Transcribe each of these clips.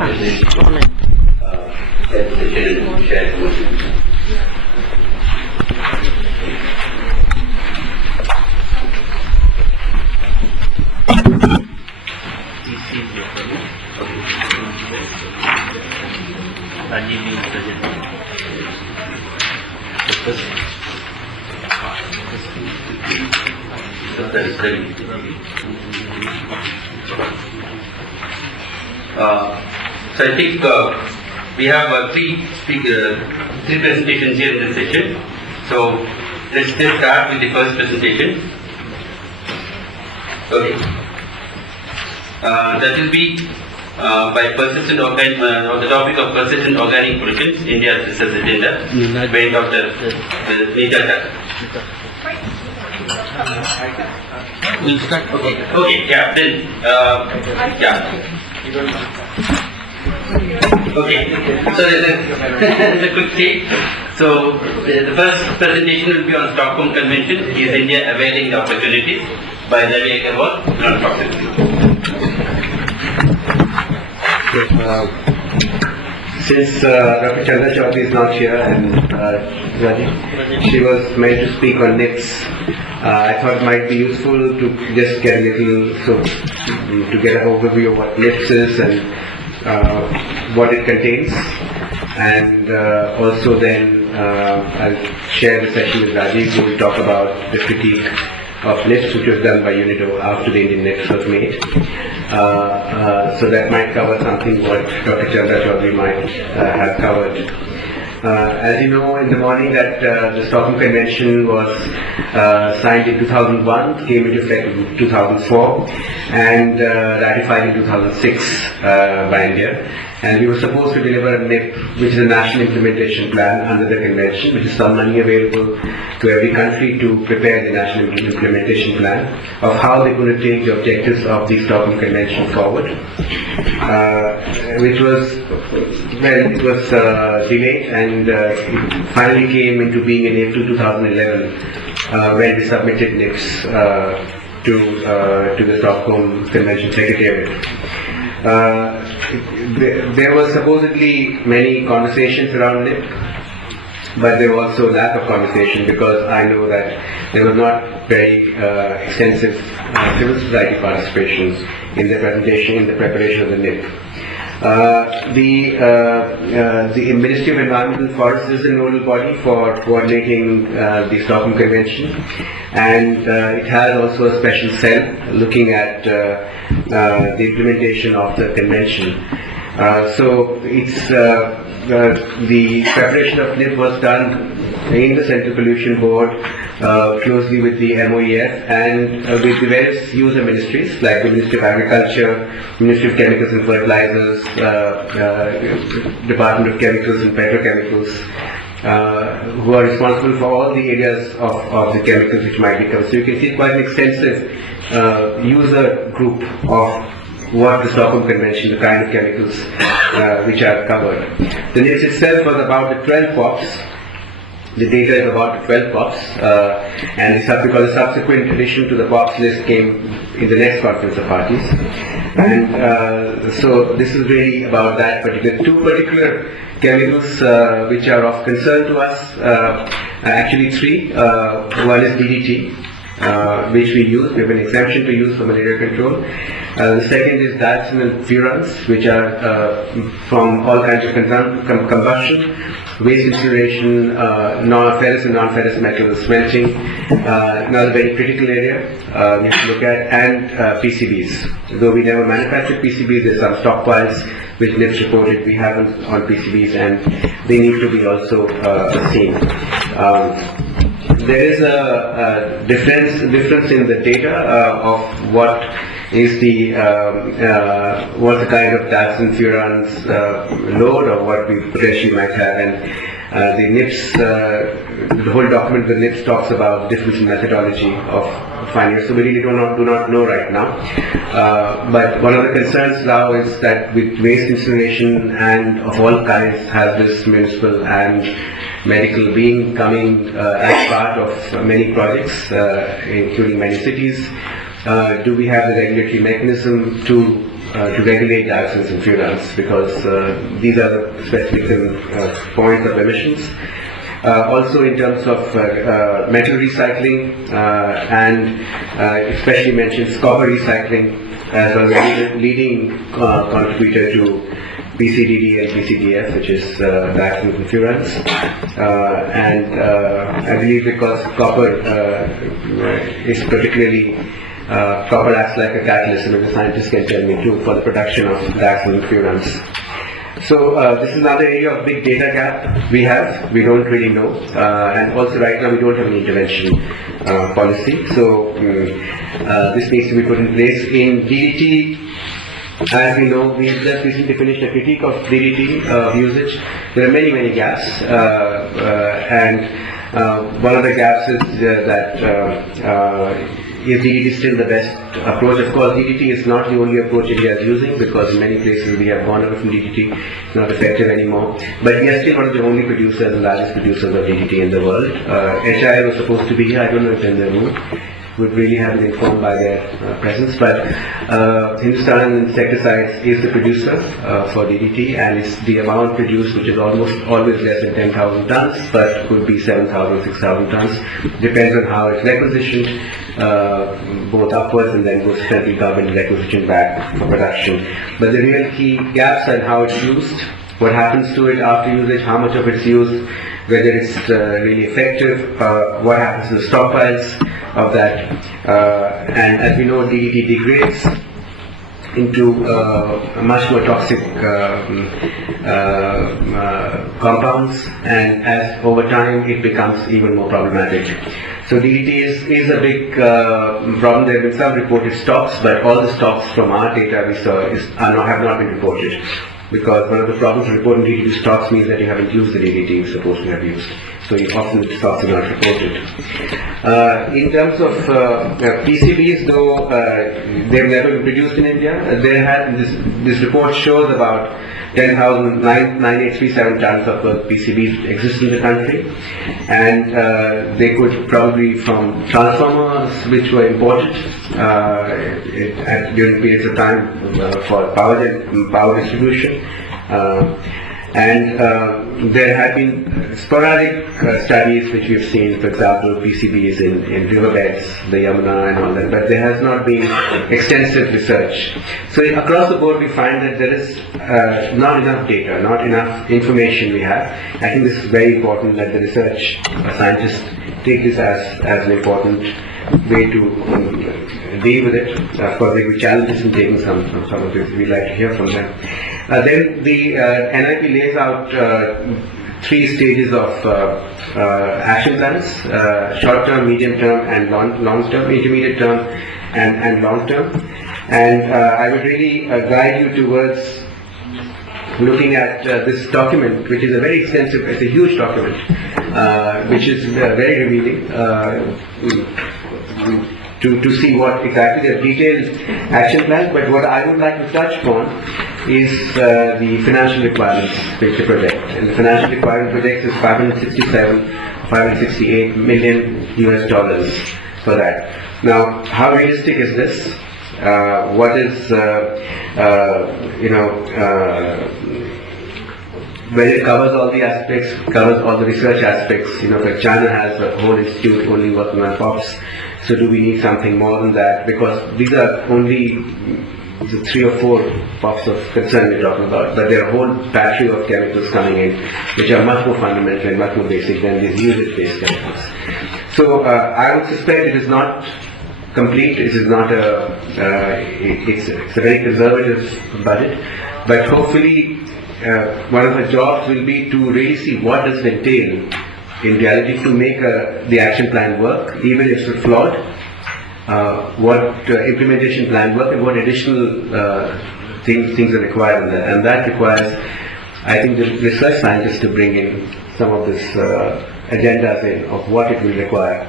opportunity to get the session and share questions. So I think we have three presentations here in this session. So let's just start with the first presentation. Okay. That will be by persistent organic, on the topic of persistent organic pollutants, India's research agenda, by Dr. Nita. We'll start. Okay, yeah, then, yeah. Okay, so there's a quick take. So the first presentation will be on Stockholm Convention, Is India Availing the Opportunities, by Ravi Agarwal, Since Dr. Chandra Chaudhary is not here and she was meant to speak on NIPS, I thought it might be useful to just get a little, to get an overview of what NIPS is and what it contains, and also then I'll share the session with Rajiv, who will talk about the critique of NIPS, which was done by UNIDO after the Indian NIPS was made. So that might cover something what Dr. Chandra Chaudhary might have covered. As you know, in the morning that the Stockholm Convention was signed in 2001, came into effect in 2004, and ratified in 2006 by India. And we were supposed to deliver a NIP, which is a National Implementation Plan under the Convention, which is some money available to every country to prepare the National Implementation Plan of how they're going to take the objectives of the Stockholm Convention forward, which was, well, it was delayed, and it finally came into being in April 2011 when we submitted NIPS to the Stockholm Convention Secretariat. There were supposedly many conversations around NIP, but there was also lack of conversation, because I know that there was not very extensive civil society participation in the presentation, in the preparation of the NIP. The Ministry of Environment and Forests is a nodal body for coordinating the Stockholm Convention, and it has also a special cell looking at the implementation of the convention. So it's the preparation of NIP was done in the Central Pollution Board, closely with the MOEF and with the various user ministries like the Ministry of Agriculture, Ministry of Chemicals and Fertilizers, Department of Chemicals and Petrochemicals, who are responsible for all the areas of the chemicals which might be covered. So you can see quite an extensive user group of what the Stockholm Convention, the kind of chemicals which are covered. The NIPS itself was about the 12 POPs. The data is about 12 POPs, and because the subsequent addition to the POPs list came in the next conference of parties. And so this is really about that particular, two particular chemicals which are of concern to us, actually three. One is DDT, which we use. We have an exemption to use for malaria control. The second is dioxin furans, which are from all kinds of combustion, waste incineration, ferrous and non-ferrous metals smelting, another very critical area we have to look at, and PCBs. Though we never manufactured PCBs, there's some stockpiles which NIPS reported we have on PCBs, and they need to be also seen. There is a difference in the data of what is the kind of dioxin furans load, or what we potentially might have, and the NIPS, the whole document, the NIPS talks about difference in methodology of finding it. So we really do not know right now. But one of the concerns now is that with waste incineration and of all kinds, hazardous, municipal and medical being coming as part of many projects, including many cities, do we have the regulatory mechanism to to regulate dioxins and furans, because these are the specific points of emissions. Also in terms of metal recycling and especially mentions copper recycling as a leading contributor to PCDD and PCDF, which is dioxins and furans. And I believe because copper is particularly copper acts like a catalyst, and the scientists can tell me too, for the production of dioxins and furans. So this is another area of big data gap we have. We don't really know, and also right now we don't have an intervention policy. So this needs to be put in place. In DDT, as we know, we just recently finished a critique of DDT usage. There are many gaps, and one of the gaps is that is DDT still the best approach? Of course, DDT is not the only approach India is using, because in many places we have gone away from DDT. It's not effective anymore. But we are still one of the only producers, the largest producers of DDT in the world. HI was supposed to be here. I don't know if they're in the room. Would really have been informed by their presence, but Hindustan Insecticides is the producer for DDT, and it's the amount produced, which is almost always less than 10,000 tons, but could be 7,000, 6,000 tons. Depends on how it's requisitioned, both upwards and then goes to central government requisitioned back for production. But the real key gaps are how it's used, what happens to it after usage, how much of it's used, whether it's really effective, what happens to the stockpiles of that, and as we know, DDT degrades into much more toxic compounds, and as over time it becomes even more problematic. So DDT is a big problem. There have been some reported stocks, but all the stocks from our data we saw have not been reported, because one of the problems of reporting DDT stocks means that you haven't used the DDT you're supposed to have used. So often the stocks are not reported. In terms of PCBs, though they've never been produced in India, this report shows about 10,9837 tons of PCBs exist in the country, and they could probably from transformers which were imported during periods of time for power distribution. And there have been sporadic studies which we've seen, for example, PCBs in riverbeds, the Yamuna and all that, but there has not been extensive research. So across the board we find that there is not enough data, not enough information we have. I think this is very important that the research scientists take this as an important way to deal with it. Of course, there will be challenges in taking some of this. We'd like to hear from them. Then the NIP lays out 3 stages of action plans: short-term, medium-term, and long-term, intermediate term, and long-term. And I would really guide you towards looking at this document, which is a very extensive, it's a huge document, which is very revealing. To see what exactly the detailed action plan, but what I would like to touch upon is the financial requirements which the project. And the financial requirement project is 568 million US dollars for that. Now, how realistic is this? What is, when it covers all the aspects, covers all the research aspects, like China has a whole institute only working on POPs. So do we need something more than that? Because these are only the 3 or 4 POPs of concern we're talking about, but there are a whole battery of chemicals coming in which are much more fundamental and much more basic than these usage-based chemicals. So I would suspect it is not complete. It is not it's a very conservative budget, but hopefully one of the jobs will be to really see what does it entail in reality to make the action plan work, even if it's flawed, what implementation plan work, and what additional things are required in that. And that requires, I think, the research scientists to bring in some of this agendas in of what it will require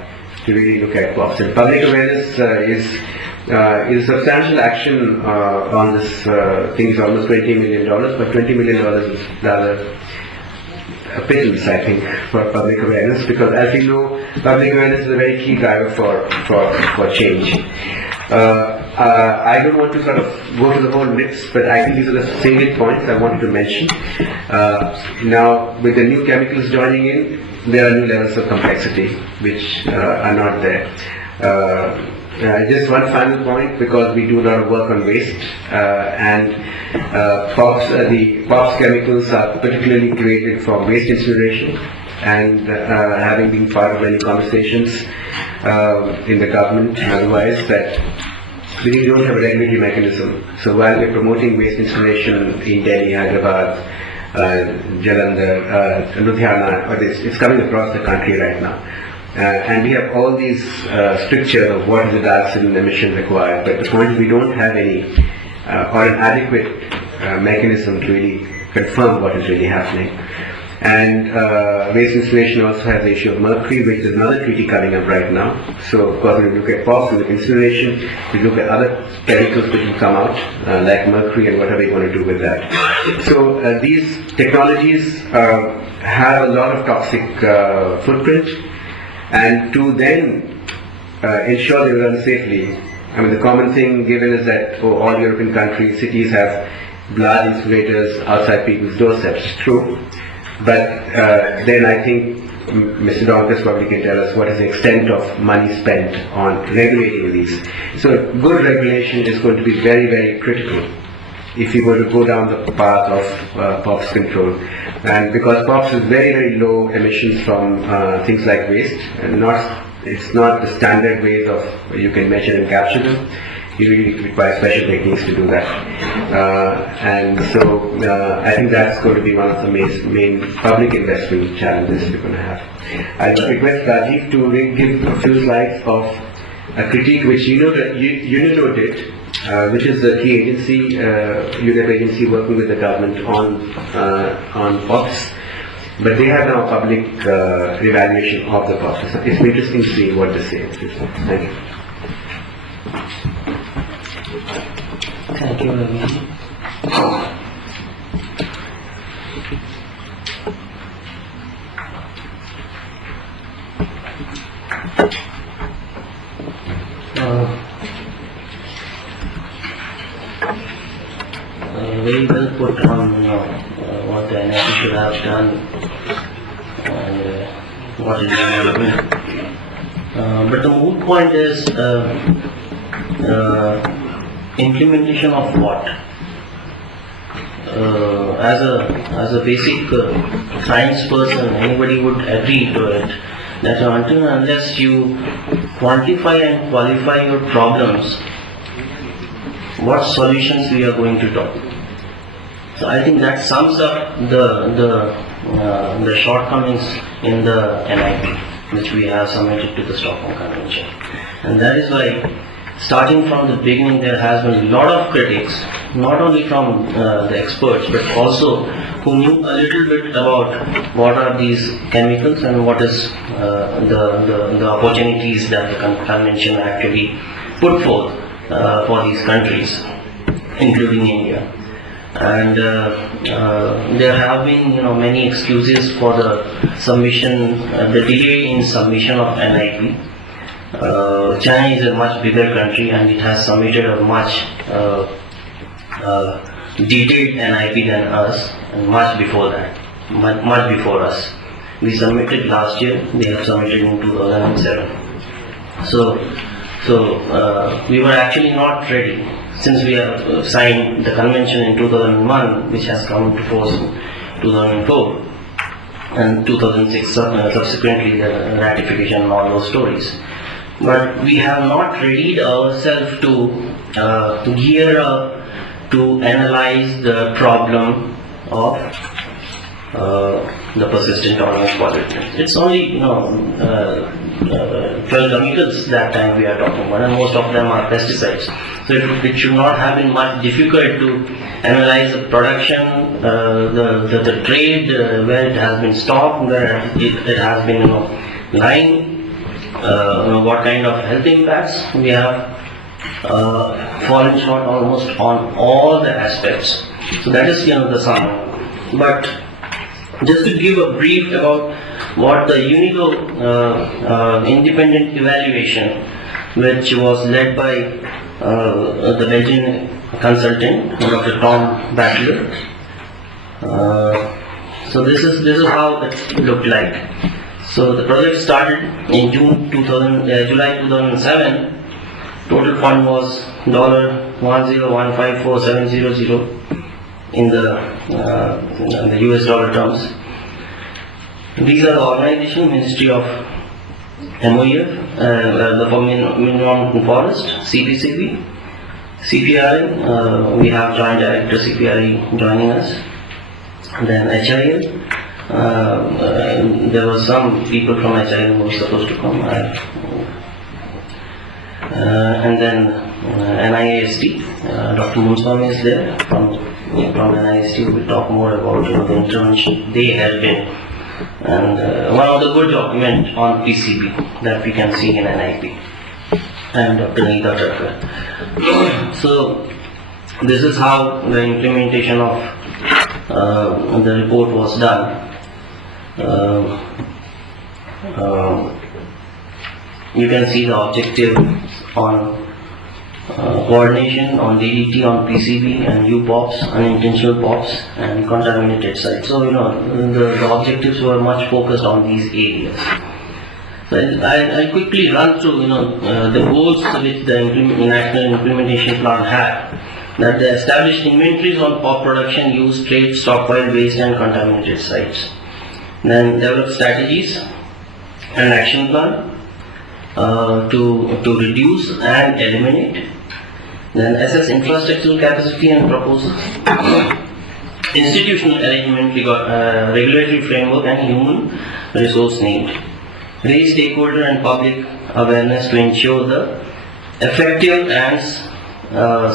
to really look at POPs. And public awareness is substantial action on this thing. Is almost $20 million, but $20 million is rather a pittance, I think, for public awareness, because as we know, public awareness is a very key driver for change. I don't want to sort of go to the whole list, but I think these are the salient points I wanted to mention. Now, with the new chemicals joining in, there are new levels of complexity which are not there. Just one final point, because we do a lot of work on waste, and the POPs chemicals are particularly created for waste incineration, and having been part of many conversations in the government and otherwise, that we don't have a regulatory mechanism. So while we're promoting waste incineration in Delhi, Hyderabad, Jalandhar, Ludhiana, it's coming across the country right now. And we have all these strictures of what is the dioxin emission required, but the point is we don't have any or an adequate mechanism to really confirm what is really happening. And waste incineration also has the issue of mercury, which is another treaty coming up right now. So of course when we look at POPs, we look at incineration, we look at other chemicals which will come out, like mercury and whatever you want to do with that. So these technologies have a lot of toxic footprint, and to then ensure they run safely, I mean the common thing given is that all European countries, cities have large incinerators outside people's doorsteps. True. But then I think Mr. Donkus probably can tell us what is the extent of money spent on regulating these. So good regulation is going to be very, very critical if you were to go down the path of POPs control. And because POPs is very, very low emissions from things like waste, and it's not the standard ways of you can measure and capture them. You really require special techniques to do that. And so I think that's going to be one of the main public investment challenges we're going to have. I'll request Rajiv to give a few slides of a critique which UNIDO did, which is the key agency, UNEP agency working with the government on POPs. But they have now a public evaluation of the POPs. It's interesting to see what they say. Thank you. Thank you very much. Very well put on what the NIT should have done and what is doing. But the moot point is implementation of what? As a basic science person, anybody would agree to it that until and unless you quantify and qualify your problems, what solutions we are going to talk. So I think that sums up the shortcomings in the NIP, which we have submitted to the Stockholm Convention, and that is why, starting from the beginning, there has been a lot of critics, not only from the experts, but also who knew a little bit about what are these chemicals and what is the opportunities that the convention actually put forth for these countries, including India. And there have been many excuses for the submission, the delay in submission of NIP. China is a much bigger country and it has submitted a much detailed NIP than us, and much before that, much before us. We submitted last year, they have submitted in 2007. So we were actually not ready, since we have signed the convention in 2001, which has come to force in 2004, and 2006 subsequently the ratification and all those stories. But we have not readied ourselves to gear up to analyze the problem of the persistent tolerance pollutants. It's only 12 chemicals that time we are talking about, and most of them are pesticides. So it should not have been much difficult to analyze the production, the trade, where it has been stocked, where it has been lying. What kind of health impacts. We have fallen short almost on all the aspects. So that is the summary. But just to give a brief about what the UNIDO independent evaluation, which was led by the Belgian consultant, Dr. Tom Battler. So this is how it looked like. So the project started in July 2007. Total fund was $10154,700 in the US dollar terms. These are the organization, Ministry of MOEF, the Minimum Forest, CPCB, CPRI, we have Joint Director CPRI joining us, then HIL, there were some people from HIL who were supposed to come, and then NIAST, Dr. Munswamy is there from NIAST, who will talk more about the intervention they have been. And one of the good document on PCB that we can see in NIP and Dr. Nida Thakkar. So this is how the implementation of the report was done. You can see the objective on coordination, on DDT, on PCB and UPOPs, unintentional POPs and contaminated sites. So the objectives were much focused on these areas. So I'll quickly run through the goals which the National Implementation Plan had. That they established inventories on POP production, use, trade, stockpile, waste and contaminated sites. Then develop strategies and action plan to reduce and eliminate. Then assess infrastructural capacity and propose institutional arrangement, regulatory framework and human resource need. Raise stakeholder and public awareness to ensure the effective and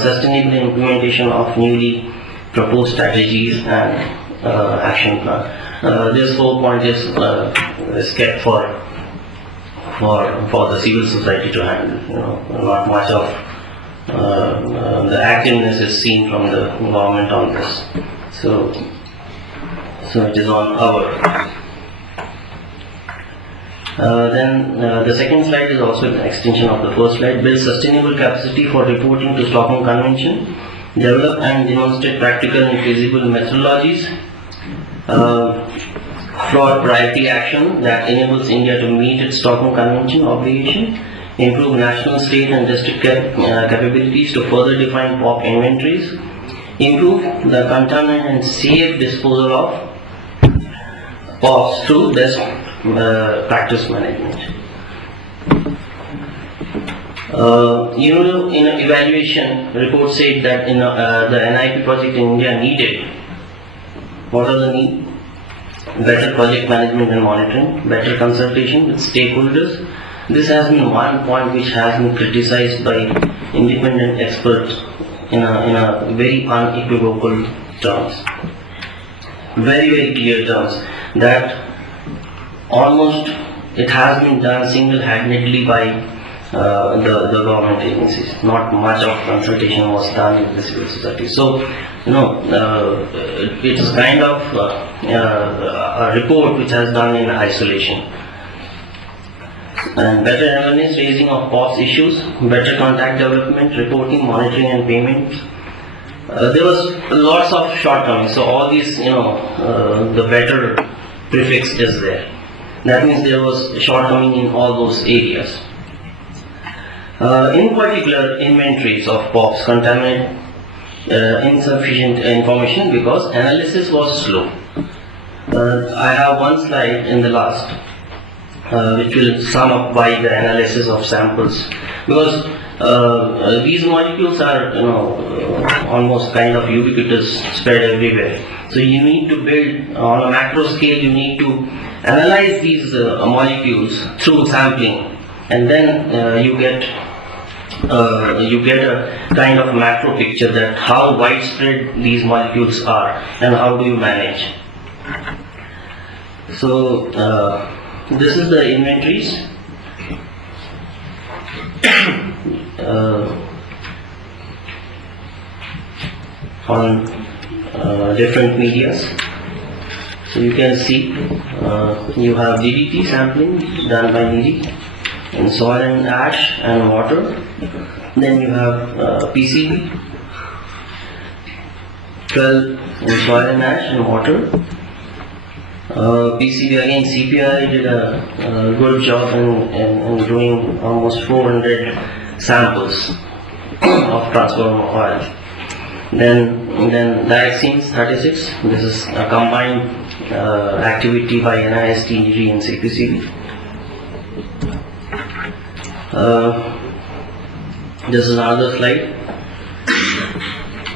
sustainable implementation of newly proposed strategies and action plan. This whole point is kept for the civil society to handle. Not much of the activeness is seen from the government on this. So it is on our. Then the second slide is also an extension of the first slide. Build sustainable capacity for reporting to Stockholm Convention. Develop and demonstrate practical and feasible methodologies for priority action that enables India to meet its Stockholm Convention obligation. Improve national, state and district capabilities to further define POP inventories. Improve the contaminant and safe disposal of POPs through best practice management. In an evaluation report said that the NIP project in India needed, what are the needs? Better project management and monitoring, better consultation with stakeholders. This has been one point which has been criticized by independent experts in a very unequivocal terms, very clear terms, that almost it has been done single-handedly by the government agencies. Not much of consultation was done with the civil society. So it is kind of a report which has done in isolation. And better awareness raising of POPs issues, better contact development, reporting, monitoring and payment. There was lots of shortcomings, so all these, the better prefix is there. That means there was shortcoming in all those areas. In particular, inventories of POPs contaminate insufficient information because analysis was slow. I have one slide in the last which will sum up by the analysis of samples, because these molecules are almost kind of ubiquitous, spread everywhere. So you need to build on a macro scale, you need to analyze these molecules through sampling, and then you get a kind of macro picture that how widespread these molecules are and how do you manage. So this is the inventories. On different medias. So you can see you have DDT sampling done by DD in soil and ash and water. Then you have PCB, 12 in soil and ash and water. PCB again, CPI did a good job in doing almost 400 samples of transformer oil. Then dioxins 36. This is a combined activity by NIST, EG and CPCB. This is another slide.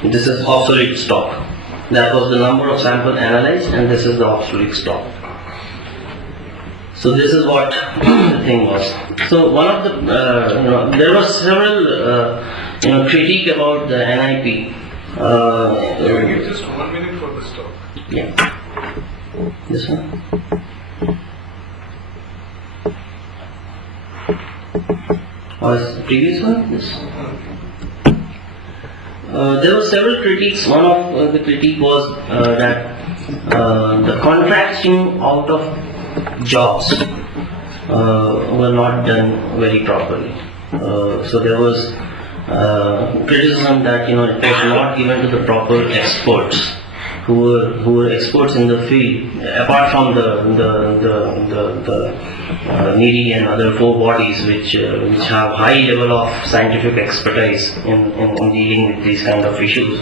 This is obsolete stock. That was the number of samples analyzed, and this is the obsolete stock. So this is what the thing was. So one of the, there was several, critique about the NIP. You will give just 1 minute for the stock. Yeah. This one. Or is the previous one? This. There were several critiques. One of the critique was that the contracting out of jobs were not done very properly. So there was criticism that it was not given to the proper experts who were experts in the field, apart from the NIDI and other 4 bodies which have high level of scientific expertise in dealing with these kind of issues.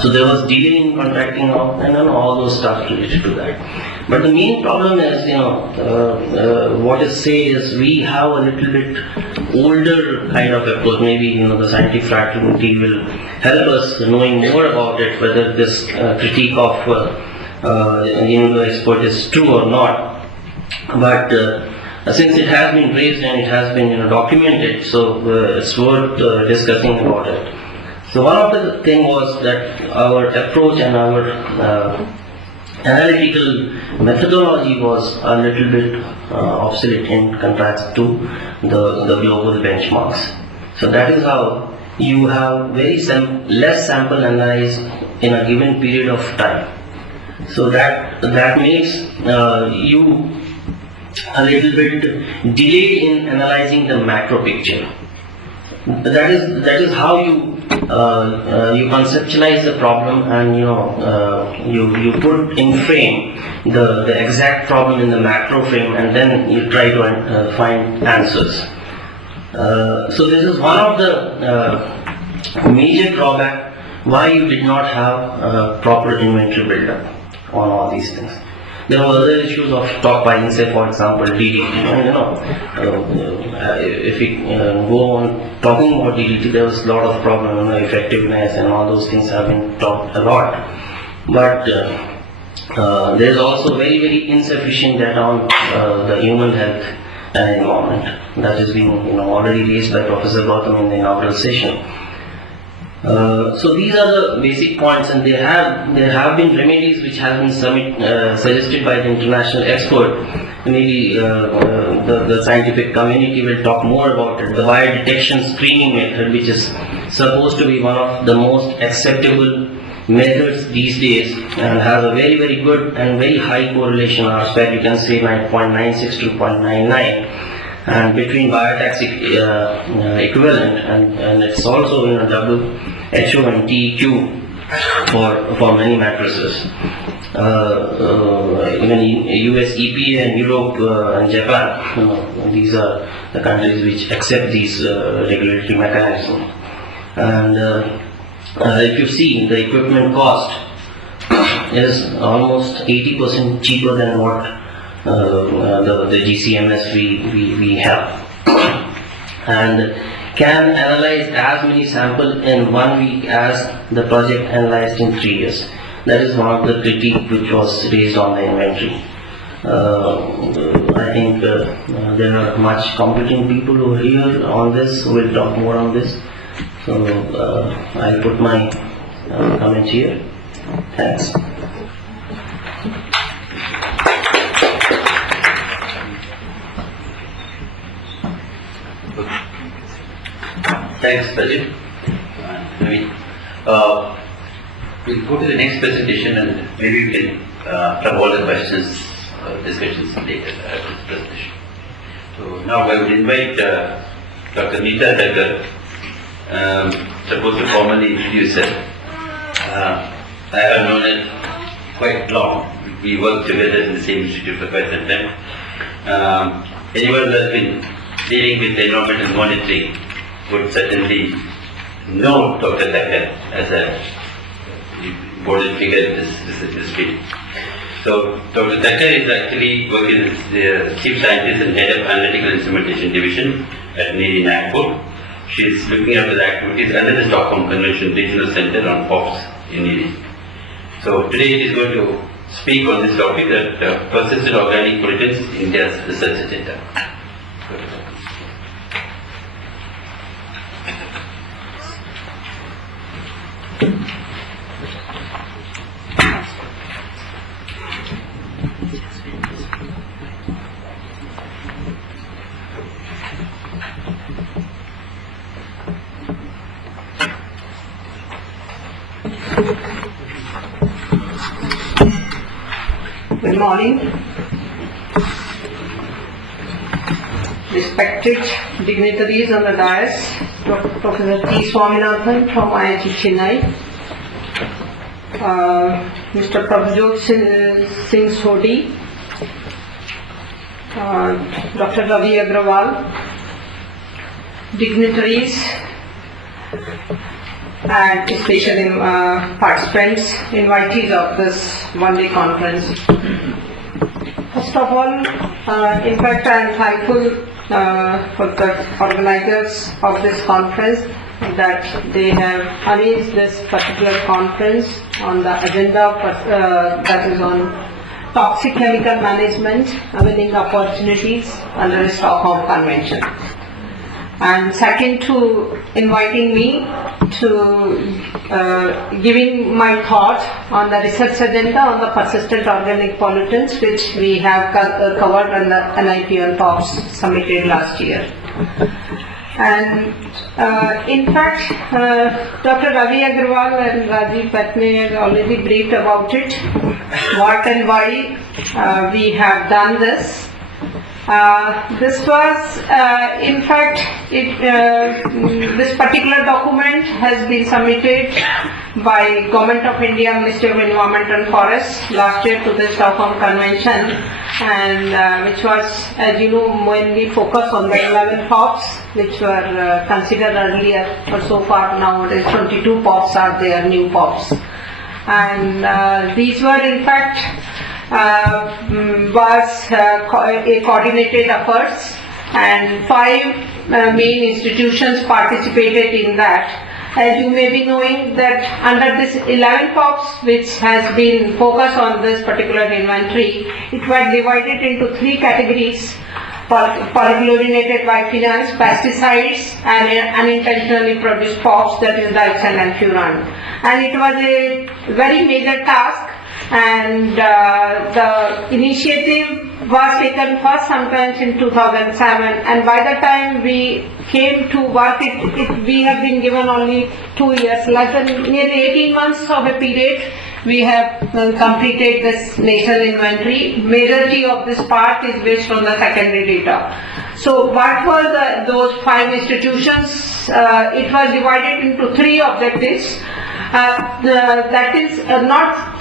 So there was delay in contracting out and then all those stuff related to that. But the main problem is, what is say is we have a little bit older kind of approach. Maybe the scientific fraternity will help us knowing more about it, whether this critique of the expert is true or not. But since it has been raised and it has been documented, so it's worth discussing about it. So one of the thing was that our approach and our analytical methodology was a little bit obsolete in contrast to the global benchmarks. So that is how you have very less sample analyzed in a given period of time. So that makes you a little bit delayed in analyzing the macro picture. That is how you conceptualize the problem, and you put in frame the exact problem in the macro frame, and then you try to find answers. So this is one of the major drawback why you did not have proper inventory build-up on all these things. There were other issues of stockpiling, say for example DDT. If we go on talking about DDT, there was a lot of problem, effectiveness and all those things have been talked a lot. But there is also very, very insufficient data on the human health and environment. That is being already raised by Professor Gautam in the inaugural session. So these are the basic points, and there have been remedies which have been suggested by the international expert. Maybe the scientific community will talk more about it. The biodetection screening method, which is supposed to be one of the most acceptable methods these days, and has a very, very good and very high correlation R-square. You can say 9.96 to 0.99. And between biotaxic equivalent, and it's also WHO and TEQ for many matrices. Even US EPA and Europe and Japan, these are the countries which accept these regulatory mechanisms. And if you see, the equipment cost is almost 80% cheaper than what the GCMS we have, and can analyze as many samples in 1 week as the project analyzed in 3 years. That is one of the critique which was raised on the inventory. I think there are much competent people who are here on this who will talk more on this. So I'll put my comment here. Thanks. Thanks, Rajit. We'll go to the next presentation, and maybe we can have all the questions, discussions later after this presentation. So now I would invite Dr. Nita Duggar, supposed to formally introduce her. I have known her quite long. We worked together in the same institute for quite some time. Anyone who has been dealing with environmental monitoring would certainly know Dr. Duggar as a important figure in this field. So, Dr. Duggar is actually working as the Chief Scientist and Head of Analytical Instrumentation Division at NIRI Nagpur. She is looking after the activities under the Stockholm Convention Regional Center on POPs in NIRI. So, today it is going to speak on this topic that persistent organic pollutants, India's research agenda. Good morning. Respected dignitaries on the dais, Professor T. Swaminathan from IIT Chennai, Mr. Prabhjot Singh Sodhi, Dr. Ravi Agrawal, dignitaries and special participants, invitees of this one-day conference. First of all, in fact, I am thankful for the organizers of this conference that they have arranged this particular conference on the agenda that is on toxic chemical management, availing opportunities under the Stockholm Convention. And second, to inviting me to giving my thought on the research agenda on the persistent organic pollutants, which we have covered on the NIP and POPs submitted last year. And in fact, Dr. Ravi Agrawal and Rajiv Patne have already briefed about it, what and why we have done this. This was, in fact, this particular document has been submitted by Government of India, Ministry of Environment and Forests last year to the Stockholm Convention, and which was, as you know, mainly focused on the 11 POPs which were considered earlier, but so far nowadays 22 POPs are there, new POPs. And these were in fact was a coordinated efforts, and 5 main institutions participated in that. As you may be knowing that under this 11 POPs, which has been focused on this particular inventory, it was divided into 3 categories: polychlorinated biphenyls, pesticides, and unintentionally produced POPs, that is dioxin and furan. And it was a very major task. And the initiative was taken first sometimes in 2007, and by the time we came to work we have been given only 2 years, less than nearly 18 months of a period. We have completed this national inventory. Majority of this part is based on the secondary data. So what were those 5 institutions? It was divided into 3 objectives.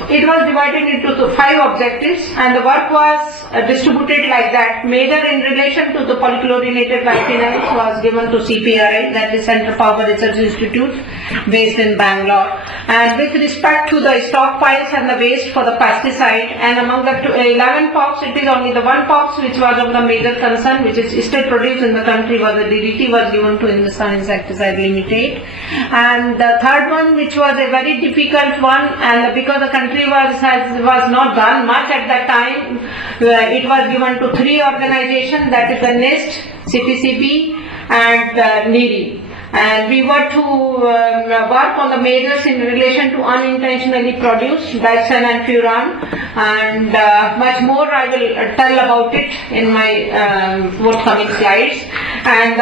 It was divided into 5 objectives, and the work was distributed like that. Major in relation to the polychlorinated biphenyls was given to CPRI, that is Center Power Research Institute, based in Bangalore. And with respect to the stockpiles and the waste for the pesticide, and among the 11 POPs, it is only the 1 POPs which was of the major concern, which is still produced in the country, was the DDT, was given to Hindustan Insecticide Limited. And the third one, which was a very difficult one, and because the country was not done much at that time, it was given to 3 organizations, that is the NIST, CPCB and NIRI. And we were to work on the measures in relation to unintentionally produced dioxin and furan, and much more I will tell about it in my forthcoming slides. And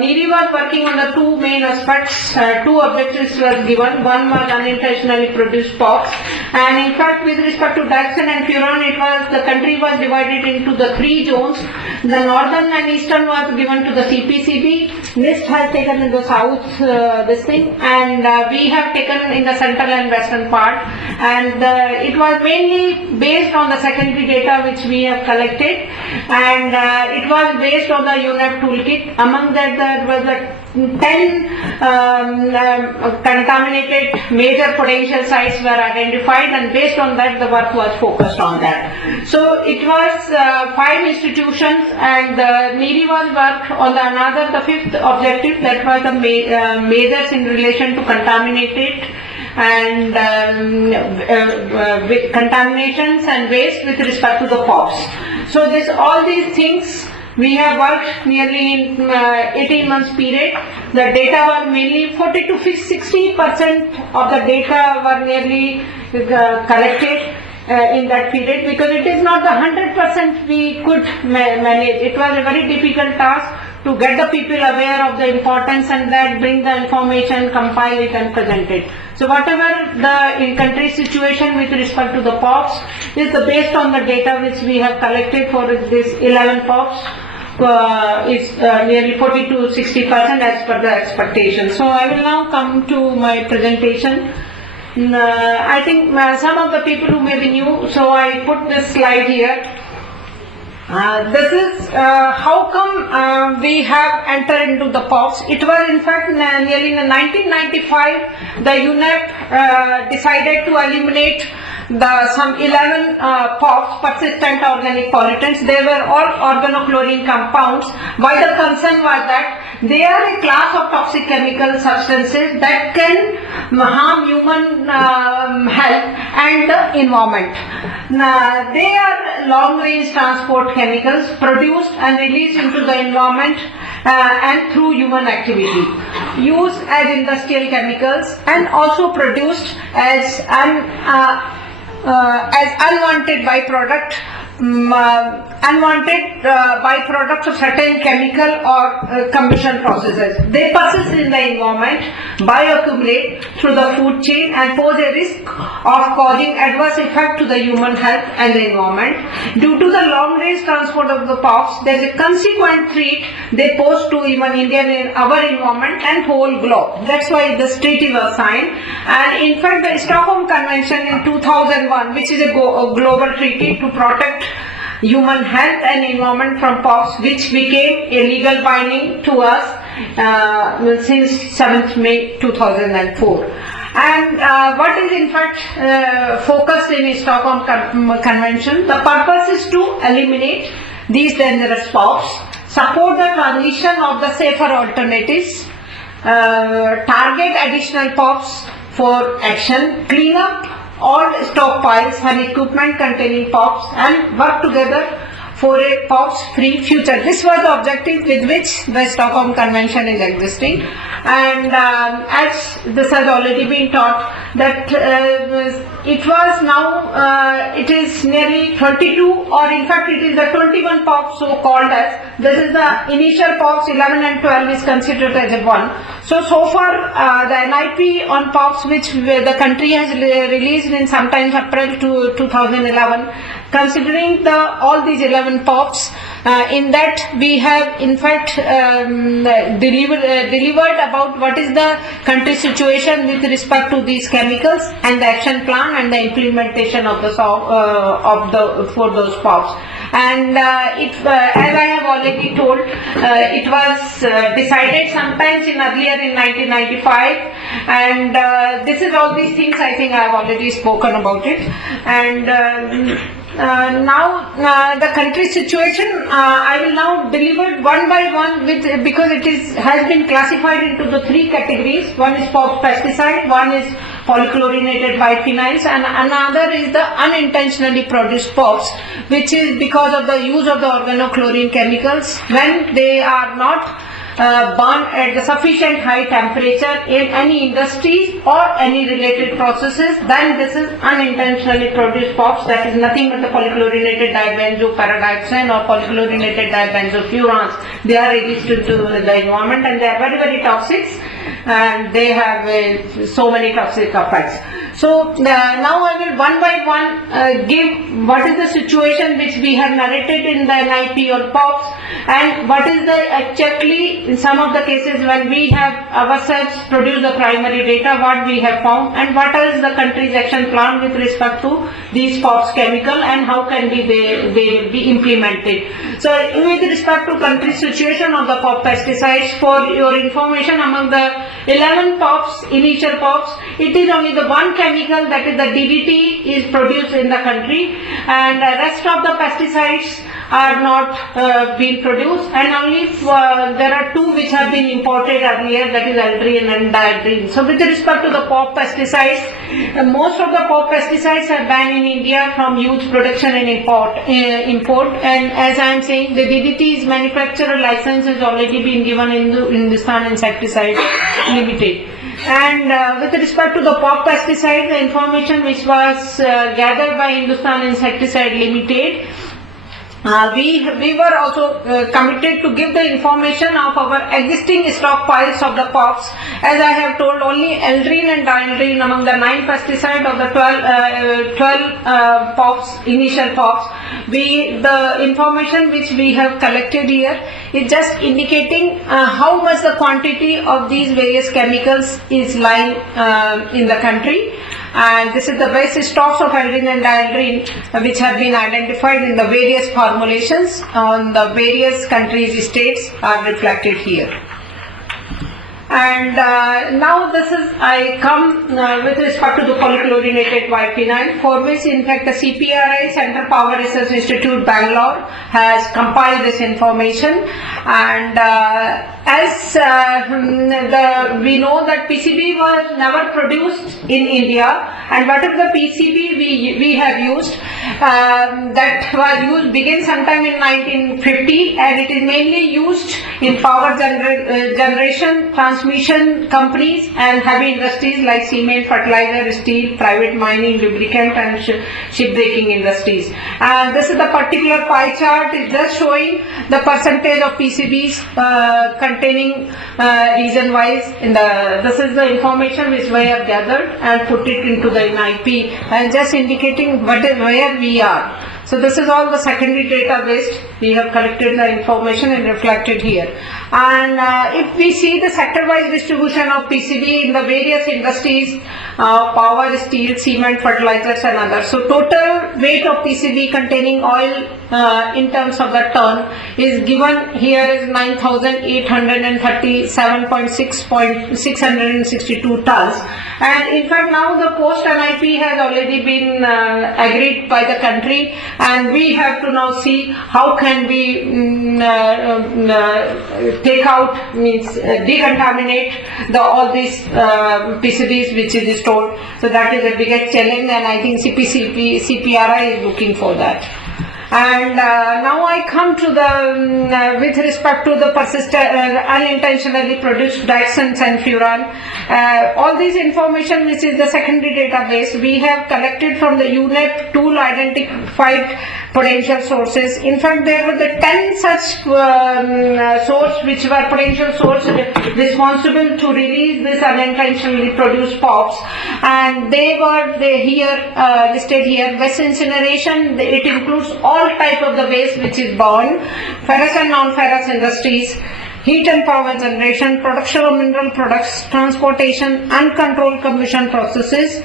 NIRI was working on the two main aspects. Two objectives were given. One was unintentionally produced POPs, and in fact, with respect to dioxin and furan, the country was divided into the three zones. The northern and eastern was given to the CPCB. NIST has taken in the south this thing, and we have taken in the central and western part. And it was mainly based on the secondary data which we have collected, and it was based on the UNEP toolkit. Among that, there was a 10 contaminated major potential sites were identified, and based on that the work was focused on that. So it was 5 institutions, and NIRI was worked on the fifth objective, that was the measures in relation to contaminated and with contaminations and waste with respect to the POPs. So all these things we have worked nearly in 18 months period. The data were mainly 40 to 60% of the data were nearly collected in that period, because it is not the 100% we could manage. It was a very difficult task to get the people aware of the importance and that bring the information, compile it and present it. So whatever the in-country situation with respect to the POPs is based on the data which we have collected for this 11 POPs. Is nearly 40 to 60% as per the expectation. So I will now come to my presentation. I think some of the people who may be new, so I put this slide here. This is how come we have entered into the POPs. It was in fact nearly in 1995 the UNEP decided to eliminate some 11 POPs, persistent organic pollutants. They were all organochlorine compounds. Why the concern was that they are a class of toxic chemical substances that can harm human health and the environment. They are long-range transport chemicals produced and released into the environment and through human activity, used as industrial chemicals, and also produced as unwanted byproduct of certain chemical or combustion processes. They persist in the environment, bioaccumulate through the food chain and pose a risk of causing adverse effect to the human health and the environment. Due to the long range transport of the POPs, there is a consequent threat they pose to even India and our environment and whole globe. That's why this treaty was signed. And in fact, the Stockholm Convention in 2001, which is a global treaty to protect human health and environment from POPs, which became a legal binding to us since 7th May 2004. And what is in fact focused in the Stockholm Convention, the purpose is to eliminate these dangerous POPs, support the transition of the safer alternatives, target additional POPs for action, clean up all stockpiles and equipment containing POPs, and work together for a POPs-free future. This was the objective with which the Stockholm Convention is existing. And as this has already been taught, that it was now, it is nearly 32, or in fact it is the 21 POPs so called as. This is the initial POPs, 11 and 12 is considered as a one. So far the NIP on POPs which the country has released in sometimes April to 2011, considering all these 11 POPs, in that we have in fact delivered about what is the country situation with respect to these chemicals and the action plan and the implementation of for those POPs. And as I have already told, it was decided sometimes earlier in 1995, and this is all these things I think I have already spoken about it. And now the country situation, I will now deliver one by one because it has been classified into the 3 categories. One is POP pesticide, one is polychlorinated biphenyls, and another is the unintentionally produced POPs, which is because of the use of the organochlorine chemicals when they are not burned at the sufficient high temperature in any industries or any related processes, then this is unintentionally produced POPs, that is nothing but the polychlorinated dibenzopyridine or polychlorinated dibenzofurans. They are released into the environment and they are very, very toxic, and they have so many toxic effects. So now I will one by one give what is the situation which we have narrated in the NIP or POPs, and what is the actually in some of the cases when we have ourselves produced the primary data, what we have found, and what is the country's action plan with respect to these POPs chemical and how can they be implemented. So with respect to country's situation of the POP pesticides, for your information, among the 11 POPs, initial POPs, it is only the one chemical, that is the DDT, is produced in the country, and the rest of the pesticides are not being produced, and only there are two which have been imported earlier, that is aldrin and dieldrin. So with respect to the POP pesticides, most of the POP pesticides are banned in India from use, production and import, and as I am saying, the DDT's manufacturer license has already been given in the Hindustan Insecticide Limited. And with respect to the POP pesticide, the information which was gathered by Hindustan Insecticide Limited, we were also committed to give the information of our existing stockpiles of the POPs. As I have told, only aldrin and dieldrin among the 9 pesticides of the 12 POPs, initial POPs. The information which we have collected here is just indicating how much the quantity of these various chemicals is lying in the country. And this is the base stocks of aldrin and dieldrin which have been identified in the various formulations on the various countries' states are reflected here. And now this is, I come with respect to the polychlorinated biphenyl, for which in fact the CPRI, Central Power Research Institute, Bangalore, has compiled this information. And as we know that PCB was never produced in India, and whatever the PCB we have used, that was used began sometime in 1950, and it is mainly used in power generation, transmission companies and heavy industries like cement, fertilizer, steel, private mining, lubricant and shipbreaking industries. And this is the particular pie chart, is just showing the percentage of PCBs containing region wise. This is the information which we have gathered and put it into the NIP, and just indicating where we are. So this is all the secondary database. We have collected the information and reflected here. And if we see the sector-wise distribution of PCB in the various industries, power, steel, cement, fertilizers and others. So total weight of PCB containing oil in terms of the ton is given here is 9,837.662 tons. And in fact now the post NIP has already been agreed by the country, and we have to now see how can we take out, means decontaminate all these PCBs which is stored. So that is the biggest challenge, and I think CPRI is looking for that. And now I come to the with respect to the persistent unintentionally produced dioxins and furan. All this information, which is the secondary database, we have collected from the UNEP tool identified potential sources. In fact, there were the 10 such sources which were potential sources responsible to release this unintentionally produced POPs, and they were here listed here. Waste incineration, it includes all type of the waste which is burned, ferrous and non-ferrous industries, heat and power generation, production of mineral products, transportation, uncontrolled combustion processes,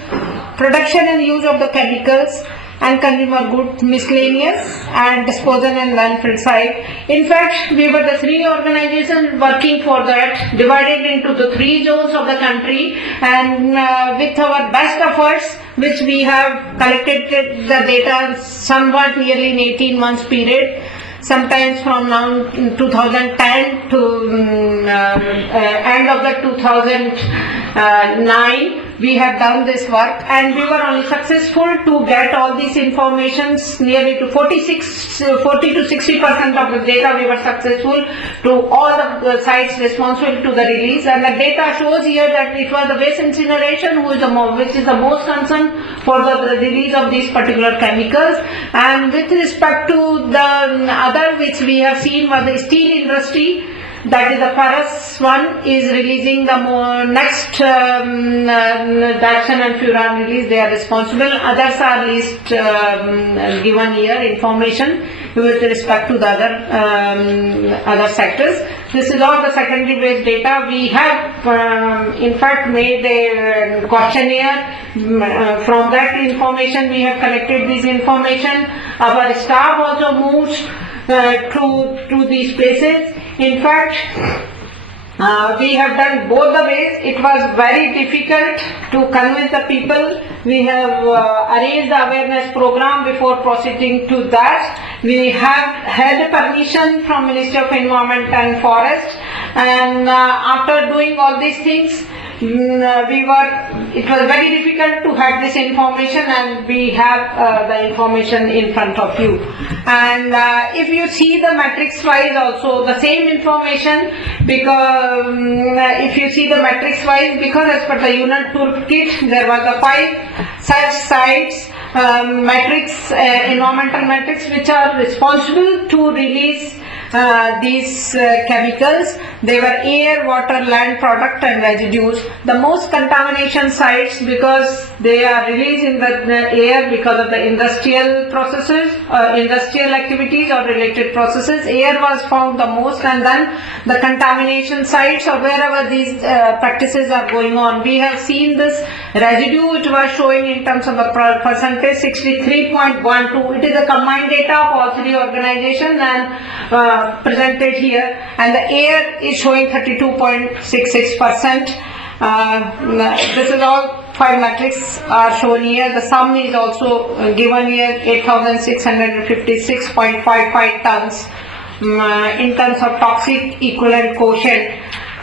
production and use of the chemicals, and consumer goods, miscellaneous, and disposal and landfill site. In fact, we were the 3 organizations working for that, divided into the 3 zones of the country, and with our best efforts, which we have collected the data somewhat nearly in 18 months period, sometimes from now 2010 to end of the 2009. we have done this work, and we were only successful to get all these informations nearly to 40 to 60% of the data we were successful to all the sites responsible to the release, and the data shows here that it was the waste incineration which is the most concern for the release of these particular chemicals. And with respect to the other which we have seen was the steel industry, that is the ferrous one is releasing the next dioxin and furan release, they are responsible. Others are least given here information with respect to the other sectors. This is all the secondary based data. We have in fact made a questionnaire. From that information we have collected this information. Our staff also moves to these places. In fact, we have done both the ways. It was very difficult to convince the people. We have arranged the awareness program before proceeding to that. We have had permission from Ministry of Environment and Forest, and after doing all these things, it was very difficult to have this information, and we have the information in front of you. And if you see the matrix wise also the same information, because if you see the matrix wise, because as per the unit toolkit there were the 5 such sites, environmental matrix which are responsible to release these chemicals. They were air, water, land product and residues. The most contamination sites, because they are released in the air because of the industrial processes, industrial activities or related processes. Air was found the most, and then the contamination sites or wherever these practices are going on. We have seen this residue which was showing in terms of the percentage 63.12. It is a combined data of all 3 organizations and presented here, and the air is showing 32.66%. This is all 5 metrics are shown here. The sum is also given here, 8,656.55 tons in terms of toxic equivalent quotient.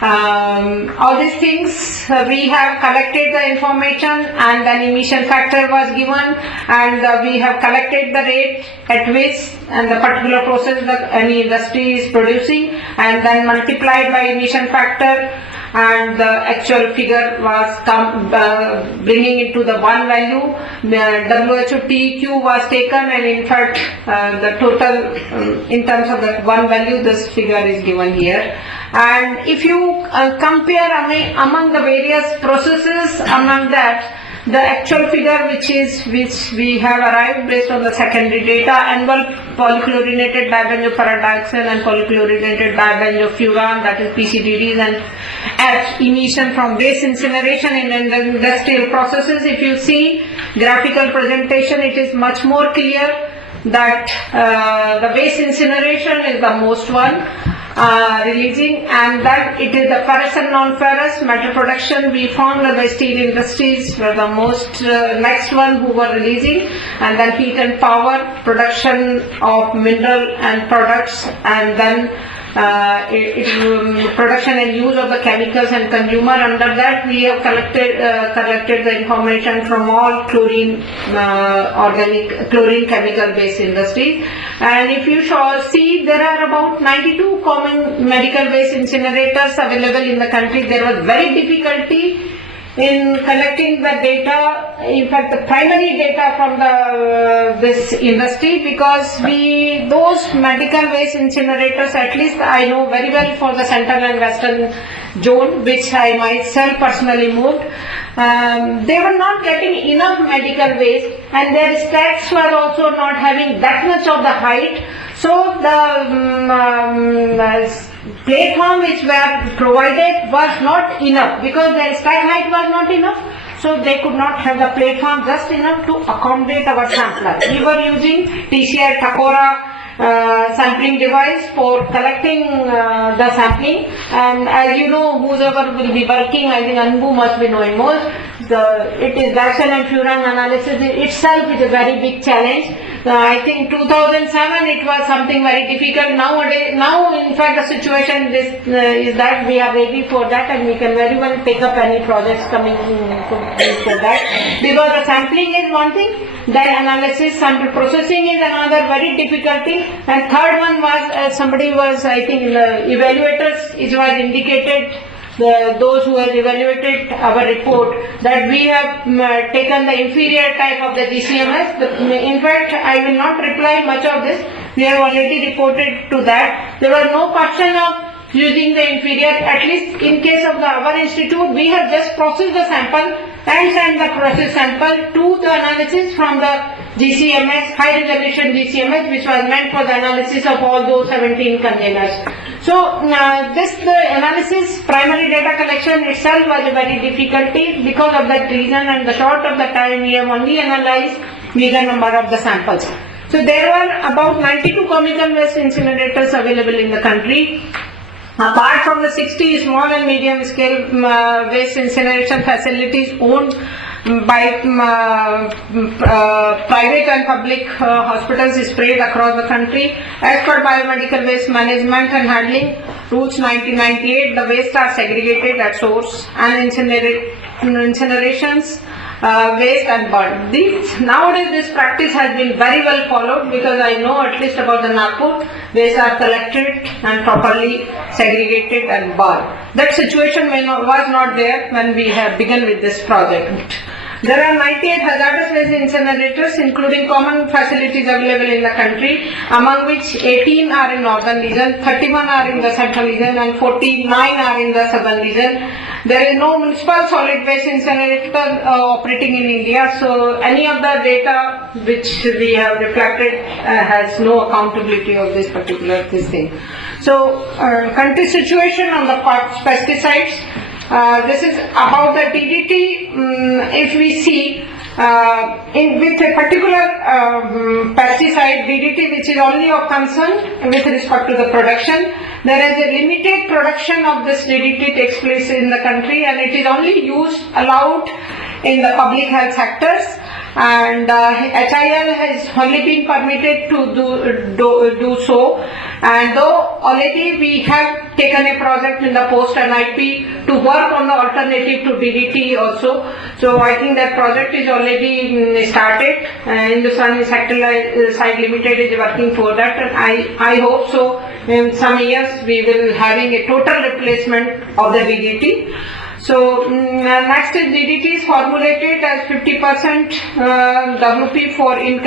All these things we have collected the information, and then emission factor was given, and we have collected the rate at which and the particular process that any industry is producing, and then multiplied by emission factor, and the actual figure was bringing it to the one value. WHO TEQ was taken, and in fact the total in terms of that one value, this figure is given here. And if you compare among the various processes, among that the actual figure which we have arrived based on the secondary data, annual polychlorinated dibenzopyridioxane and polychlorinated dibenzofuran, that is PCDDs, and ash emission from waste incineration in industrial processes. If you see graphical presentation, it is much more clear that the waste incineration is the most one releasing, and that it is the ferrous and non-ferrous metal production. We found that the steel industries were the most next one who were releasing, and then heat and power, production of mineral and products, and then production and use of the chemicals and consumer. Under that we have collected the information from all chlorine chemical based industries. And if you see, there are about 92 common medical waste incinerators available in the country. There was very difficulty in collecting the data, in fact the primary data from this industry, because those medical waste incinerators, at least I know very well for the central and western zone, which I myself personally moved, they were not getting enough medical waste, and their stacks were also not having that much of the height. So the platform which were provided was not enough, because their stack height was not enough. So they could not have the platform just enough to accommodate our sampler. We were using TCI Takora sampling device for collecting the sampling, and as you know, whoever will be working, I think Anbu must be knowing most, it is dioxin and furan analysis itself is a very big challenge. I think 2007 it was something very difficult. Nowadays, now in fact the situation is that we are ready for that and we can very well take up any projects coming for that. Because the sampling is one thing, the analysis, sample processing is another very difficult thing. And third one was somebody was, I think in the evaluators, it was indicated, those who have evaluated our report, that we have taken the inferior type of the GCMS. In fact, I will not reply much of this. We have already reported to that. There was no question of using the inferior. At least in case of our institute, we have just processed the sample and sent the process sample to the analysis from the GCMS, high resolution GCMS, which was meant for the analysis of all those 17 containers. So the analysis, primary data collection itself was a very difficulty. Because of that reason and the short of the time, we have only analyzed meager number of the samples. So there were about 92 chemical waste incinerators available in the country. Apart from the 60 small and medium scale waste incineration facilities owned by private and public hospitals spread across the country, as per Biomedical Waste Management and Handling Rules 1998, the waste are segregated at source and incinerations, waste and burn. Nowadays this practice has been very well followed, because I know at least about the Nagpur, waste are collected and properly segregated and burned. That situation was not there when we have begun with this project. There are 98 hazardous waste incinerators, including common facilities available in the country, among which 18 are in northern region, 31 are in the central region and 49 are in the southern region. There is no municipal solid waste incinerator operating in India, so any of the data which we have reflected has no accountability of this particular thing. So, country situation on the pesticides. This is about the DDT. If we see with a particular pesticide DDT, which is only of concern with respect to the production, there is a limited production of this DDT takes place in the country, and it is only allowed in the public health sectors. And HIL has only been permitted to do so, and though already we have taken a project in the post NIP to work on the alternative to DDT also, so I think that project is already started. Hindustan Insecticide Limited is working for that, and I hope so in some years we will having a total replacement of the DDT. So next is DDT is formulated as 50% WP for in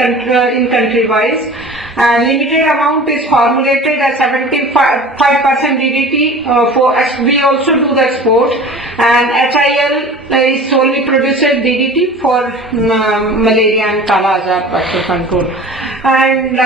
country wise. Limited amount is formulated as 75% DDT for. We also do the export, and HIL is solely produces DDT for malaria and Kala Azar vector control. And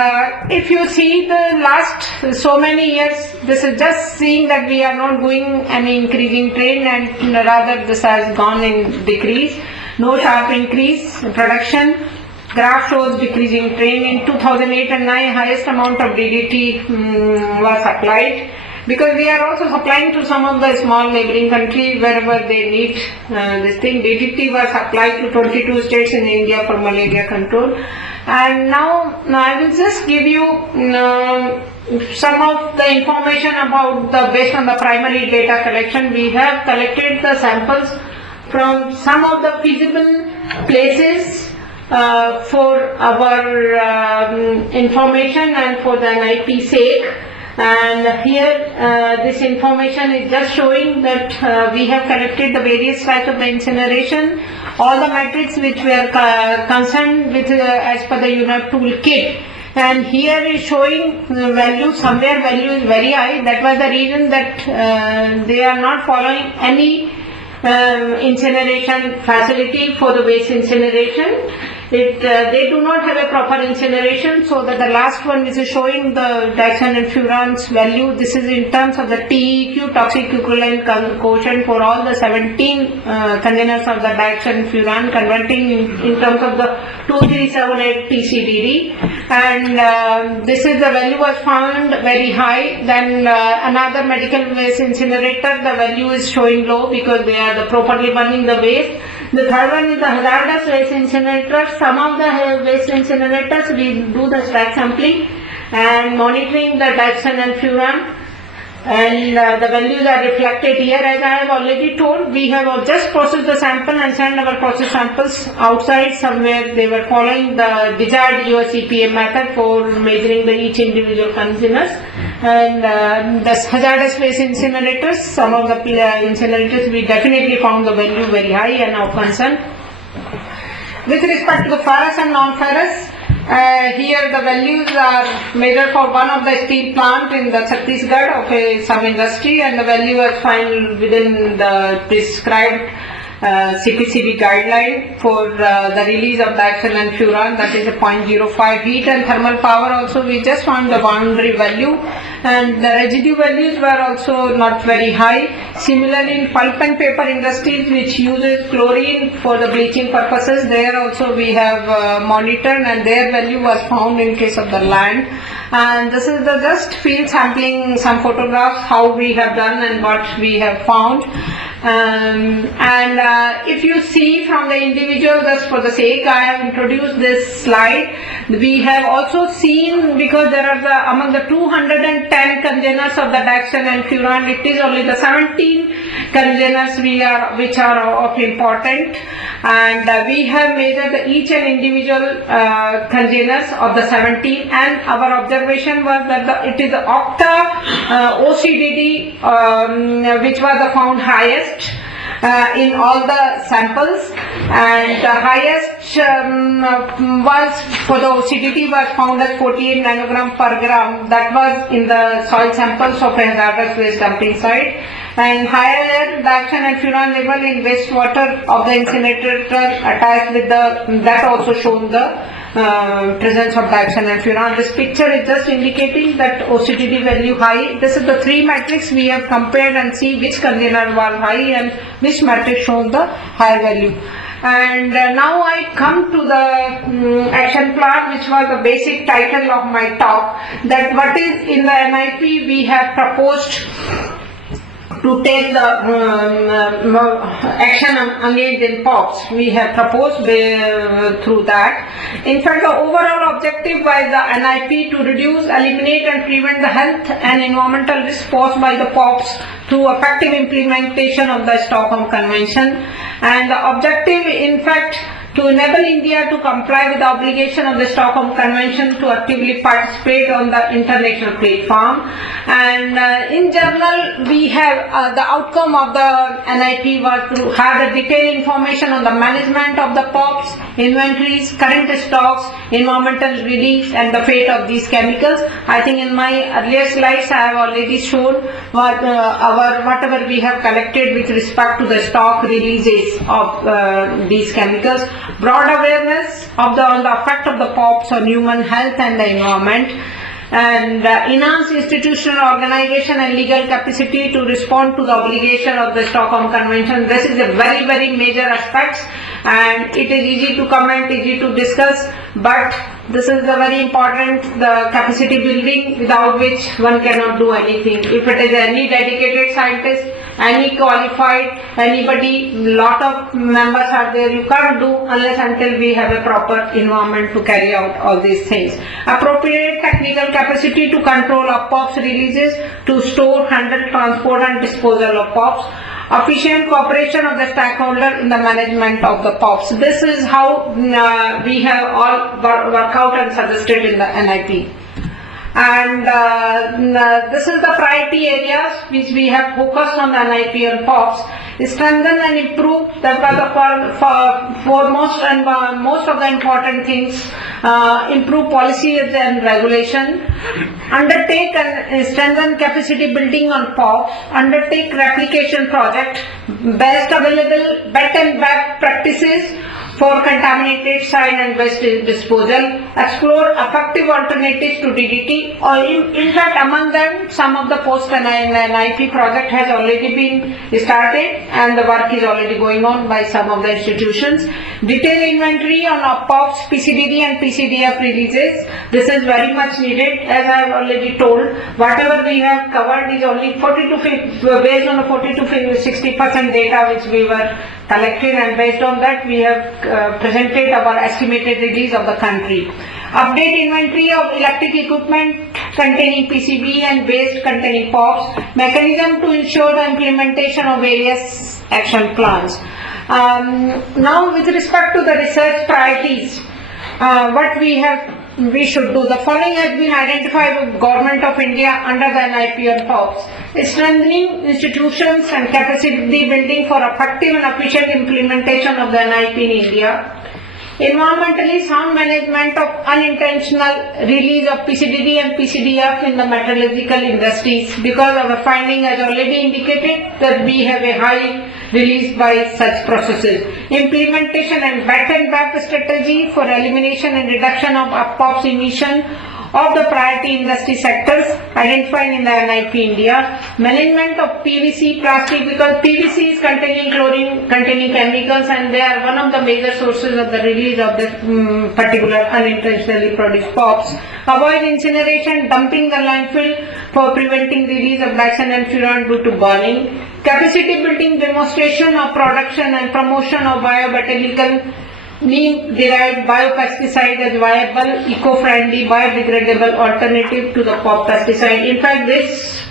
if you see the last so many years, this is just seeing that we are not going any increasing trend, and rather this has gone in decrease. No sharp increase in production. Graph shows decreasing trend. In 2008 and 9, highest amount of DDT was supplied, because we are also supplying to some of the small neighboring countries wherever they need this thing. DDT was supplied to 22 states in India for malaria control. And now I will just give you some of the information about based on the primary data collection. We have collected the samples from some of the feasible places for our information and for the NIP sake. And here this information is just showing that we have collected the various types of the incineration, all the metrics which we are concerned with as per the UNEP toolkit. And here is showing value, somewhere value is very high. That was the reason that they are not following any incineration facility for the waste incineration. They do not have a proper incineration, so that the last one is showing the dioxin and furans value. This is in terms of the TEQ, toxic equivalent quotient, for all the 17 containers of the dioxin and furan, converting in terms of the 2378 TCDD. And this is the value was found very high. Then another medical waste incinerator, the value is showing low because they are properly burning the waste. The third one is the hazardous waste incinerators. Some of the waste incinerators we do the stack sampling and monitoring the dioxin and furan. And the values are reflected here. As I have already told, we have just processed the sample and sent our process samples outside somewhere. They were following the desired US EPA method for measuring the each individual consumers. And the hazardous waste incinerators, some of the incinerators we definitely found the value very high and of concern. With respect to the ferrous and non-ferrous, here the values are measured for one of the steel plant in the Chhattisgarh of some industry, and the value was found within the prescribed CPCB guideline for the release of dioxin and furan, that is a 0.05. Heat and thermal power also we just found the boundary value, and the residue values were also not very high. Similarly, in pulp and paper industries which uses chlorine for the bleaching purposes, there also we have monitored and their value was found in case of the land. And this is the just field sampling, some photographs how we have done and what we have found. If you see from the individual, just for the sake I have introduced this slide, we have also seen, because there are among the 210 containers of the dioxin and furan, it is only the 17 containers which are of important, and we have measured each and individual containers of the 17, and our observation was that it is the octa OCDD which was found highest in all the samples, and the highest was for the OCDD was found as 48 nanogram per gram. That was in the soil samples of a hazardous waste dumping site, and higher dioxin and furan level in wastewater of the incinerator attached with the, that also shown the presence of dioxin and furan. This picture is just indicating that OCDD value high. This is the three matrix we have compared and see which container was high and which matrix shows the higher value. And now I come to the action plan, which was the basic title of my talk, that what is in the NIP we have proposed to take the action engaged in POPs. We have proposed through that. In fact, the overall objective was the NIP to reduce, eliminate and prevent the health and environmental risks posed by the POPs through effective implementation of the Stockholm Convention. And the objective, in fact, to enable India to comply with the obligation of the Stockholm Convention to actively participate on the international platform. And in general, we have the outcome of the NIP was to have the detailed information on the management of the POPs, inventories, current stocks, environmental release and the fate of these chemicals. I think in my earlier slides I have already shown whatever we have collected with respect to the stock releases of these chemicals. Broad awareness of on the effect of the POPs on human health and the environment, and enhance institutional organization and legal capacity to respond to the obligation of the Stockholm Convention. This is a very, very major aspect, and it is easy to comment, easy to discuss, but this is the very important, the capacity building without which one cannot do anything. If it is any dedicated scientist, any qualified, anybody, lot of members are there, you can't do unless until we have a proper environment to carry out all these things. Appropriate technical capacity to control of POPs releases, to store, handle, transport and disposal of POPs. Efficient cooperation of the stakeholder in the management of the POPs. This is how we have all worked out and suggested in the NIP. And this is the priority areas which we have focused on the NIP and POPs. Strengthen and improve, that was the foremost and most of the important things. Improve policy and regulation. Undertake and strengthen capacity building on POPs. Undertake replication project. Best available and best practices for contaminated site and waste disposal. Explore effective alternatives to DDT. Or in fact, among them, some of the post NIP project has already been started and the work is already going on by some of the institutions. Detailed inventory on POPs, PCDD and PCDF releases. This is very much needed. As I have already told, whatever we have covered is only 40 to 50, based on the 40 to 60% data which we were collected, and based on that we have presented our estimated release of the country. Update inventory of electric equipment containing PCB and waste containing POPs, mechanism to ensure the implementation of various action plans. Now with respect to the research priorities, what we should do. The following has been identified with Government of India under the NIP and POPs. Strengthening institutions and capacity building for effective and efficient implementation of the NIP in India. Environmentally sound management of unintentional release of PCDD and PCDF in the metallurgical industries, because our finding has already indicated that we have a high release by such processes. Implementation and back strategy for elimination and reduction of POPs emission of the priority industry sectors identified in the NIP India. Management of PVC plastic, because PVC is containing chlorine containing chemicals, and they are one of the major sources of the release of this particular unintentionally produced POPs. Avoid incineration, dumping the landfill for preventing release of dioxin and furan due to burning. Capacity building, demonstration of production and promotion of biobotanical neem-derived biopesticide as viable, eco-friendly, biodegradable alternative to the POP pesticide. In fact, this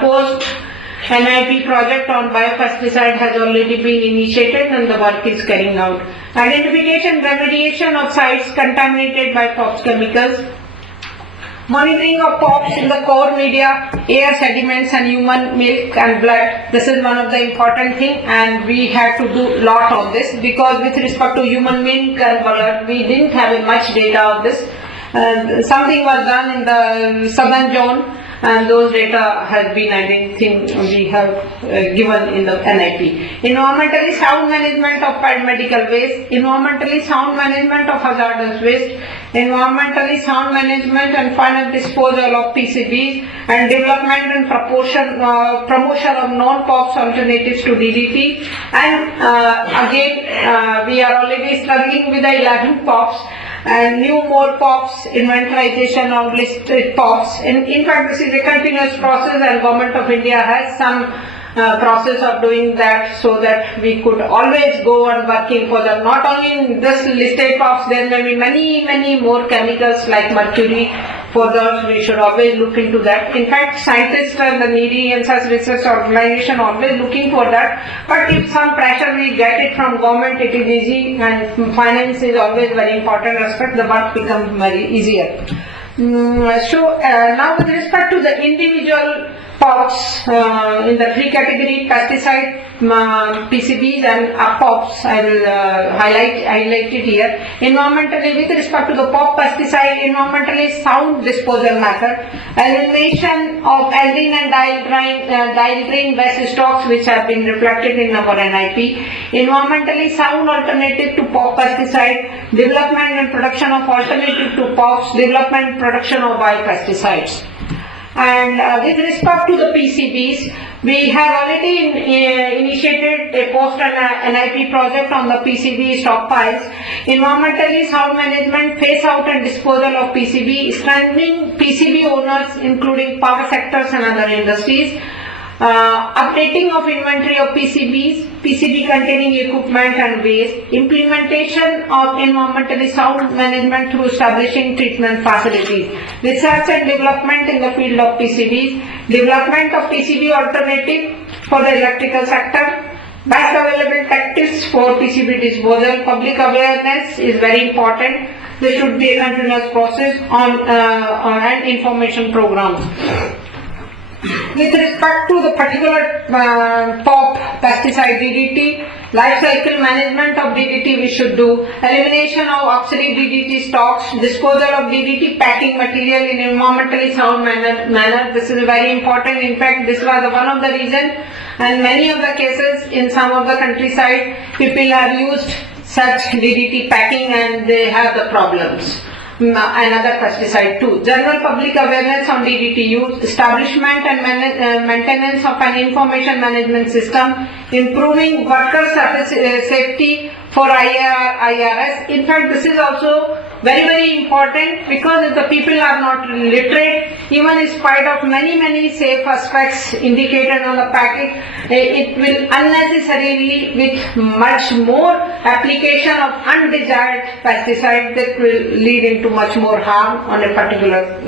post-NIP project on biopesticide has already been initiated and the work is carrying out. Identification, remediation of sites contaminated by POPs chemicals. Monitoring of POPs in the core media, air, sediments and human milk and blood. This is one of the important thing, and we had to do lot of this, because with respect to human milk and blood, we didn't have much data of this. Something was done in the southern zone, and those data has been, I think we have given in the NIP. Environmentally sound management of medical waste, environmentally sound management of hazardous waste, environmentally sound management and final disposal of PCBs, and development and promotion of non-POPs alternatives to DDT. And again, we are already struggling with the 11 POPs. And new more POPs, inventorization of listed POPs. In fact, this is a continuous process, and Government of India has some process of doing that, so that we could always go on working for the, not only in this listed POPs, there may be many more chemicals like mercury. For those, we should always look into that. In fact, scientists and the needy and such research organization are always looking for that. But if some pressure we get it from government, it is easy, and finance is always very important aspect. The work becomes very easier. Now with respect to the individual POPs in the three category, pesticide, PCBs and POPs, I will highlight it here. Environmentally, with respect to the POP pesticide, environmentally sound disposal method, elimination of aldrin and dieldrin waste stocks which have been reflected in our NIP, environmentally sound alternative to POP pesticide, development and production of alternative to POPs, development and production of biopesticides. And with respect to the PCBs, we have already initiated a post-NIP project on the PCB stockpiles. Environmentally sound management, phase out and disposal of PCB, strengthening PCB owners including power sectors and other industries. Updating of inventory of PCBs, PCB containing equipment and waste, implementation of environmentally sound management through establishing treatment facilities, research and development in the field of PCBs, development of PCB alternative for the electrical sector, best available tactics for PCB disposal. Public awareness is very important. There should be a continuous process on information programs. With respect to the particular POP pesticide DDT, life cycle management of DDT we should do, elimination of obsolete DDT stocks, disposal of DDT packing material in environmentally sound manner. This is very important. In fact, this was one of the reasons, and many of the cases in some of the countryside, people have used such DDT packing and they have the problems. Another pesticide too. General public awareness on DDT use, establishment and maintenance of an information management system, improving worker safety for IRS. In fact, this is also very, very important, because if the people are not literate, even in spite of many safe aspects indicated on the packet, it will unnecessarily with much more application of undesired pesticides that will lead into much more harm on a particular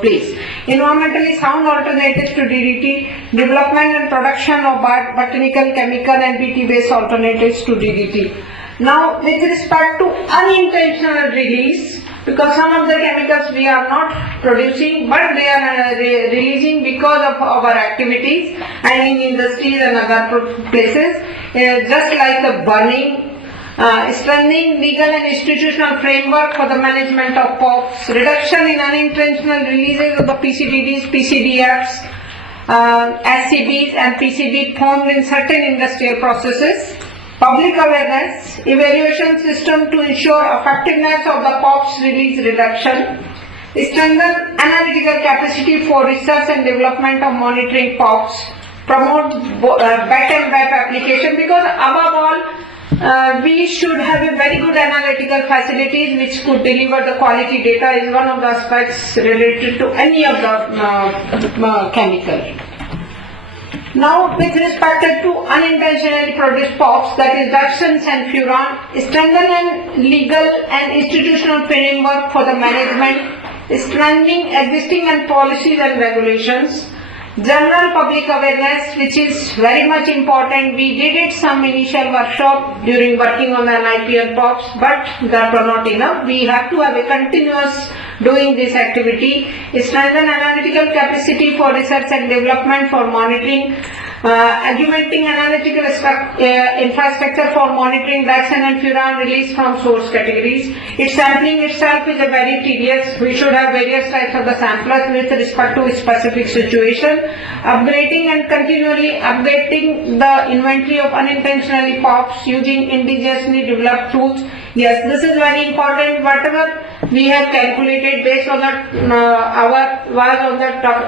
place. Environmentally sound alternatives to DDT, development and production of botanical, chemical and BT based alternatives to DDT. Now, with respect to unintentional release, because some of the chemicals we are not producing, but they are releasing because of our activities and in industries and other places, just like the burning, strengthening legal and institutional framework for the management of POPs, reduction in unintentional releases of the PCDDs, PCDFs, SCBs and PCB formed in certain industrial processes. Public awareness, evaluation system to ensure effectiveness of the POPs release reduction, strengthen analytical capacity for research and development of monitoring POPs, promote BET and BEP application, because above all, we should have a very good analytical facilities which could deliver the quality data is one of the aspects related to any of the chemical. Now, with respect to unintentionally produced POPs, that is dioxins and furan, strengthen an legal and institutional framework for the management, strengthening existing and policies and regulations, general public awareness, which is very much important. We did it some initial workshop during working on the NIP and POPs, but that were not enough. We have to have a continuous doing this activity, strengthen analytical capacity for research and development for monitoring, augmenting analytical infrastructure for monitoring dioxin and furan release from source categories. Its sampling itself is a very tedious. We should have various types of the samplers with respect to specific situation. Upgrading and continually updating the inventory of unintentionally POPs using indigenously developed tools. Yes, this is very important. Whatever we have calculated based on the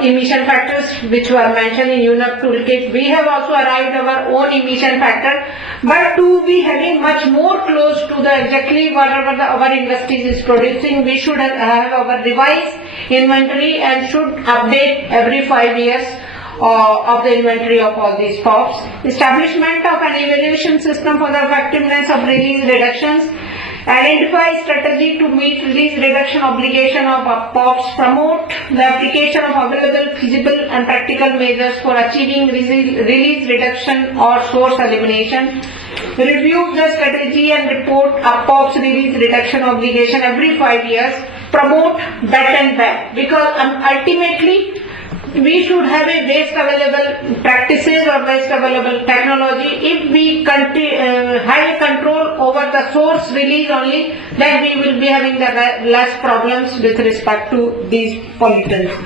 emission factors which were mentioned in UNEP toolkit, we have also arrived our own emission factor, but to be having much more close to the exactly whatever our industry is producing, we should have our revised inventory and should update every 5 years of the inventory of all these POPs. Establishment of an evaluation system for the effectiveness of release reductions. Identify strategy to meet release reduction obligation of POPs. Promote the application of available, feasible and practical measures for achieving release reduction or source elimination. Review the strategy and report a POPs release reduction obligation every 5 years. Promote BET and BEP, because ultimately we should have a best available practices or best available technology. If we have a control over the source release only, then we will be having the less problems with respect to these pollutants.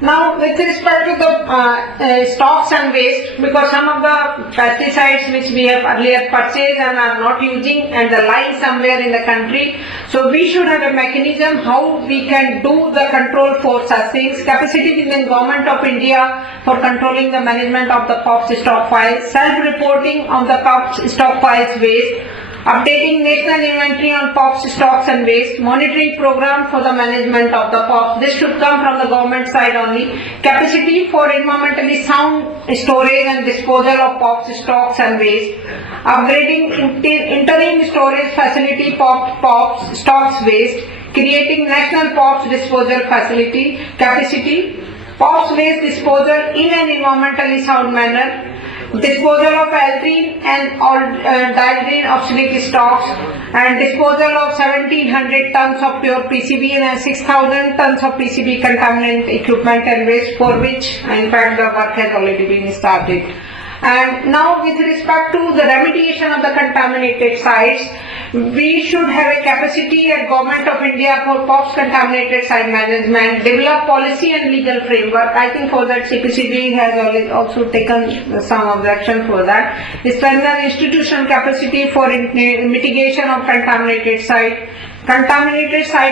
Now, with respect to the stocks and waste, because some of the pesticides which we have earlier purchased and are not using and they lie somewhere in the country, so we should have a mechanism how we can do the control for such things. Capacity within Government of India for controlling the management of the POPs stockpiles, self-reporting on the POPs stockpiles waste, updating national inventory on POPs stocks and waste, monitoring program for the management of the POPs. This should come from the government side only. Capacity for environmentally sound storage and disposal of POPs stocks and waste. Upgrading interim storage facility POPs stocks waste. Creating national POPs disposal facility capacity. POPs waste disposal in an environmentally sound manner. Disposal of aldrin and dieldrin obsolete stocks, and disposal of 1700 tons of pure PCB and 6000 tons of PCB contaminant equipment and waste, for which in fact the work has already been started. And now, with respect to the remediation of the contaminated sites, we should have a capacity at Government of India for POPs contaminated site management, develop policy and legal framework. I think for that CPCB has also taken some of the action for that. Strengthen institutional capacity for mitigation of contaminated site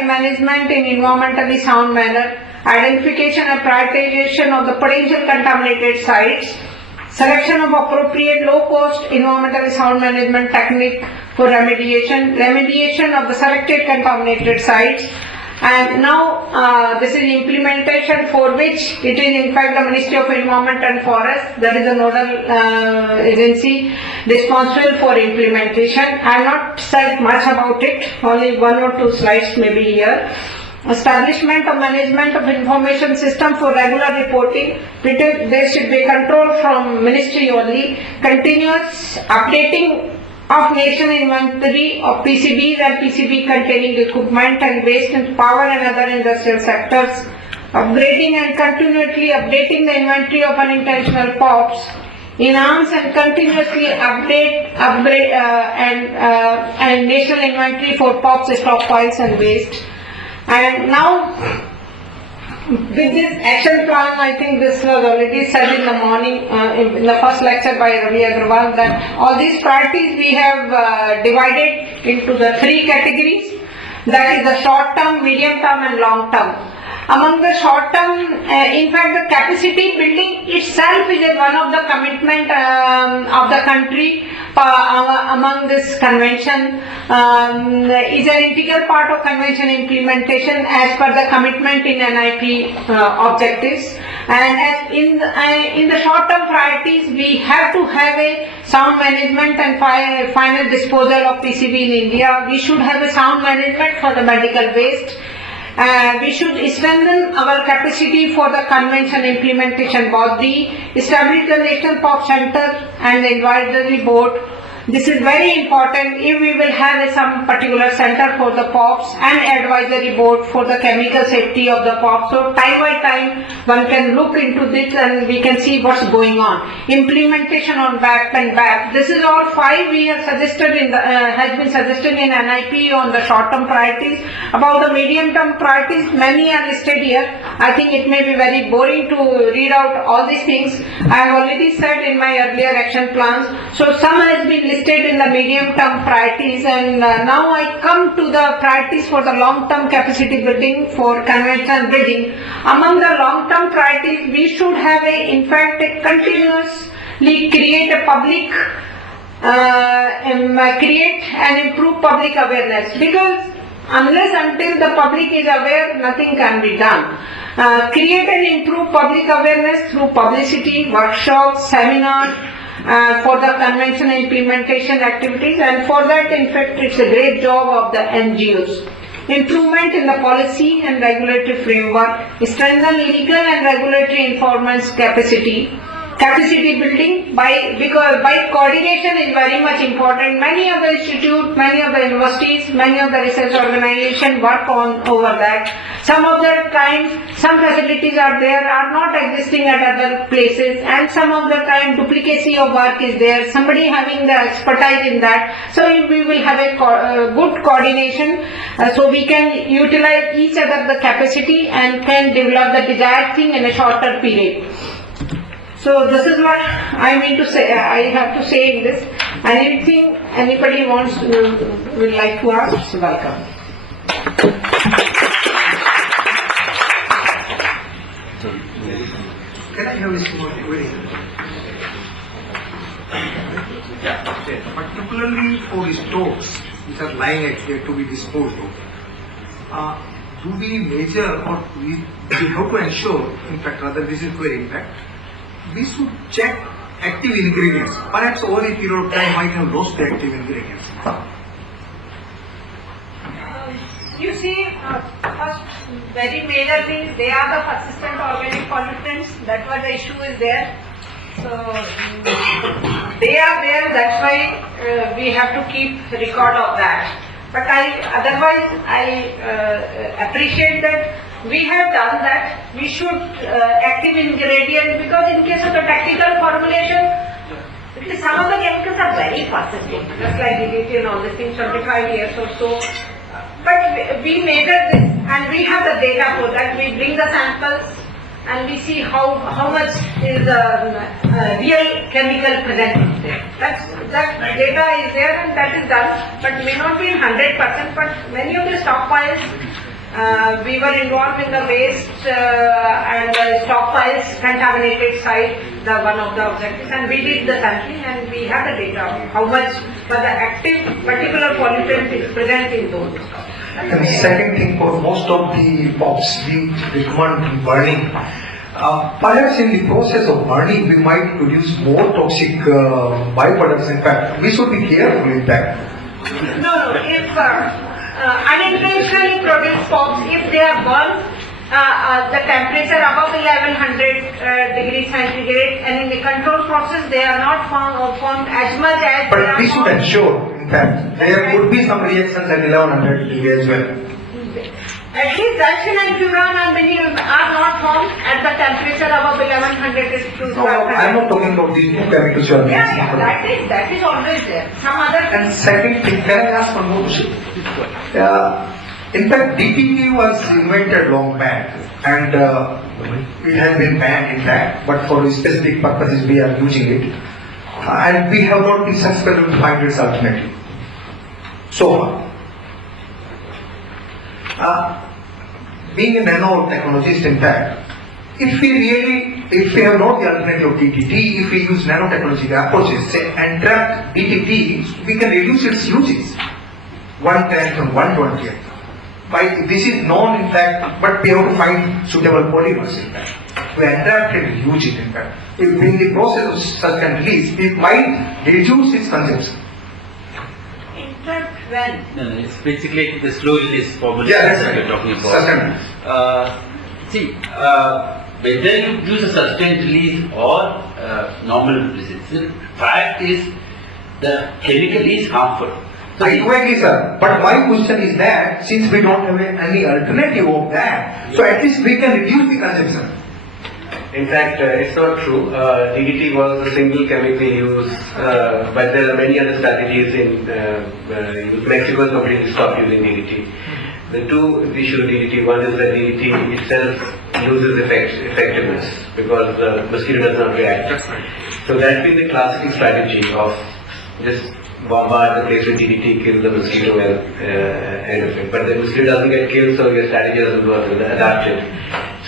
management in environmentally sound manner, identification and prioritization of the potential contaminated sites, selection of appropriate low-cost environmentally sound management technique for remediation of the selected contaminated sites. And now this is implementation for which it is in fact the Ministry of Environment and Forest, that is the nodal agency responsible for implementation. I have not said much about it, only 1 or 2 slides maybe here. Establishment of management of information system for regular reporting. There should be control from ministry only. Continuous updating of nation inventory of PCBs and PCB containing equipment and waste in power and other industrial sectors. Upgrading and continually updating the inventory of unintentional POPs. Enhance and continuously upgrade and national inventory for POPs, stockpiles and waste. And now, with this action plan, I think this was already said in the morning, in the first lecture by Ravi Agrawal, that all these priorities we have divided into the 3 categories, that is the short term, medium term and long term. Among the short term, in fact the capacity building itself is one of the commitment of the country among this convention, is an integral part of convention implementation as per the commitment in NIP objectives. And in the short term priorities, we have to have a sound management and final disposal of PCB in India. We should have a sound management for the medical waste. We should strengthen our capacity for the convention implementation body, establish the National POP Center and the Advisory Board. This is very important if we will have some particular center for the POPs and advisory board for the chemical safety of the POPs. So time by time one can look into this and we can see what's going on. Implementation on back and back. This is all 5 we have suggested in the, has been suggested in NIP on the short term priorities. About the medium term priorities, many are listed here. I think it may be very boring to read out all these things. I have already said in my earlier action plans. So some has been listed in the medium term priorities, and now I come to the priorities for the long term capacity building for convention building. Among the long term priorities, we should have in fact continuously create a public create and improve public awareness, because unless until the public is aware, nothing can be done. Create and improve public awareness through publicity, workshops, seminars, for the convention implementation activities, and for that in fact it's a great job of the NGOs. Improvement in the policy and regulatory framework, strengthen legal and regulatory informants capacity building because coordination is very much important. Many of the institutes, many of the universities, many of the research organizations work on over that. Some of the times, some facilities are there, are not existing at other places, and some of the time duplicacy of work is there, somebody having the expertise in that. So we will have a good coordination, so we can utilize each other the capacity and can develop the desired thing in a shorter period. So this is what I mean to say. I have to say in this. Anything anybody wants would like to ask, welcome. Can I have a small query? Particularly for stocks which are lying at here to be disposed of, do we measure or we have to ensure, in fact rather this is query in fact, we should check active ingredients. Perhaps over a period of time might have lost the active ingredients. You see, first, very majorly, they are the persistent organic pollutants. That's what the issue is there. So, they are there, that's why we have to keep record of that. But otherwise, I appreciate that we have done that. We should active ingredients, because in case of the tactical formulation, some of the chemicals are very persistent, just like DDT and all these things, 25 years or so. But we measure this and we have the data for that. We bring the samples and we see how much is real chemical present there. That data is there and that is done, but may not be 100%, but many of the stockpiles We were involved in the waste and stockpiles contaminated site, one of the objectives, and we did the sampling and we have the data of how much for the active particular pollutant is present in those. And the second thing, for most of the POPs, we recommend burning. Perhaps in the process of burning, we might produce more toxic byproducts. In fact, we should be careful in that. No, if unintentionally produced POPs, if they are burned, the temperature above 1100 degrees centigrade, and in the control process they are not formed as much as. But we should ensure, in fact, there could be some reactions at 1100 degrees as well. At least xylene and furan are not formed at the temperature above 1100 to 1200. No, I'm not talking about these two chemicals you are Yeah, mentioning. that is always there. Some other. And second thing, can I ask one more question? In fact, DDT was invented long back, and it has been banned in fact, but for specific purposes we are using it. And we have not been successful to find its alternative so far. Being a nanotechnologist, in fact, if we have not the alternative of DDT, if we use nanotechnology approaches, say, and trap DDT, we can reduce its uses 1/10 from 1/20th. This is known, in fact, but we have to find suitable polymers, in fact. We entrap it and use it, in fact. If in the process of such an release, it might reduce its consumption. Interrupt when? No, it's basically the slow release formula Yeah, that's that right. we're talking about. Certainly. Whether you use a sustained release or normal release, the fact is the chemical is harmful. Exactly, sir. But my question is that since we don't have any alternative of that, so at least we can reduce the consumption. In fact, it's not true. DDT was a single chemical use, but there are many other strategies in Mexico has completely stopped using DDT. The two issues with DDT, one is that DDT itself loses effectiveness because the mosquito does not react. That's right. So that's been the classical strategy of just bombard the place with DDT, kill the mosquito and end of it. But the mosquito doesn't get killed, so your strategy doesn't work, adapted.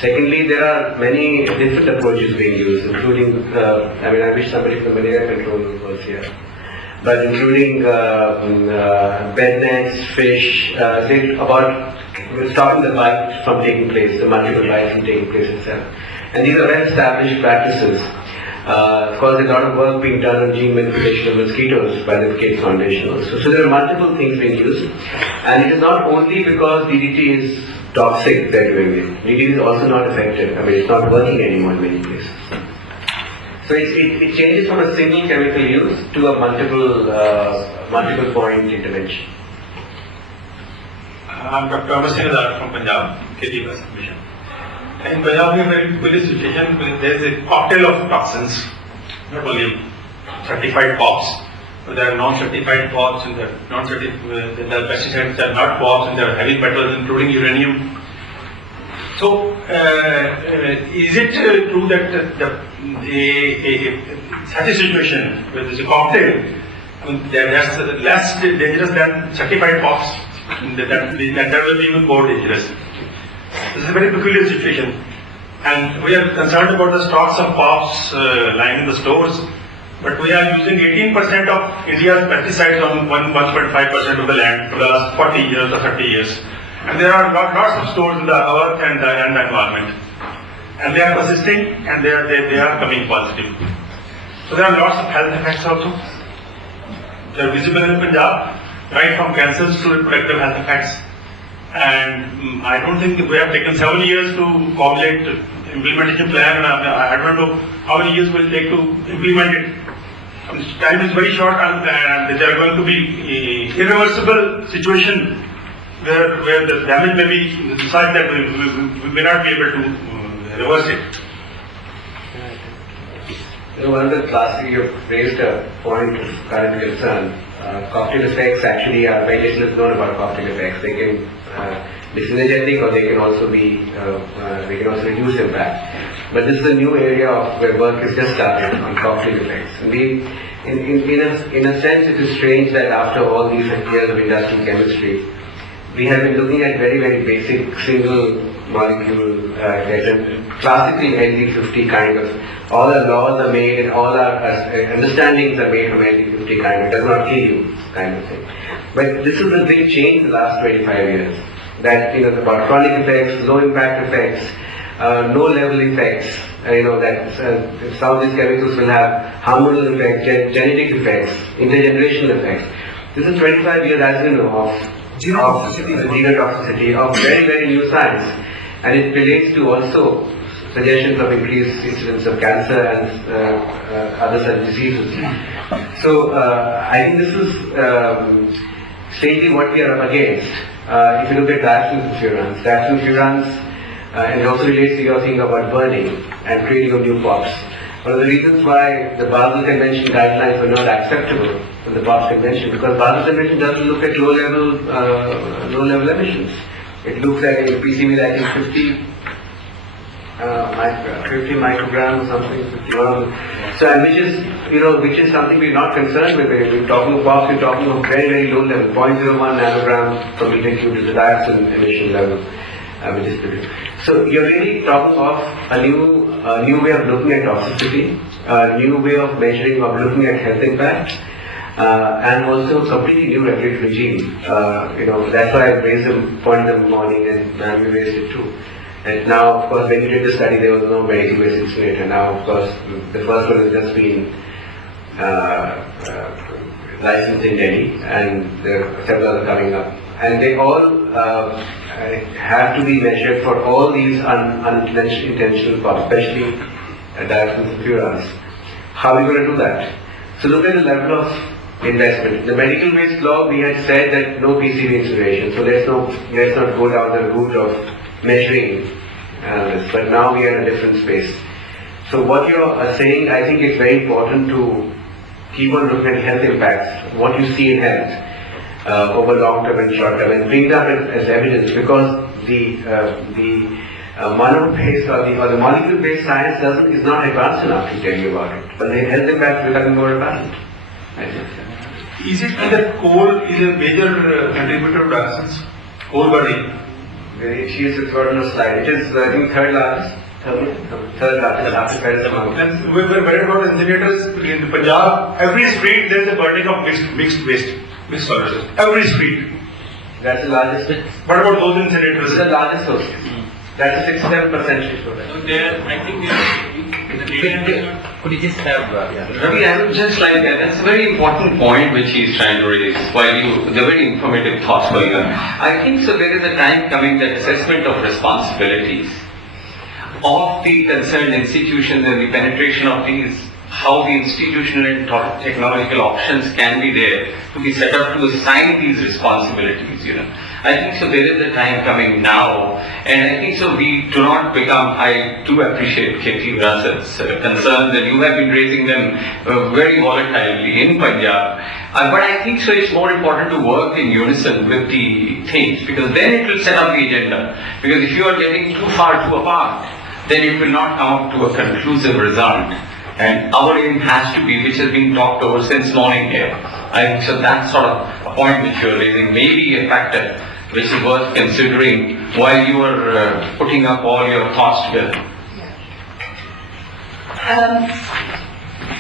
Secondly, there are many different approaches being used, including, I wish somebody from malaria control was here, but including bed nets, fish, about stopping the bite from taking place, the multiple bites from taking place itself. And these are well-established practices. Of course, there's a lot of work being done on gene manipulation of mosquitoes by the Gates Foundation also. So there are multiple things being used. And it is not only because DDT is toxic that we're doing it. DDT is also not effective. It's not working anymore in many places. So it changes from a single chemical use to a multiple point intervention. I'm Dr. Amar Singh from Punjab, KG Bus Mission. In Punjab, we have a very peculiar situation. There is a cocktail of toxins, not only certified POPs, but there are non-certified POPs, and there are pesticides that are not POPs, and there are heavy metals, including uranium. So, is it true that such a situation where there is a cocktail that's less dangerous than certified POPs, that will be even more dangerous? This is a very peculiar situation, and we are concerned about the stocks of POPs lying in the stores, but we are using 18% of India's pesticides on 1.5% of the land for the last 40 years or 30 years. And there are lots of stores in the earth and the environment, and they are persisting, and they are coming positive. So there are lots of health effects also. They are visible in Punjab, right from cancers to reproductive health effects. And I don't think we have taken 7 years to formulate implementation plan, and I don't know how many years will take to implement it. Time is very short, and there are going to be irreversible situation where the damage may be such that we may not be able to reverse it. One of the classic, you've raised a point of current concern. Cocktail effects actually are very little known about cocktail effects. They can be synergetic, or they can also reduce impact. But this is a new area of where work is just started on cocktail effects. In a sense, it is strange that after all these years of industrial chemistry, we have been looking at very, very basic single molecule effects, and classically LD50 kind of, all our laws are made and all our understandings are made from LD50 kind of, it does not kill you kind of thing. But this is a big change in the last 25 years, that, about chronic effects, low impact effects, no level effects, that some of these chemicals will have hormonal effects, genetic effects, intergenerational effects. This is 25 years, as you know, of genotoxicity, of very, very new science, and it relates to also suggestions of increased incidence of cancer and other such diseases. So I think this is strangely what we are up against. If you look at dioxin furans, and it also relates to your thing about burning and creating of new POPs. One of the reasons why the Basel Convention guidelines were not acceptable to the POPs Convention, because Basel Convention doesn't look at low level emissions. It looks at a PCB, I think 50 micrograms or something, 51. So, and which is something we're not concerned with. We're talking of POPs, we're talking of very, very low level, 0.01 nanogram per meter cube is the dioxin emission level. Which is produced. So you're really talking of a new way of looking at toxicity, a new way of measuring, of looking at health impact, and also a completely new regulatory regime. That's why I raised the point in the morning, and we raised it too. And now, of course, when you did the study, there was no medical waste incinerator. Now, of course, the first one has just been licensed in Delhi, and there are several others coming up. And they all have to be measured for all these unintentional costs, especially dioxins furans. How are we going to do that? So look at the level of investment. The medical waste law, we had said that no PCB incineration, so let's not go down the route of measuring this. But now we are in a different space. So what you are saying, I think it's very important to keep on looking at health impacts, what you see in health. Over long term and short term, and bring that as evidence, because the mono-based or the molecule-based science is not advanced enough to tell you about it. But the health impact is becoming more advanced. I think. Is it that coal is a major contributor to dioxins? Coal burning? It's got on the slide. It is, I think, third largest after paracetamol. And we were worried about incinerators in Punjab. Every street there is a burning of mixed waste. Mixed solids. Every street. That's the largest. What about those incinerators? It's the largest source. That's a 67% So there, I think could you just have Ravi, I would just like that. That's a very important point which he is trying to raise. While the very informative thoughts going on. I think so. There is a time coming that assessment of responsibilities of the concerned institutions and the penetration of these, how the institutional and technological options can be there to be set up to assign these responsibilities, I think so there is a time coming now, and I think so we do not become, I do appreciate K.T. Vyas's concerns, and you have been raising them very volatilely in Punjab. But I think so it's more important to work in unison with the things, because then it will set up the agenda. Because if you are getting too far apart, then it will not come up to a conclusive result. And our aim has to be, which has been talked over since morning here. I think so that sort of a point which you are raising may be a factor which is worth considering while you are putting up all your thoughts together.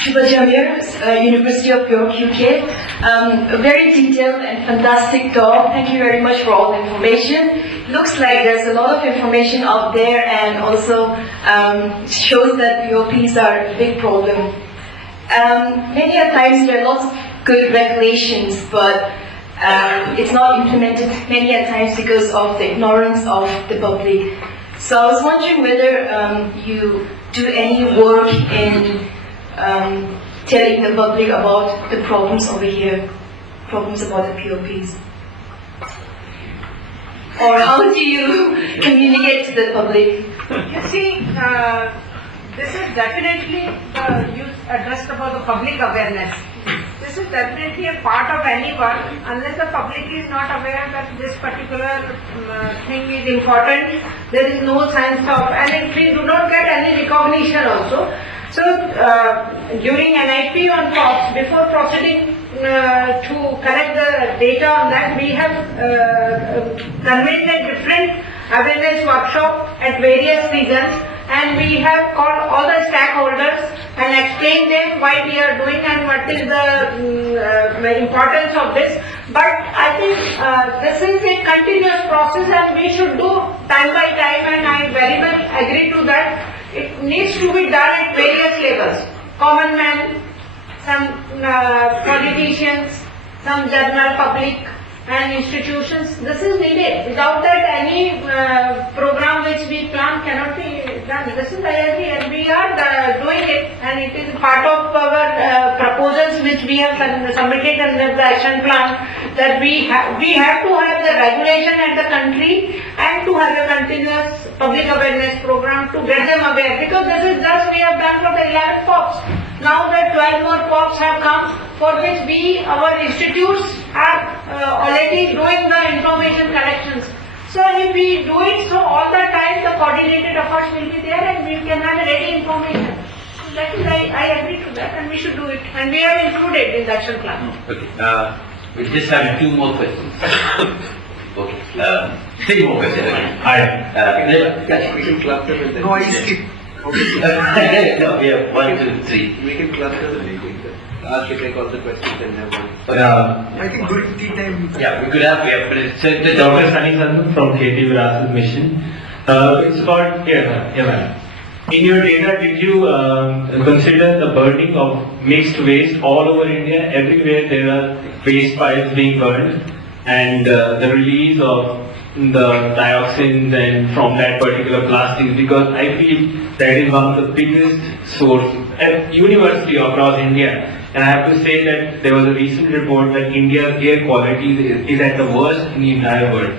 Shiva Jamir, University of York, UK. A very detailed and fantastic talk. Thank you very much for all the information. Looks like there's a lot of information out there, and also shows that POPs are a big problem. Many a times there are lots of good regulations, but it's not implemented many a times because of the ignorance of the public. So I was wondering whether you do any work in telling the public about the problems over here, problems about the POPs. Or how do you communicate to the public? You see, this is definitely you addressed about the public awareness. This is definitely a part of any work. Unless the public is not aware that this particular thing is important, there is no sense of, and if we do not get any recognition also. So during NIP on POPs, before proceeding to collect the data on that, we have convened a different awareness workshop at various regions, and we have called all the stakeholders and explained them why we are doing and what is the importance of this. But I think this is a continuous process and we should do time by time, and I very much agree to that. It needs to be done at various levels. Common man, some politicians, some general public and institutions. This is needed. Without that, any program which we plan cannot be done. This is I agree, and we are doing it, and it is part of our proposals which we have submitted under the action plan, that we have to have the regulation at the country and to have a continuous public awareness program to get them aware, because this is just we have done for the 11 POPs. Now that 12 more POPs have come, for which our institutes are already doing the information collections. So if we do it, so all the time the coordinated efforts will be there and we can have ready information. So that is, I agree to that, and we should do it. And we have included in the action plan. Okay, we just have 2 more questions. Okay, 3 more questions. We can cluster with them. No, I skip. No, we have 1, 2, 3. We can cluster the meeting. Ask you take all the questions and have one. I think during tea time. Yeah, we have Dr. Sunny Sandhu from Creative Viras Mission. It's about, in your data, did you consider the burning of mixed waste all over India? Everywhere there are waste piles being burned, and the release of the dioxins and from that particular plastics, because I feel that is one of the biggest source universally across India. And I have to say that there was a recent report that India's air quality is at the worst in the entire world.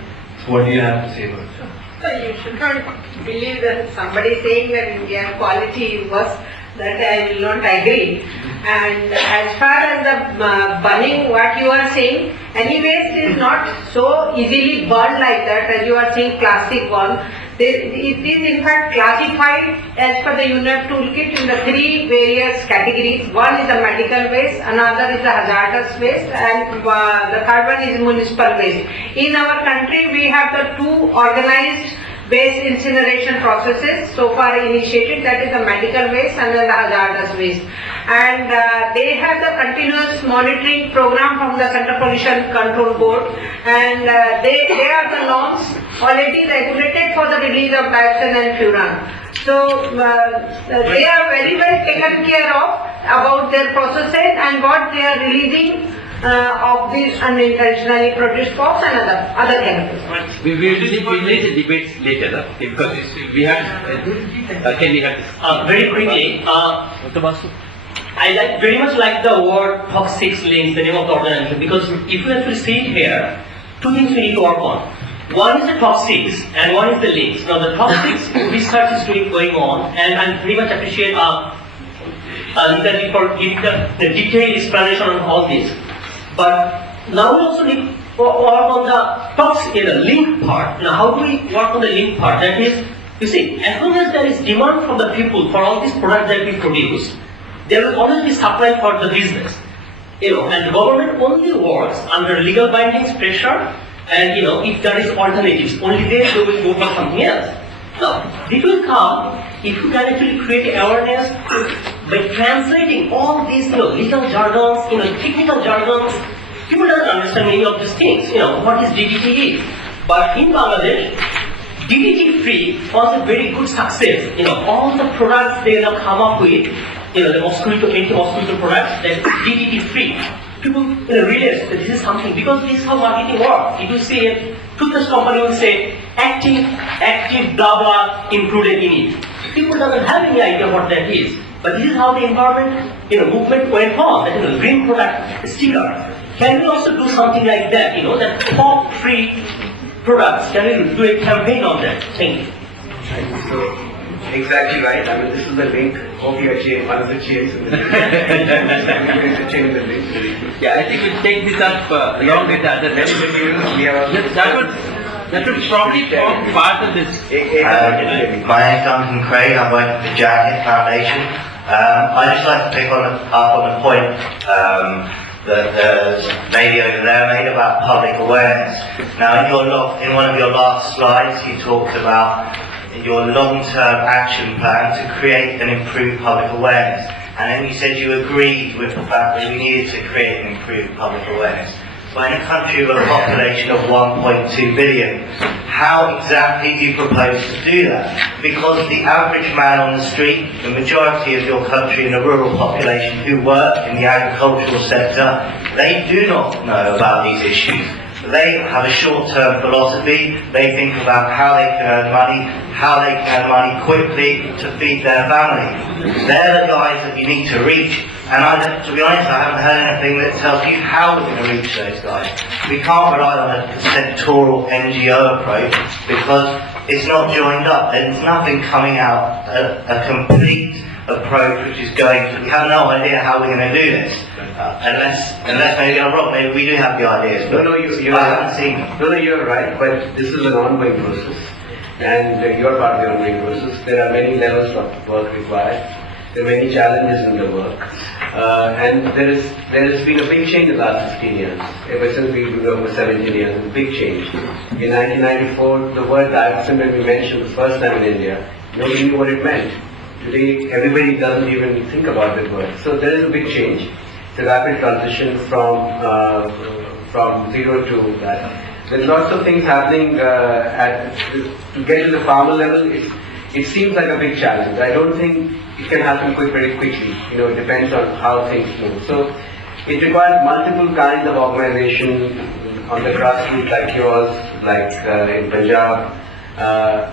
So what do you have to say about that? So you should not believe that somebody saying that Indian quality is worse, that I will not agree. And as far as the burning, what you are saying, any waste is not so easily burned like that, as you are saying plastic one. It is in fact classified as per the UNEP toolkit in the 3 various categories. One is the medical waste, another is the hazardous waste, and the third one is municipal waste. In our country, we have the 2 organized waste incineration processes so far initiated, that is the medical waste and then the hazardous waste. And they have the continuous monitoring program from the Central Pollution Control Board, and they are the norms already regulated for the release of dioxin and furan. So they are very well taken care of about their processes and what they are releasing of these unintentionally produced POPs and other chemicals. We will do the debates later, because we have. Can we have this? Very quickly, I very much like the word toxics links, the name of the organization, because if you actually see it here, 2 things we need to work on. One is the toxics and one is the links. Now the toxics research is going on, and I very much appreciate for giving the detailed explanation on all this. But now we also need to work on the toxic, the link part. Now how do we work on the link part? That is, you see, as long as there is demand from the people for all these products that we produce, there will always be supply for the business. And the government only works under legal bindings, pressure, and if there is alternatives, only then they will go for something else. Now, it will come if you can actually create awareness by translating all these legal jargons, technical jargons. People don't understand many of these things. What is DDT is. But in Bangladesh, DDT free was a very good success. All the products they have come up with, the mosquito, anti-mosquito products, that DDT free. People realize that this is something, because this is how marketing works. It will say, toothpaste company will say, active, blah blah, included in it. People don't have any idea what that is. But this is how the environment, movement went on. That green product sticker. Can we also do something like that? That POP-free products. Can we do a campaign on that? Thank you. So, exactly right. I mean, this is the link. Hope you achieve one of the chains in the link. Yeah, I think we'll take this up along with the other that would probably form part of this. My name's Duncan Craig, I'm working for Jacket Foundation. I'd just like to pick up on the point that the lady over there made about public awareness. Now, in one of your last slides, you talked about your long-term action plan to create and improve public awareness. And then you said you agreed with the fact that we needed to create and improve public awareness. But in a country with a population of 1.2 billion, how exactly do you propose to do that? Because the average man on the street, the majority of your country in the rural population who work in the agricultural sector, they do not know about these issues. They have a short-term philosophy. They think about how they can earn money, quickly to feed their family. They're the guys that you need to reach. And to be honest, I haven't heard anything that tells you how we're going to reach those guys. We can't rely on a sectoral NGO approach because it's not joined up. There's nothing coming out, a complete approach which is going to, we have no idea how we're going to do this. Unless maybe I'm wrong, maybe we do have the ideas, but I haven't seen them. No, you're right, but this is an ongoing process, and you're part of the ongoing process. There are many levels of work required. There are many challenges in the work, and there has been a big change in the last 15 years. Ever since we grew up for 17 years, a big change. In 1994, the word dioxin, when we mentioned the first time in India, nobody knew what it meant. Today, everybody doesn't even think about that word. So there is a big change. It's a rapid transition from zero to that. There's lots of things happening to get to the farmer level. It seems like a big challenge. I don't think it can happen very quickly. It depends on how things move. So it requires multiple kinds of organization on the grassroots like yours, like in Punjab,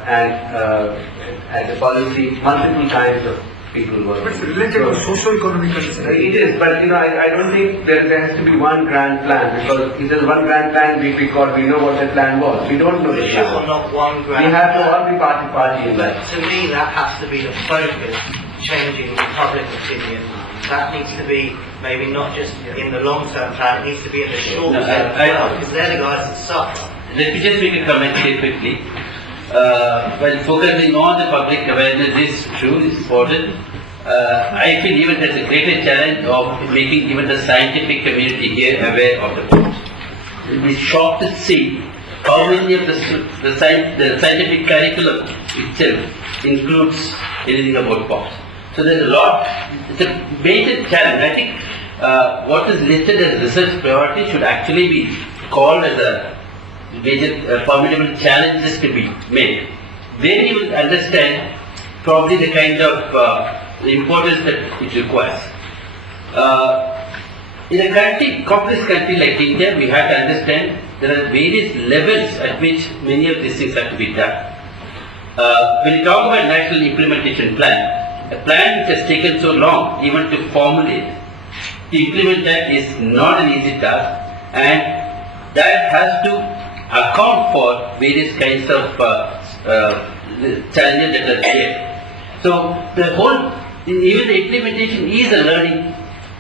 and the policy, multiple kinds of people work. But it's related to socio-economic conditions. It is, but I don't think there has to be one grand plan, because if there's one grand plan, we know what the plan was. We don't know the Sure, plan. not one grand. We have to all be party in that. To me, that has to be the focus, changing the public opinion. That needs to be maybe not just in the long-term plan, it needs to be in the short-term plan, because they're the guys that suffer. Let me just make a comment here quickly. While focusing on the public awareness is true, is important. I feel even there's a greater challenge of making even the scientific community here aware of the post. You'll be shocked to see how many of the scientific curriculum itself includes anything about POPs. So there's a lot, it's a major challenge. I think what is listed as research priority should actually be called as a major formidable challenges to be made. Then you will understand probably the kind of importance that it requires. In a country, complex country like India, we have to understand there are various levels at which many of these things have to be done. When you talk about national implementation plan, a plan which has taken so long even to formulate, to implement that is not an easy task, and that has to account for various kinds of challenges that are there. So the whole, even the implementation is a learning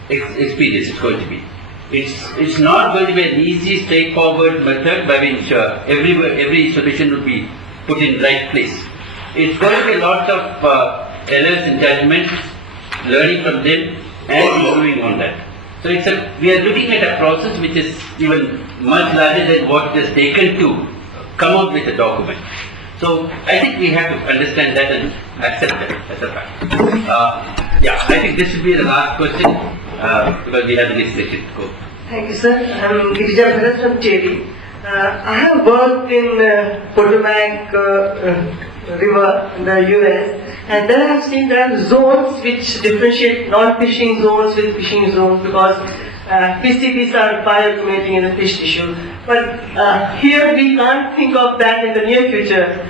experience. It's going to be. It's not going to be an easy, straightforward method by which every solution will be put in right place. It's going to be a lot of errors in judgment, learning from them, and improving on that. So we are looking at a process which is even much larger than what it has taken to come out with a document. So I think we have to understand that and accept that as a fact. I think this should be the last question because we have the next session to go. Thank you, sir. I'm Girija Bharat from Cherry. I have worked in Potomac River in the US, and then I have seen there are zones which differentiate non-fishing zones with fishing zones, because PCBs are bioaccumulating in the fish tissue. But here we can't think of that in the near future.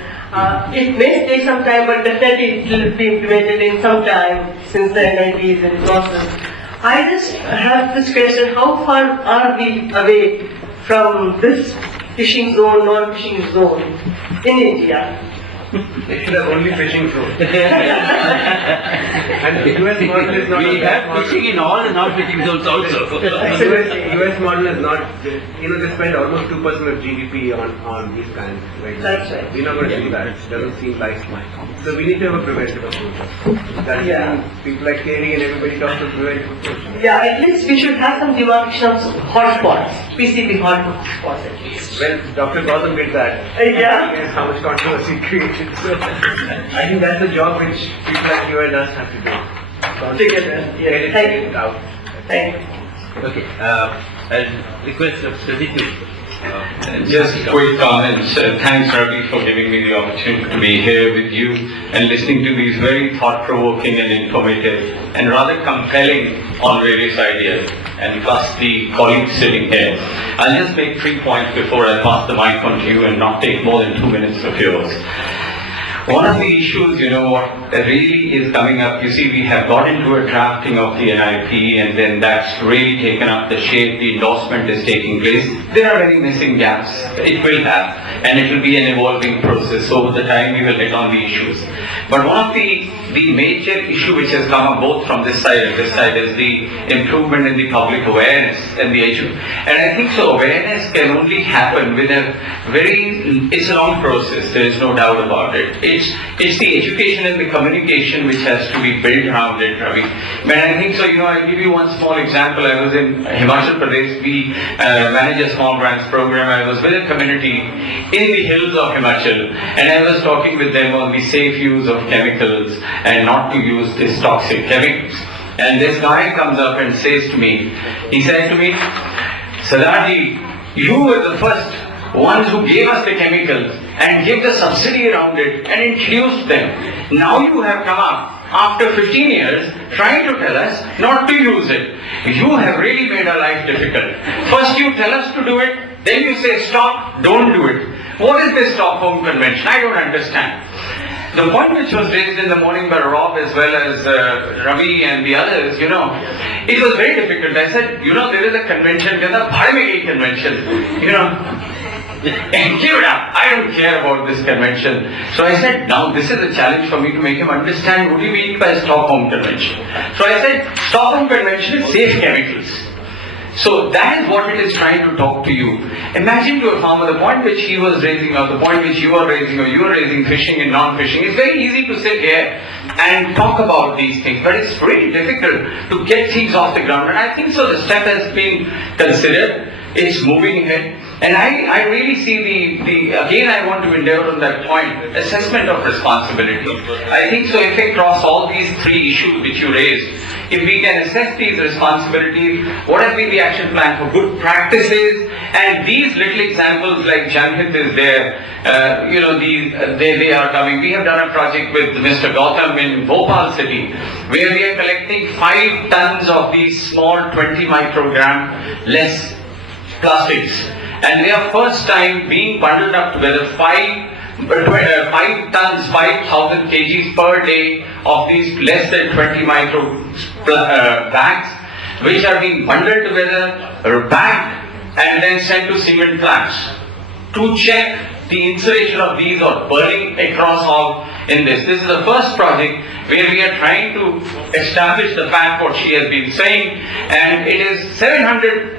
It may take some time, but definitely it will be implemented in some time, since the NIT is in process. I just have this question: how far are we away from this fishing zone, non-fishing zone in India? They should have only fishing zones. And the US model is not. We have fishing in all the non-fishing zones also. US model is not, they spend almost 2% of GDP on these kinds of things. That's right. We're not going to do that. It doesn't seem like much. So we need to have a preventive approach. That's Yeah. people like Kerry and everybody talks about preventive approach. Yeah, at least we should have some demarcation of hotspots, PCB hotspots at least. Well, Dr. Gautam did that. Yeah. Guess how much controversy created. So I think that's a job which people like you and us have to do. Together. Get Yeah. it Thank you. straightened out. Thank you. Okay, I'll request the President to Just quick comments. Thanks, Ravi, for giving me the opportunity to be here with you and listening to these very thought-provoking and informative and rather compelling on various ideas, and plus the colleagues sitting here. I'll just make 3 points before I pass the mic on to you and not take more than 2 minutes of yours. One of the issues, what really is coming up, you see, we have got into a drafting of the NIP, and then that's really taken up the shape, the endorsement is taking place. There are very missing gaps. It will have, and it will be an evolving process. So over the time we will hit on the issues. But one of the major issue which has come up both from this side and this side is the improvement in the public awareness and the issue. And I think so awareness can only happen with it's a long process, there is no doubt about it. It's the education and the communication which has to be built around it, Ravi. But I think so, I'll give you one small example. I was in Himachal Pradesh, we manage a small grants program. I was with a community in the hills of Himachal, and I was talking with them on the safe use of chemicals and not to use these toxic chemicals. And this guy comes up and says to me, he said to me, Sardarji, you were the first ones who gave us the chemicals and gave the subsidy around it and introduced them. Now you have come up after 15 years trying to tell us not to use it. You have really made our life difficult. First you tell us to do it, then you say stop, don't do it. What is this Stockholm Convention? I don't understand. The point which was raised in the morning by Rob as well as Ravi and the others, it was very difficult. I said, there is a convention, Bharmegi convention, and give it up. I don't care about this convention. So I said, now this is a challenge for me to make him understand what do you mean by Stockholm Convention. So I said, Stockholm Convention is safe chemicals. So that is what it is trying to talk to you. Imagine to a farmer, the point which he was raising or the point which you are raising or you are raising, fishing and non-fishing, it's very easy to sit here and talk about these things, but it's really difficult to get things off the ground. And I think so the step has been considered, it's moving ahead. And I really see again I want to endeavor on that point, assessment of responsibility. I think so if I cross all these 3 issues which you raised, if we can assess these responsibilities, what has been the action plan for good practices, and these little examples like Janhit is there, they are coming. We have done a project with Mr. Gautam in Bhopal city, where we are collecting 5 tons of these small 20 microgram less plastics. And they are first time being bundled up together, 5 tons, 5,000 kgs per day of these less than 20 micro bags, which are being bundled together, bagged, and then sent to cement plants to check the insulation of these or burning across all in this. This is the first project where we are trying to establish the fact what she has been saying, and it is 700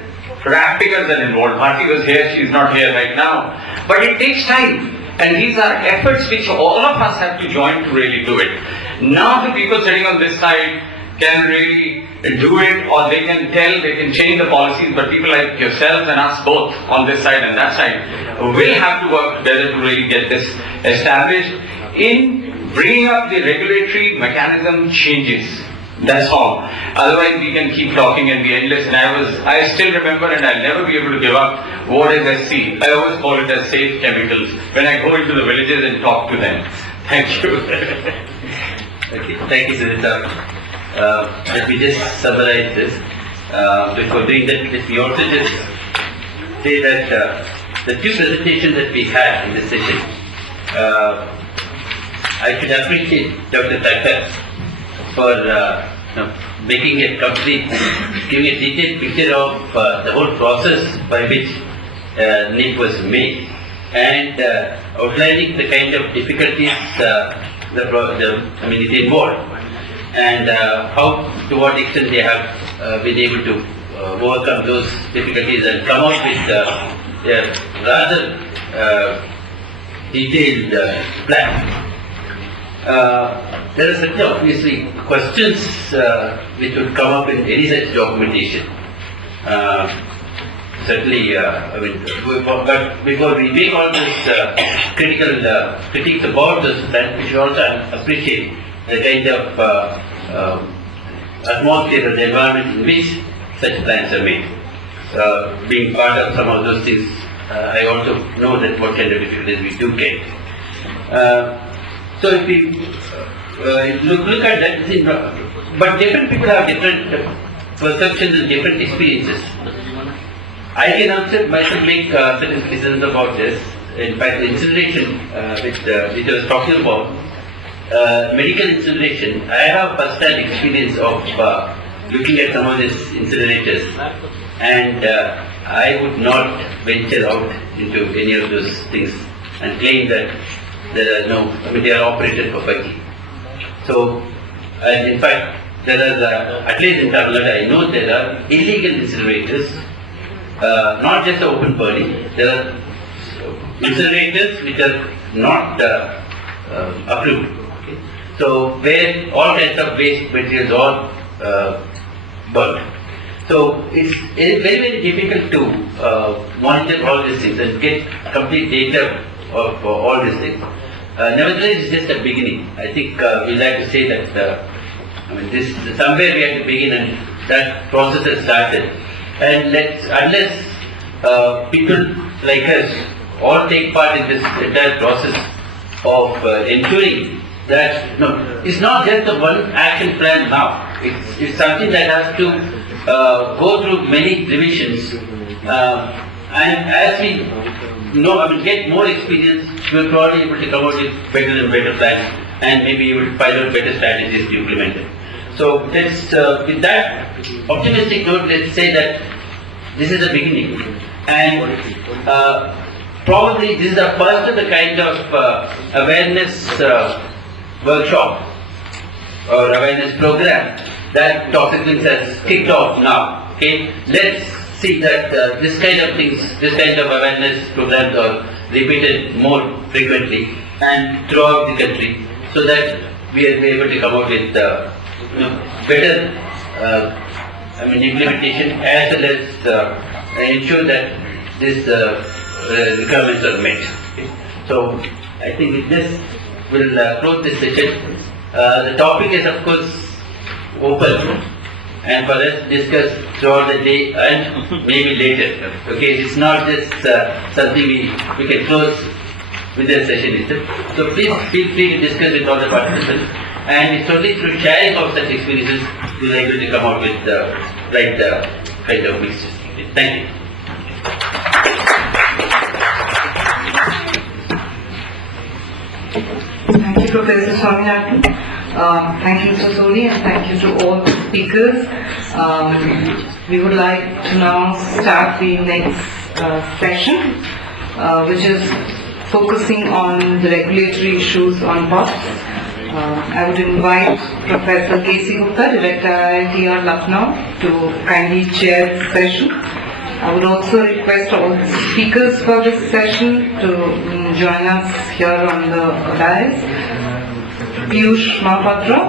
rap pickers are involved. Bharti was here, she is not here right now. But it takes time. And these are efforts which all of us have to join to really do it. Now the people sitting on this side can really do it, or they can tell, they can change the policies, but people like yourselves and us both on this side and that side will have to work together to really get this established in bringing up the regulatory mechanism changes. That's all. Otherwise we can keep talking and be endless. And I still remember, and I'll never be able to give up, what is SC? I always call it as safe chemicals when I go into the villages and talk to them. Thank you. Okay, thank you, Sunita. Let me just summarize this. Before doing that, let me also just say that the 2 presentations that we had in this session, I should appreciate Dr. Thakkar for making it complete, giving a detailed picture of the whole process by which NIP was made. and outlining the kind of difficulties it involved, and to what extent they have been able to overcome those difficulties and come out with a rather detailed plan. There are certainly obviously questions which would come up in any such documentation. Certainly, but before we make all this critical critiques about this plan, we should also appreciate the kind of atmosphere or the environment in which such plans are made. Being part of some of those things, I also know that what kind of difficulties we do get. So if we look at that, but different people have different perceptions and different experiences. I can also myself make certain criticisms about this. In fact, the incineration which I was talking about, medical incineration, I have first-hand experience of looking at some of these incinerators, and I would not venture out into any of those things and claim that there are no, they are operated perfectly. So, and in fact, there are, at least in Tamil Nadu, I know there are illegal incinerators, not just open burning, there are incinerators which are not approved. Okay? So, where all kinds of waste materials are burnt. So, it's very, very difficult to monitor all these things and get complete data of all these things. Nevertheless, it's just a beginning. I think we like to say that this somewhere we have to begin, and that process has started. And unless people like us all take part in this entire process of ensuring that it's not just the one action plan now. It's something that has to go through many revisions, and as we get more experience, we'll probably be able to come out with better and better plans, and maybe you will find out better strategies to implement it. So let's, with that optimistic note, let's say that this is the beginning, and probably this is the first of the kind of awareness workshop or awareness program that Dr. Quinn has kicked off now. Okay, let's see that this kind of things, this kind of awareness programs are repeated more frequently and throughout the country, so that we are able to come out with better implementation, as well as ensure that these requirements are met. Okay. So I think with this we'll close this session. The topic is of course open, and for us to discuss throughout the day and maybe later. Okay, it's not just something we can close with the session itself. So please feel free to discuss with all the participants, and it's only through sharing of such experiences we are able to come out with the right kind of mixtures. Okay, thank you. Thank you, Professor Swaminathan. Thank you, Mr. Soni, and thank you to all the speakers. We would like to now start the next session, which is focusing on the regulatory issues on POPs. I would invite Professor K.C. Gupta, Director IITR Lucknow, to kindly chair this session. I would also request all the speakers for this session to join us here on the dais. Piyush Mahapatra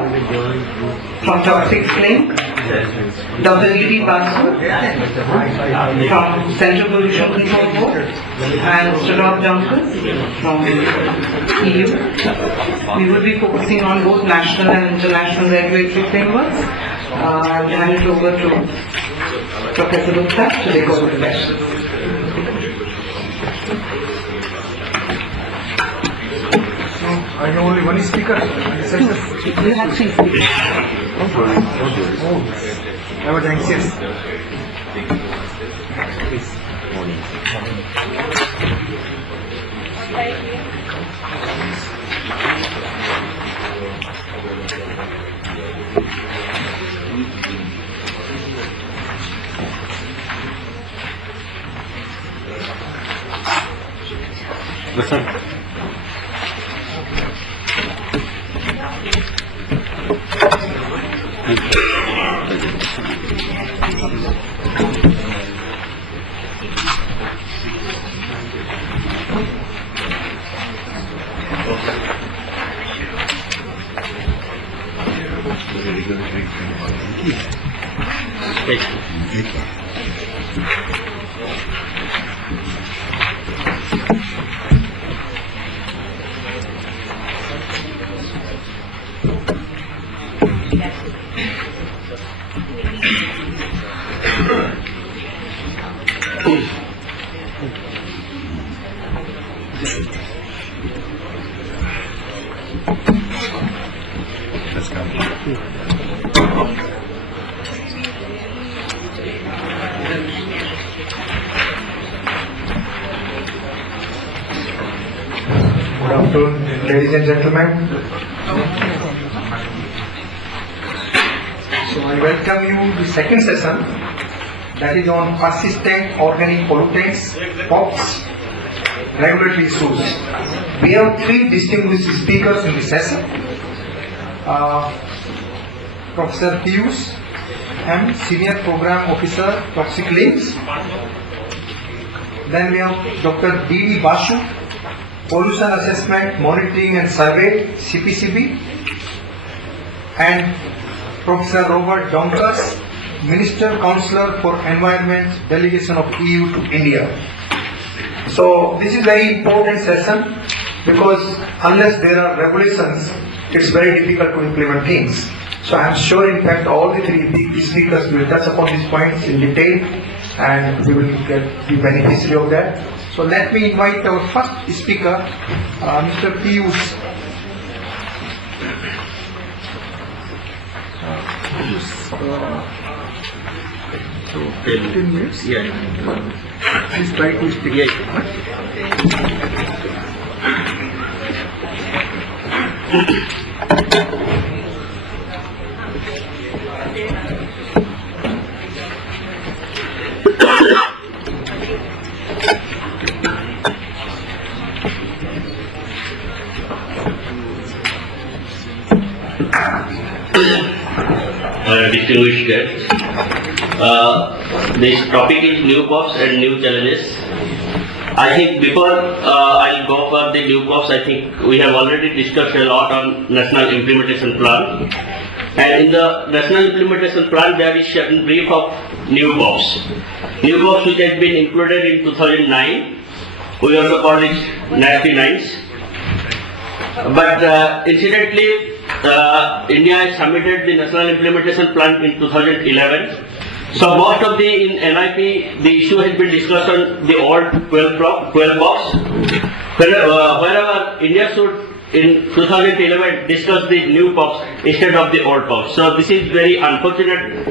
from Toxics Link, Dr. D.D. Basu from Central Pollution Control Board, and Mr. Rob Junkers from EU. We will be focusing on both national and international regulatory frameworks. I'll hand it over to Professor Gupta to take over the session. I have only one speaker. You have 3 speakers. I was anxious. Good afternoon, ladies and gentlemen. So I welcome you to the second session, that is on persistent organic pollutants, POPs, regulatory issues. We have three distinguished speakers in this session. Professor Piyush M, Senior Program Officer, Toxic Links. Then we have Dr. D.D. Basu, Pollution Assessment, Monitoring and Survey, CPCB. And Professor Robert Donkus, Minister Counselor for Environment, Delegation of EU to India. So this is very important session because unless there are regulations, it's very difficult to implement things. So I am sure in fact all the three big speakers will touch upon these points in detail and we will get the beneficiary of that. So let me invite our first speaker, Mr. Piyush. 15 minutes? Yeah. Please try to speak. Distinguished guests, this topic is new POPs and new challenges. I think before I'll go for the new POPs, I think we have already discussed a lot on National Implementation Plan. And in the National Implementation Plan, there is certain brief of new POPs. New POPs which has been included in 2009, we also call it NASTY 9s. But incidentally, India has submitted the National Implementation Plan in 2011. So most of the in NIP, the issue has been discussed on the old 12 POPs. Wherever India should in 2011 discuss the new POPs instead of the old POPs. So this is very unfortunate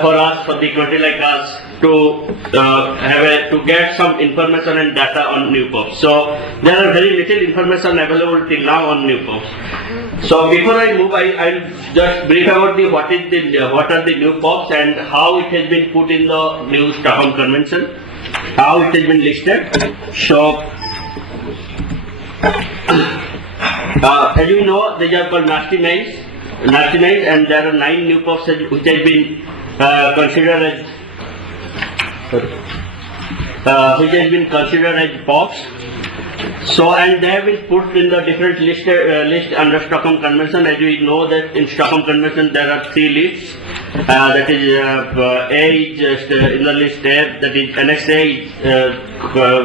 for us, for the country like us, to get some information and data on new POPs. So there are very little information available till now on new POPs. So before I move, I'll just brief about what are the new POPs and how it has been put in the new Stockholm Convention, how it has been listed. So as you know, they are called NASTY 9s, and there are 9 new POPs which have been considered as POPs. So, and they have been put in the different list under Stockholm Convention. As we know that in Stockholm Convention there are 3 lists. That is A is just in the list A, that is Annex A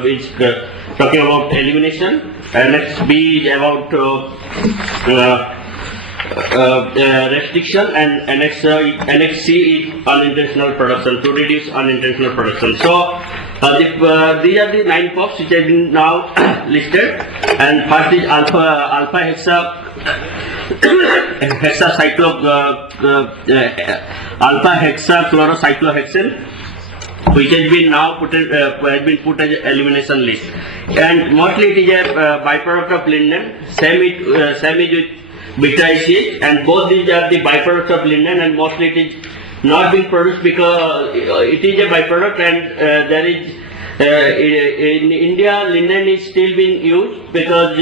is talking about elimination. Annex B is about restriction, and Annex C is unintentional production, to reduce unintentional production. So these are the 9 POPs which have been now listed, and first is alpha hexachlorocyclohexane, which has been now put as an elimination list, and mostly it is a byproduct of linden. Same is with beta ACH, and both these are the byproducts of linden, and mostly it is not being produced because it is a byproduct, and there is in India linden is still being used because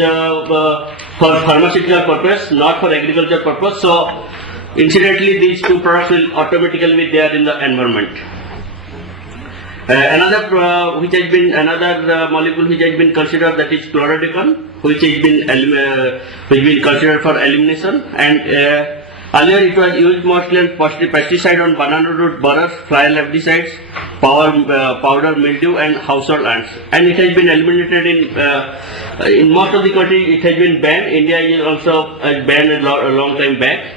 for pharmaceutical purpose, not for agricultural purpose. So incidentally these two products will automatically be there in the environment. Another molecule which has been considered, that is chlorodecan, which has been considered for elimination, and earlier it was used mostly on pesticide on banana root borers, fly larvicides, powder mildew and household ants, and it has been eliminated in most of the countries. It has been banned. India is also banned a long time back.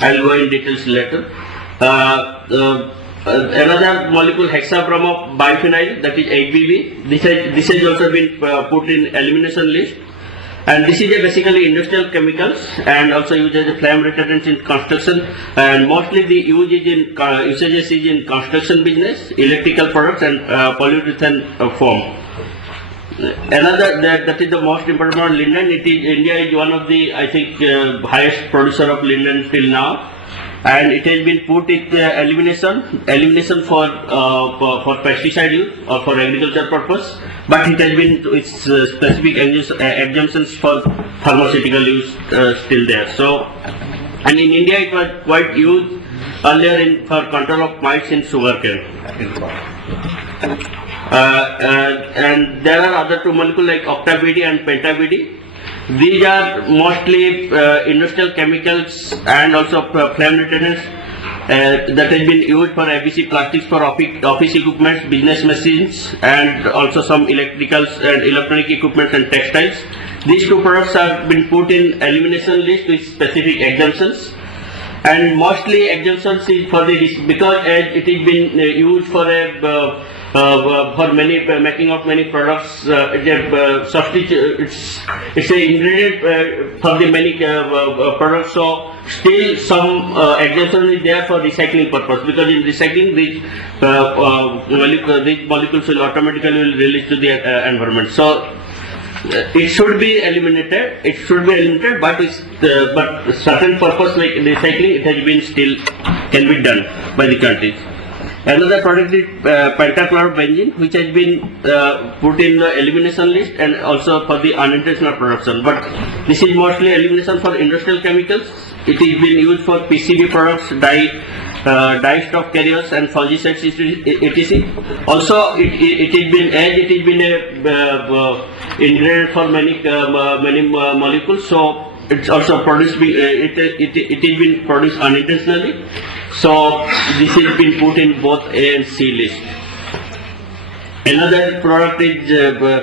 I will go in details later. Another molecule, hexabromo biphenyl, that is HBB. This has also been put in elimination list, and this is basically industrial chemicals and also used as a flame retardant in construction, and mostly the usages is in construction business, electrical products and polyurethane foam. Another that is the most important one, linden. India is one of the, I think, highest producer of linden till now. And it has been put in elimination for pesticide use or for agriculture purpose, but it has been with specific exemptions for pharmaceutical use still there. So, and in India it was quite used earlier for control of mites in sugarcane. And there are other two molecules like octa-BD and penta-BD. These are mostly industrial chemicals and also flame retardants that has been used for ABC plastics for office equipment, business machines, and also some electricals and electronic equipment and textiles. These two products have been put in elimination list with specific exemptions, and mostly exemptions is for because it has been used for making of many products. It's an ingredient for the many products. So still some exemption is there for recycling purpose, because in recycling these molecules will automatically release to the environment. So it should be eliminated. But certain purpose like recycling, it has been still can be done by the countries. Another product is pentachlorobenzene, which has been put in the elimination list and also for the unintentional production. But this is mostly elimination for industrial chemicals. It is been used for PCB products, dye stock carriers and fungicides, etc. Also, it has been a ingredient for many molecules. So it's also produced. It has been produced unintentionally. So this has been put in both A and C list. Another product is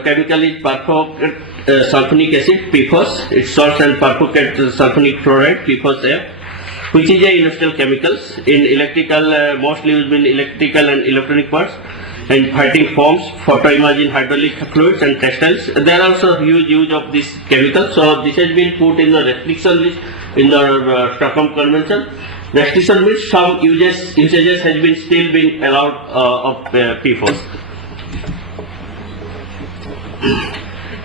chemical is perforated sulfonic acid, PFOS. It salts and perforated sulfonic chloride, PFOS, which is a industrial chemicals in electrical, mostly used in electrical and electronic parts, and fighting foams, photoimaging hydraulic fluids and textiles. There are also huge use of this chemical. So this has been put in the restriction list in the Stockholm Convention. Restriction means some usages has been still being allowed of PFOS.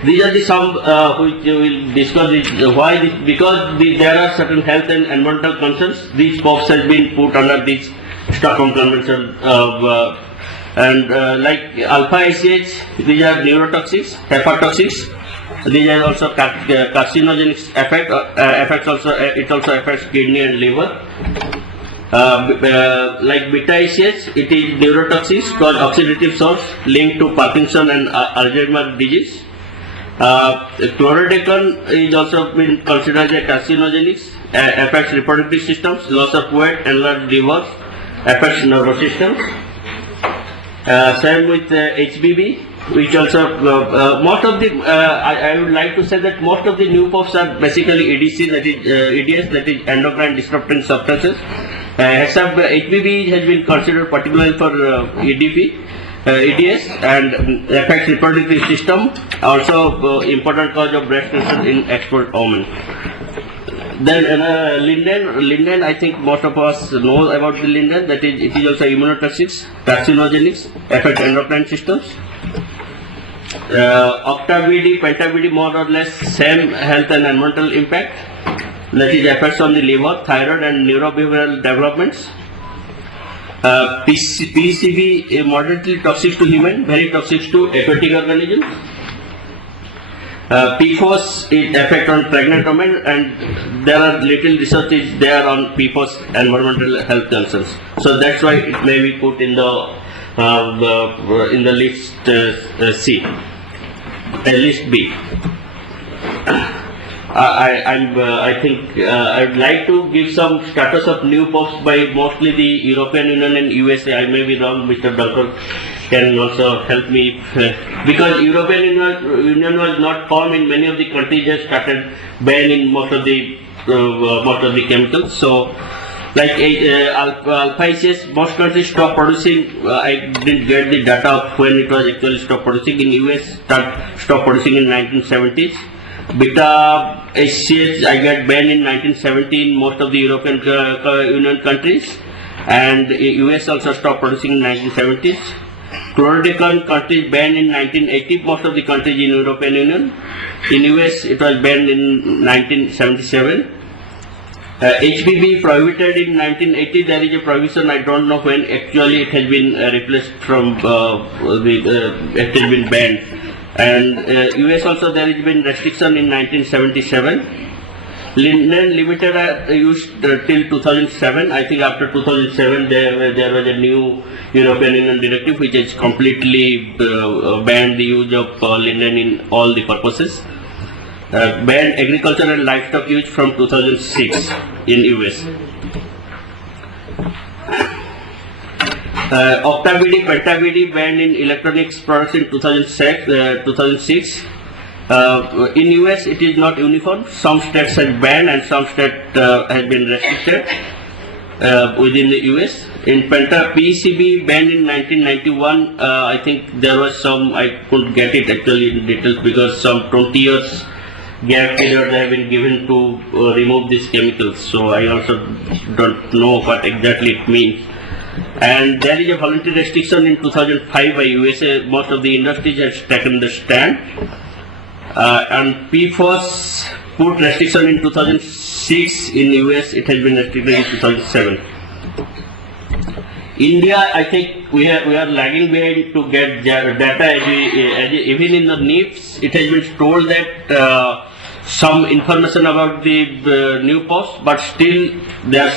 These are the some which we will discuss because there are certain health and environmental concerns. These POPs has been put under this Stockholm Convention, and like alpha ACH, these are neurotoxics, hepatotoxics. These are also carcinogenic effects also. It also affects kidney and liver. Like beta ACH, it is neurotoxics called oxidative source linked to Parkinson and Alzheimer's disease. Chlorodecan is also been considered as a carcinogenic, affects reproductive systems, loss of weight, enlarged livers, affects nervous systems. Same with HBB, which also most of the I would like to say that most of the new POPs are basically EDC, that is EDS, that is endocrine disrupting substances. Except HBB has been considered particularly for EDS and affects reproductive system. Also important cause of breast cancer in expert women. Then linden, I think most of us know about the linden. That is, it is also immunotoxics, carcinogenics, affect endocrine systems. Octa-BD, penta-BD, more or less same health and environmental impact. That is effects on the liver, thyroid and neurobehavioral developments. PCB moderately toxic to human, very toxic to aquatic organisms. PFOS is effect on pregnant women, and there are little research is there on PFOS environmental health concerns. So that's why it may be put in the list C, list B. I think I would like to give some status of new POPs by mostly the European Union and USA. I may be wrong, Mr. Duncan can also help me, because European Union was not formed in many of the countries that started banning most of the chemicals. So, like alpha ICS, most countries stopped producing. I didn't get the data of when it was actually stopped producing. In US, stopped producing in 1970s. Beta HCH I got banned in 1970 in most of the European Union countries, and US also stopped producing in 1970s. Chlorotoluene countries banned in 1980, most of the countries in European Union. In US it was banned in 1977. HBB prohibited in 1980, there is a prohibition, I don't know when actually it has been replaced from, it has been banned. And US also there has been restriction in 1977. Linden Limited used till 2007. I think after 2007 there was a new European Union directive which has completely banned the use of linden in all the purposes. Banned agriculture and livestock use from 2006 in US. Octa-BD, Penta-BD banned in electronics products in 2006. In US it is not uniform. Some states have banned and some states have been restricted within the US. In Penta, PCB banned in 1991. I think there was some, I couldn't get it actually in details because some 20 years gap period have been given to remove these chemicals. So I also don't know what exactly it means. And there is a voluntary restriction in 2005 by USA. Most of the industries has taken the stand. And PFOS put restriction in 2006 in US. It has been restricted in 2007. India, I think we are lagging behind to get data. Even in the NIPS, it has been told that some information about the new POPs, but still they are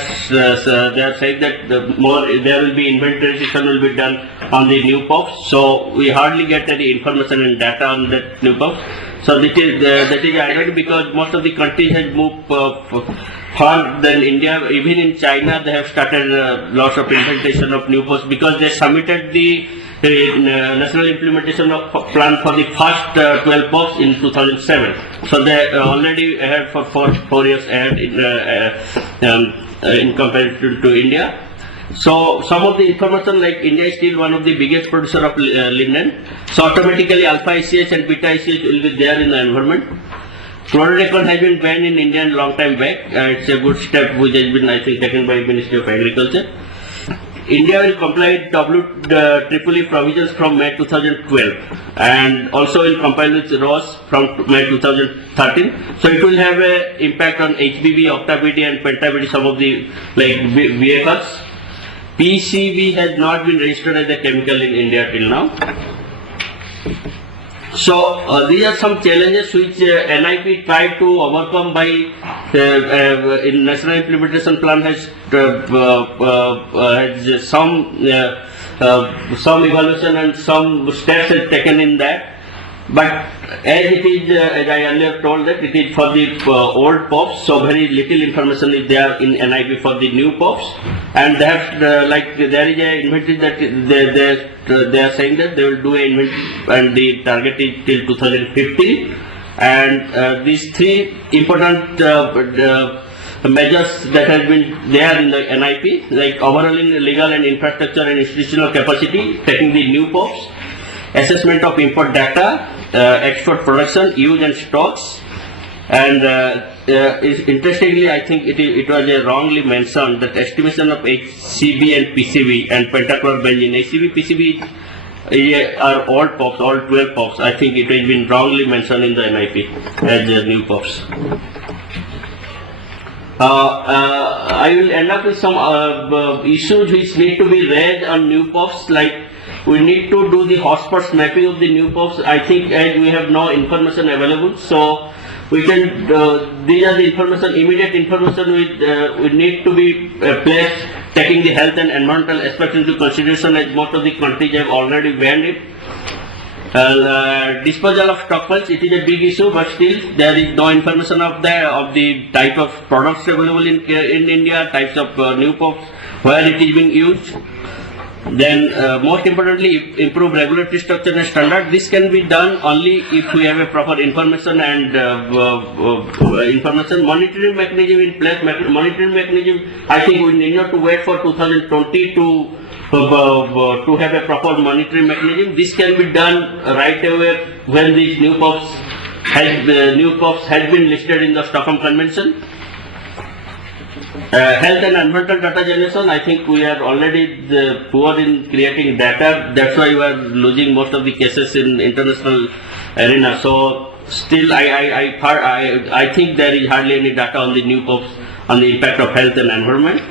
saying that there will be inventorization will be done on the new POPs. So we hardly get any information and data on that new POPs. So that is ironic because most of the countries have moved far than India. Even in China, they have started lots of implementation of new POPs because they submitted the national implementation of plan for the first 12 POPs in 2007. So they already ahead for 4 years ahead in comparison to India. So some of the information, like India is still one of the biggest producer of linden. So automatically alpha ICH and beta ICH will be there in the environment. Chlorotoluene has been banned in India a long time back. It's a good step which has been, I think, taken by Ministry of Agriculture. India will comply with WEEE provisions from May 2012 and also will comply with ROS from May 2013. So it will have an impact on HBB, Octa-BD and Penta-BD, some of the like vehicles. PCB has not been registered as a chemical in India till now. So these are some challenges which NIP tried to overcome by in National Implementation Plan has some evaluation and some steps are taken in that. But as it is, as I earlier told that it is for the old POPs, so very little information is there in NIP for the new POPs, and they have like there is a inventory that they are saying that they will do an inventory and the target is till 2015, and these three important measures that have been there in the NIP, like overhauling legal and infrastructure and institutional capacity, taking the new POPs, assessment of import data, export production, use and stocks, and interestingly I think it was wrongly mentioned that estimation of HCB and PCB and pentachlorobenzene. HCB, PCB are old POPs, all 12 POPs. I think it has been wrongly mentioned in the NIP as new POPs. I will end up with some issues which need to be raised on new POPs, like we need to do the hotspots mapping of the new POPs. I think as we have no information available, so we can, these are the information, immediate information we need to be placed, taking the health and environmental aspects into consideration, as most of the countries have already banned it. Disposal of stockpiles, it is a big issue, but still there is no information of the type of products available in India, types of new POPs, where it is being used. Then most importantly, improve regulatory structure and standard. This can be done only if we have a proper information and information monitoring mechanism in place. Monitoring mechanism, I think we need not to wait for 2020 to have a proper monitoring mechanism. This can be done right away when these new POPs has been listed in the Stockholm Convention. Health and environmental data generation, I think we are already poor in creating data. That's why we are losing most of the cases in international arena. So still, I think there is hardly any data on the new POPs on the impact of health and environment.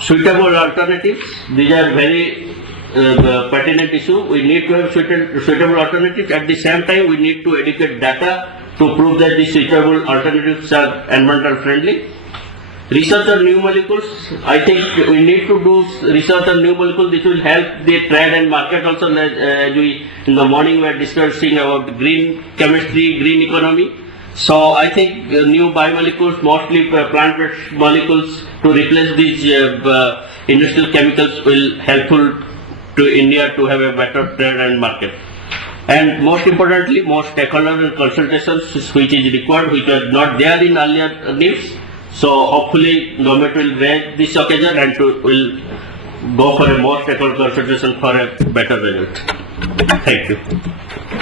Suitable alternatives, these are very pertinent issue. We need to have suitable alternatives. At the same time, we need to educate data to prove that the suitable alternatives are environmental friendly. Research on new molecules, I think we need to do research on new molecules. This will help the trade and market also. As we in the morning were discussing about green chemistry, green economy. So I think new biomolecules, mostly plant-based molecules, to replace these industrial chemicals will helpful to India to have a better trade and market. And most importantly, more stakeholder and consultations which is required, which was not there in earlier needs. So hopefully government will raise this occasion and will go for a more stakeholder consultation for a better result. Thank you.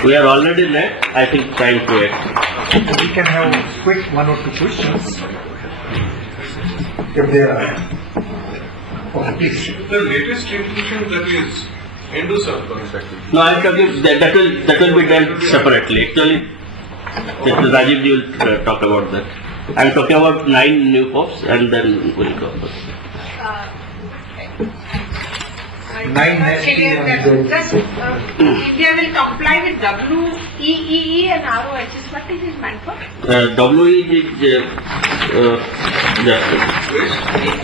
We are already late. I think time to act. We can have quick one or two questions. If there are. Okay, please. The latest inclusion, that is endosulfan. No, I am talking that will be done separately. Actually, Rajiv will talk about that. I am talking about 9 new POPs and then we'll go. 9 nasty ones. Just India will comply with WEEE and ROHS. What is it meant for? WE is the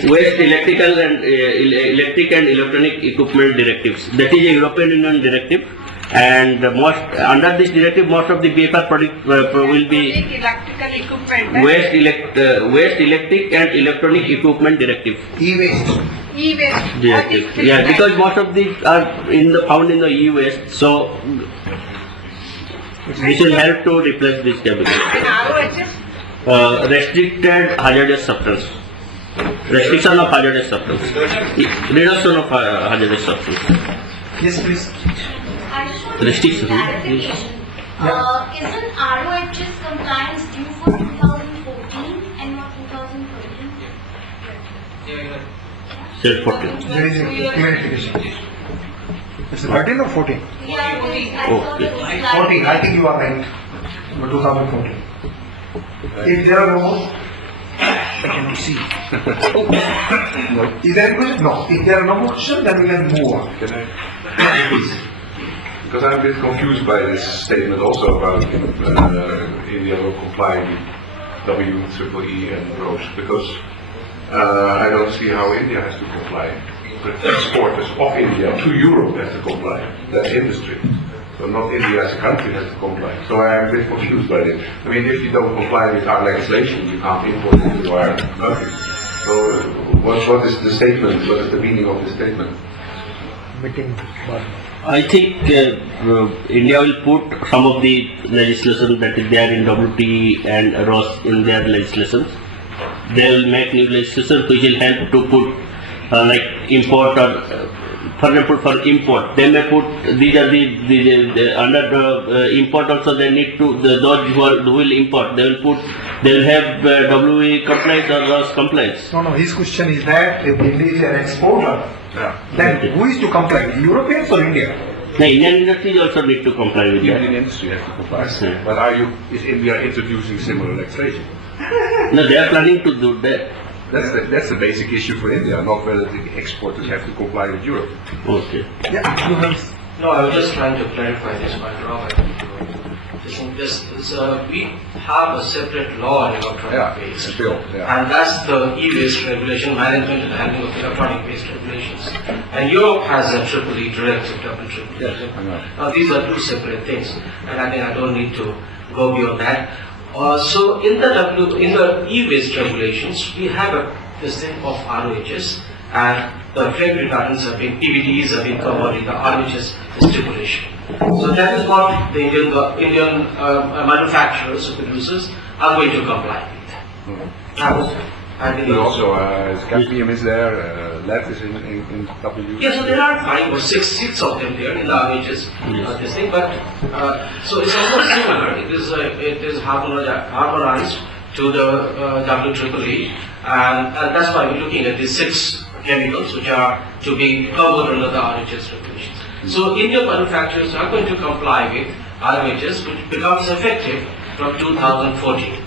Waste Electrical and Electric and Electronic Equipment Directives. That is a European Union directive. And under this directive, most of the BFR product will be electrical equipment. Waste Electric and Electronic Equipment Directive. E-waste. E-waste. Directive. Yeah, because most of these are found in the e-waste, so this will help to replace these chemicals. And ROHS? Restricted hazardous substance. Restriction of hazardous substance. Reduction of hazardous substance. Yes, please. Restriction. Isn't ROHS compliance due for 2014 and not 2013? Say 14. There is a clarification. It's 13 or 14? Yeah, Okay. 14, I think you are right. But 2014. If there are no more, I cannot see. Is there any question? No. If there are no more questions, then we can move on. Can I? Please. Because I'm a bit confused by this statement also about India will comply with WEEE and ROS, because I don't see how India has to comply. But exporters of India to Europe have to comply. That's industry. So not India as a country has to comply. So I am a bit confused by this. I mean, if you don't comply with our legislation, you can't import into our country. So what is the statement? What is the meaning of the statement? I think India will put some of the legislation that is there in WTE and ROS in their legislations. They will make new legislation which will help to put like import or for example for import. They may put these are the under the import also they need to those who will import they will have WE compliance or ROS compliance. No, his question is that if India is an exporter, then who is to comply? Europeans or India? The Indian industries also need to comply with that. Indian industry has to comply. But is India introducing similar legislation? No, they are planning to do that. That's the basic issue for India, not whether the exporters have to comply with Europe. Okay. Yeah, you have No, I was just trying to clarify this point, Robert. We have a separate law on electronic waste. Still, yeah. And that's the e-waste regulation, management and handling of electronic waste regulations. And Europe has a EEE directive, double triple. Yes, I know. Now these are two separate things, and I think I don't need to go beyond that. So in the e-waste regulations, we have this thing of ROHs, and the flame retardants have been, PVDs have been covered in the ROHs stipulation. So that is what the Indian manufacturers or producers are going to comply with. But also, cadmium is there, lead is in W. Yeah, so there are 5 or 6 of them there in the RHS, this thing, but, so it's almost similar, it is harmonized to the WEEE, and that's why we're looking at these 6 chemicals which are to be covered under the RHS regulations. So Indian manufacturers are going to comply with RHS, which becomes effective from 2014.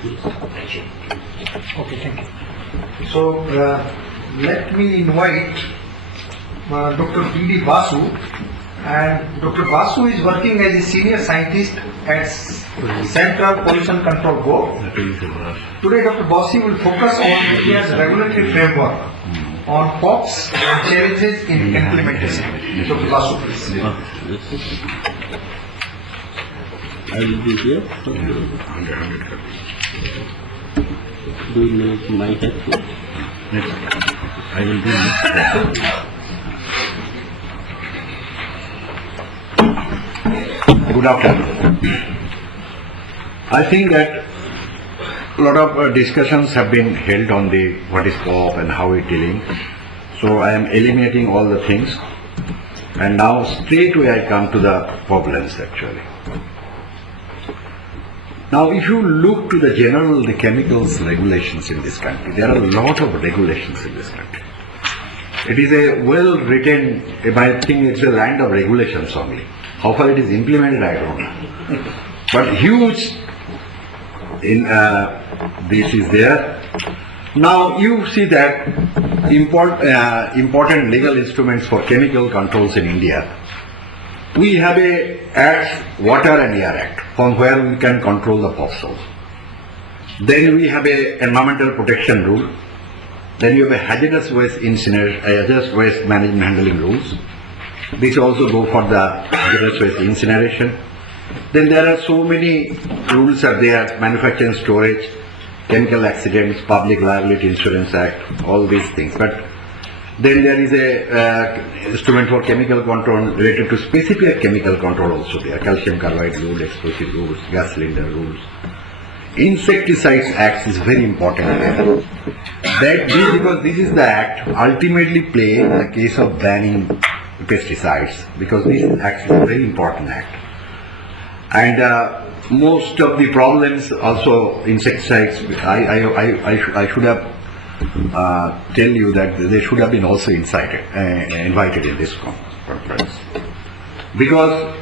Thank you. Okay, thank you. So, let me invite Dr. B.D. Basu, and Dr. Basu is working as a senior scientist at Central Pollution Control Board. Today, Dr. Basu will focus on India's regulatory framework on POPs and challenges in implementation. Dr. Basu, please. I will be here. Do you know my help? I will do Good afternoon. I think that a lot of discussions have been held on the what is POP and how it dealing. So I am eliminating all the things, and now straight away I come to the problems actually. Now if you look to the chemicals regulations in this country, there are a lot of regulations in this country. It is a well written, I think it's a land of regulations only. How far it is implemented, I don't know. But huge in this is there. Now you see that important legal instruments for chemical controls in India. We have a Act, Water and Air Act, from where we can control the POPs also. Then we have a environmental protection rule. Then you have a hazardous waste management handling rules. These also go for the hazardous waste incineration. Then there are so many rules are there, manufacturing, storage, chemical accidents, public liability insurance act, all these things. But then there is a instrument for chemical control related to specific chemical control also there, calcium carbide rule, explosive rules, gas cylinder rules. Insecticides Act is very important there. Because this is the act ultimately play in the case of banning pesticides, because this act is a very important act. And most of the problems also insecticides, I should have tell you that they should have been also invited in this conference. Because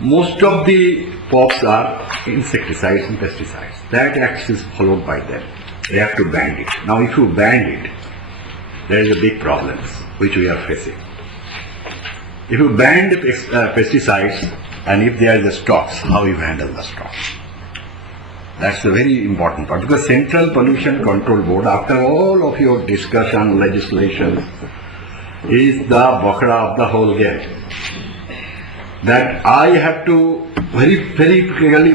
most of the POPs are insecticides and pesticides. That act is followed by them. They have to ban it. Now if you ban it, there is a big problem which we are facing. If you ban the pesticides, and if there is a stocks, how you handle the stocks. That's the very important part, because Central Pollution Control Board, after all of your discussion, legislation, is the bakra of the whole game. That I have to very clearly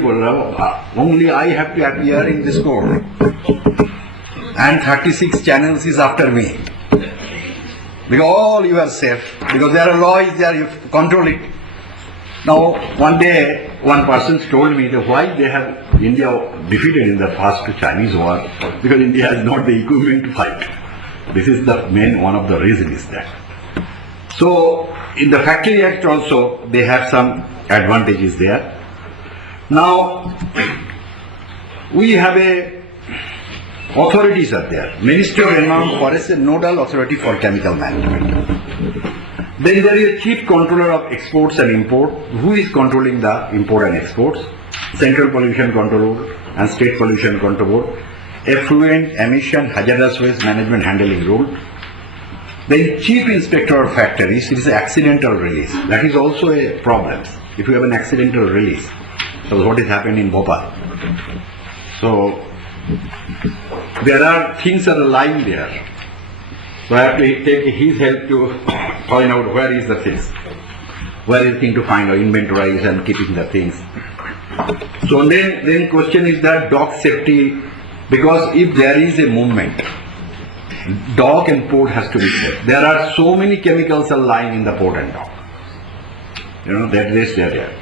only I have to appear in this court, and 36 channels is after me. Because all you are safe, because there are laws there, you control it. Now, one day, one person told me that why they have India defeated in the past Chinese war, because India has not the equipment to fight. This is the main, one of the reasons is that. So, in the Factory Act also, they have some advantages there. Now, we have authorities are there. Ministry of Environment Forest is a nodal authority for chemical management. Then there is a chief controller of exports and import, who is controlling the import and exports, Central Pollution Control Board and State Pollution Control Board, Effluent, Emission, Hazardous Waste Management Handling Rule. Then chief inspector of factories, it is accidental release. That is also a problem. If you have an accidental release, so what has happened in Bhopal. So there are things that are lying there. So I have to take his help to find out where is the things. Where is the thing to find or inventorize and keeping the things. So then question is that dock safety, because if there is a movement, dock and port has to be safe. There are so many chemicals are lying in the port and dock. That is there.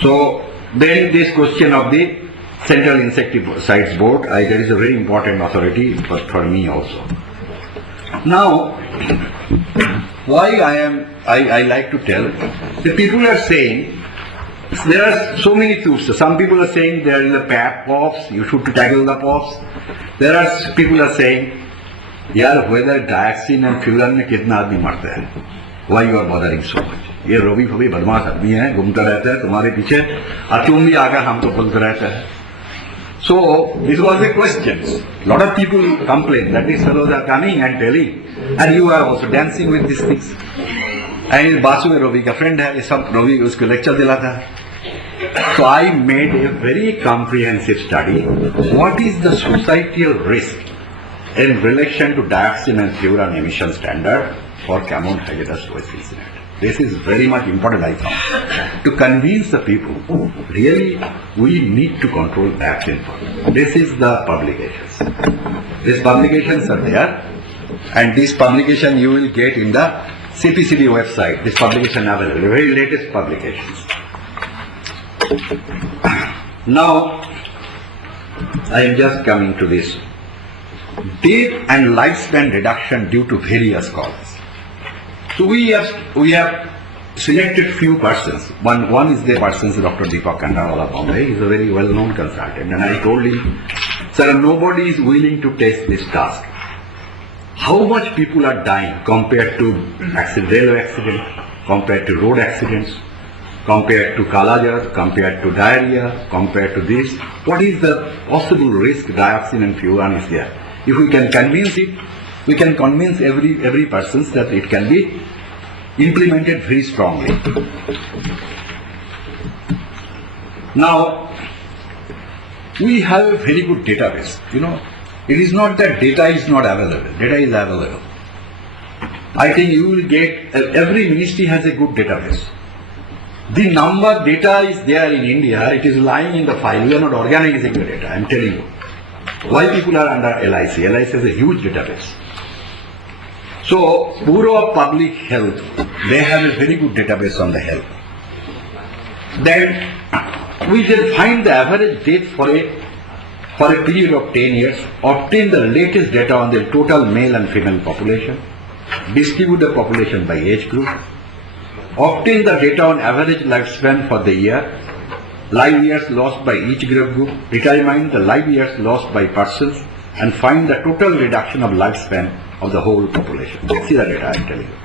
So then this question of the Central Insecticides Board, that is a very important authority for me also. Now, why I like to tell, the people are saying, there are so many truths. Some people are saying there is a POPs, you should tackle the POPs. There are people are saying, यार whether dioxin and furan में कितना आदमी मरता है, why you are bothering so much? ये रोबी Phoebe बदमाश आदमी है, घूमता रहता है तुम्हारे पीछे, और तुम भी आकर हमको बोलते रहता है. So this was the question. Lot of people complain that these fellows are coming and telling, and you are also dancing with these things. And Basu में रोबी का friend है, ये सब रोबी उसको lecture दिलाता है. So I made a very comprehensive study. What is the societal risk in relation to dioxin and furan emission standard for common hazardous waste incident? This is very much important, I found, to convince the people, really, we need to control dioxin. This is the publications. These publications are there, and this publication you will get in the CPCB website. This publication available, the very latest publications. Now, I am just coming to this. Death and lifespan reduction due to various causes. So we have selected few persons. One is the person, Dr. Deepak Kandawala Bombay. He is a very well-known consultant, and I told him, sir, nobody is willing to take this task. How much people are dying compared to railway accident, compared to road accidents, compared to kalajar, compared to diarrhea, compared to this? What is the possible risk dioxin and furan is there? If we can convince it, we can convince every person that it can be implemented very strongly. Now, we have a very good database. It is not that data is not available. Data is available. I think you will get, every ministry has a good database. The number data is there in India, it is lying in the file. We are not organizing the data, I am telling you. Why people are under LIC? LIC has a huge database. So, Bureau of Public Health, they have a very good database on the health. Then, we just find the average death for a period of 10 years, obtain the latest data on the total male and female population, distribute the population by age group, obtain the data on average lifespan for the year, live years lost by each group, determine the live years lost by persons, and find the total reduction of lifespan of the whole population. See the data I am telling you.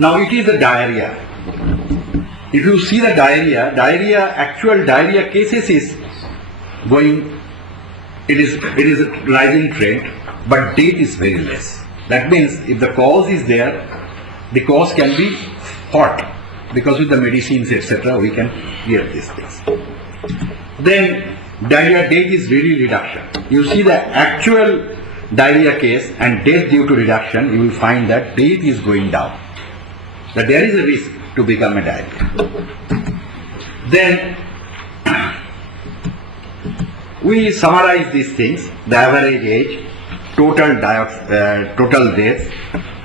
Now it is the diarrhea. If you see the diarrhea, actual diarrhea cases is going, it is a rising trend, but death is very less. That means if the cause is there, the cause can be fought, because with the medicines etc. we can clear these things. Then diarrhea death is really reduction. You see the actual diarrhea case and death due to reduction, you will find that death is going down. That there is a risk to become a diarrhea. Then we summarize these things, the average age, total deaths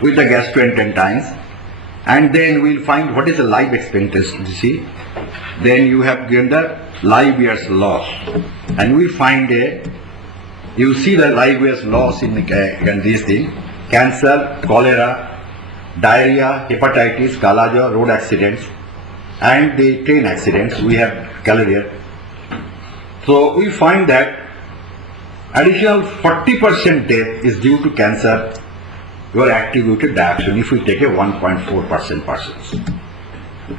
with the gastroenteritis, and then we'll find what is the life expectancy. Then you have given the live years lost, and we find you see the live years lost in these things: cancer, cholera, diarrhea, hepatitis, kalaja, road accidents, and the train accidents. We have cholera. So we find that additional 40% death is due to cancer were attributed dioxin if we take a 1.4% persons.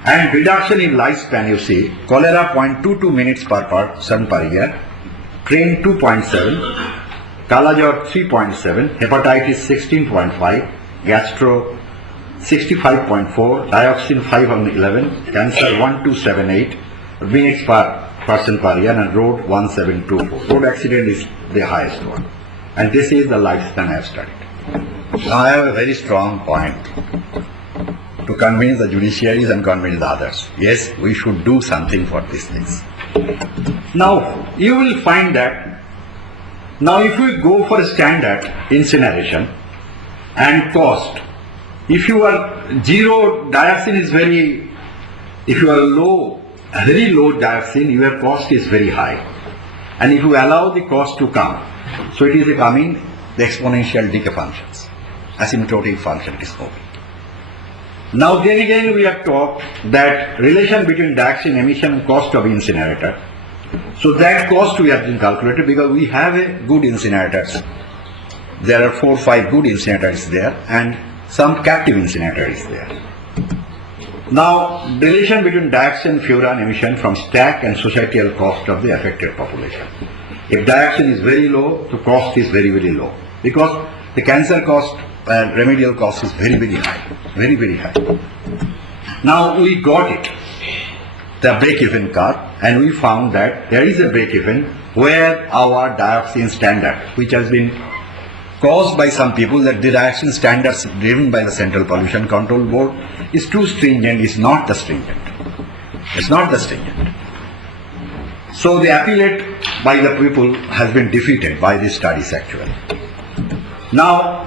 And reduction in lifespan, you see, cholera 0.22 minutes per person per year, train 2.7, Kala-Jor 3.7, hepatitis 16.5, gastro 65.4, dioxin 511, cancer 1278, minutes per person per year, and road 1724. Road accident is the highest one. And this is the lifespan I have studied. Now I have a very strong point to convince the judiciaries and convince the others. Yes, we should do something for these things. Now, you will find that, now if we go for standard incineration and cost, if you are zero, dioxin is very, if you are low, very low dioxin, your cost is very high. And if you allow the cost to come, so it is becoming the exponential decay functions, asymptotic function is moving. Now then again we have talked that relation between dioxin emission and cost of incinerator. So that cost we have been calculated because we have a good incinerators. There are 4 or 5 good incinerators there and some captive incinerator is there. Now relation between dioxin furan emission from stack and societal cost of the affected population. If dioxin is very low, the cost is very, very low because the cancer cost and remedial cost is very, very high, very, very high. Now we got it, the break-even curve, and we found that there is a break-even where our dioxin standard, which has been caused by some people that the dioxin standards driven by the Central Pollution Control Board is too stringent, is not the stringent. It's not the stringent. So the appellate by the people has been defeated by these studies actually. Now,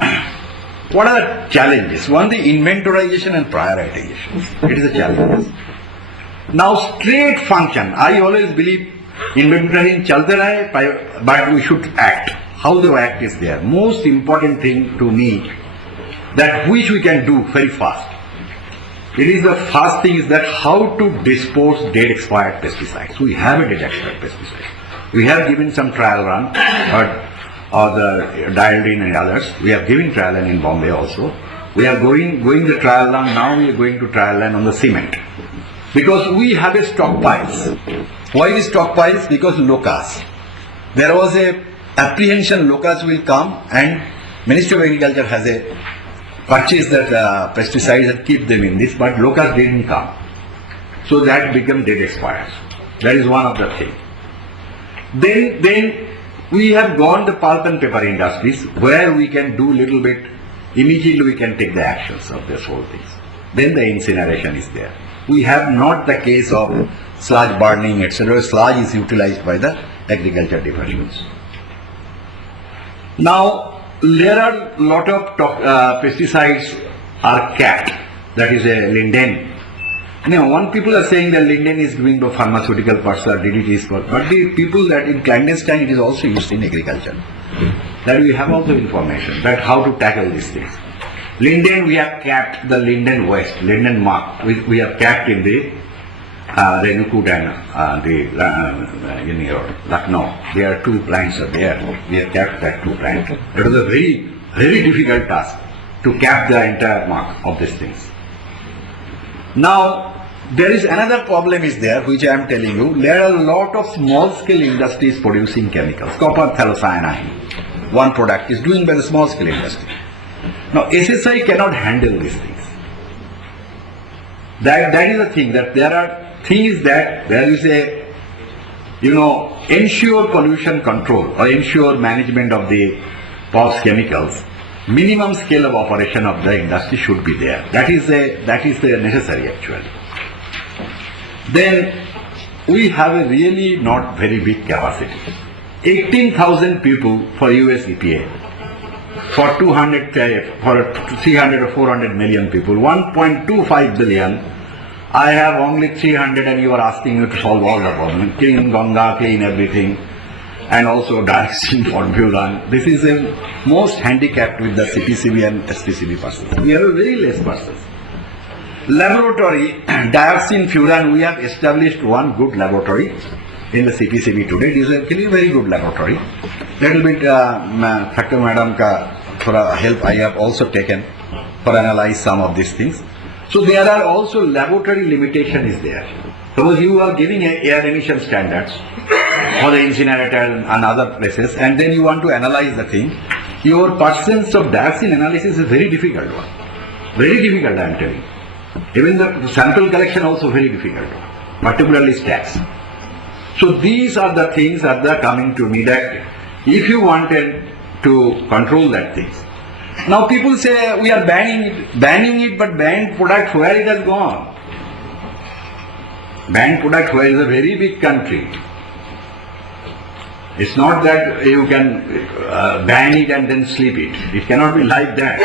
what are the challenges? One, the inventorization and prioritization. It is a challenge. Now, straight function. I always believe inventory chalte rahe, but we should act. How the act is there. Most important thing to me, that which we can do very fast. It is the first thing is that how to dispose dead expired pesticides. We have a dead expired pesticide. We have given some trial run, or the Dialdin and others. We have given trial run in Bombay also. We are going the trial run, now we are going to trial run on the cement. Because we have a stockpiles. Why is stockpiles? Because locusts. There was a apprehension locusts will come and Ministry of Agriculture has a purchase that pesticides and keep them in this, but locusts didn't come. So that became dead expires. That is one of the things. Then we have gone the pulp and paper industries where we can do little bit, immediately we can take the actions of this whole thing. Then the incineration is there. We have not the case of sludge burning, etc. Sludge is utilized by the agriculture divisions. Now, there are lot of pesticides are capped. That is a linden. Now, one people are saying that linden is given for pharmaceutical purpose or DDT is for, but the people that in clandestine it is also used in agriculture. That we have also information that how to tackle these things. Linden, we have capped the linden west, linden mark, we have capped in the Renukut and the Lucknow. There are 2 plants are there. We have capped that 2 plants. It was a very, very difficult task to cap the entire mark of these things. Now, there is another problem is there, which I am telling you. There are a lot of small scale industries producing chemicals. Copper phthalocyanine, one product is doing by the small scale industry. Now, SSI cannot handle these things. That is the thing, that there are things that there is a, ensure pollution control or ensure management of the POPs chemicals. Minimum scale of operation of the industry should be there. That is the necessary actually. Then we have a really not very big capacity. 18,000 people for US EPA. For 300 or 400 million people, 1.25 billion, I have only 300 and you are asking me to solve all the problems. Clean Ganga, clean everything, and also dioxin for furan. This is the most handicapped with the CPCB and SPCB persons. We have a very less persons. Laboratory, dioxin furan, we have established one good laboratory in the CPCB today. It is actually a very good laboratory. Little bit, Factor Madam ka thora help I have also taken for analyze some of these things. So there are also laboratory limitation is there. Suppose you are giving air emission standards for the incinerator and other places, and then you want to analyze the thing, your percents of dioxin analysis is very difficult one. Very difficult, I am telling you. Even the sample collection also very difficult, particularly stacks. So these are the things that are coming to me, that if you wanted to control that things. Now people say we are banning it, but banned product where it has gone? Banned product where is a very big country. It's not that you can ban it and then sleep it. It cannot be like that.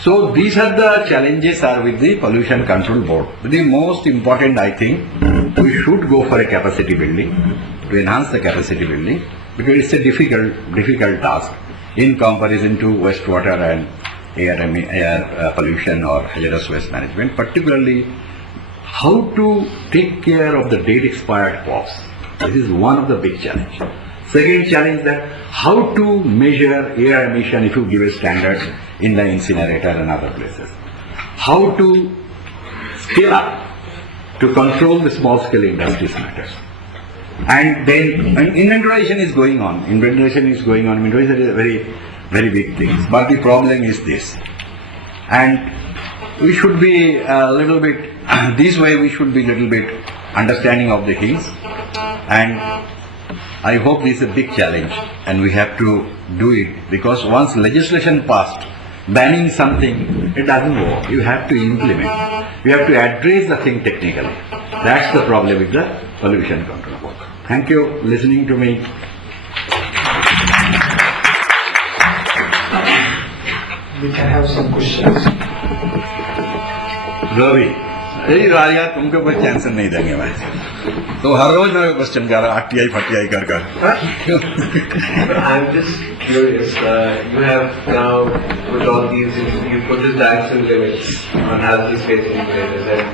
So these are the challenges are with the pollution control board. The most important, I think, we should go for a capacity building to enhance the capacity building, because it's a difficult task in comparison to wastewater and air pollution or hazardous waste management, particularly how to take care of the date expired crops. This is one of the big challenges. Second challenge, that how to measure air emission if you give a standard in the incinerator and other places. How to scale up to control the small scale industries matters. And then inventorization is going on. Inventorization is a very big thing. But the problem is this. And we should be a little bit, this way we should be a little bit understanding of the things. And I hope this is a big challenge and we have to do it, because once legislation passed, banning something, it doesn't work. You have to implement. You have to address the thing technically. That's the problem with the pollution control board. Thank you for listening to me. We can have some questions. Ravi, यही यार तुमको कोई tension नहीं देंगे भाई, तो हर रोज मेरे question कर रहा आरटीआई फटीआई कर I'm just curious, you have now put all these, you put this dioxin limits on hazardous waste incinerators, and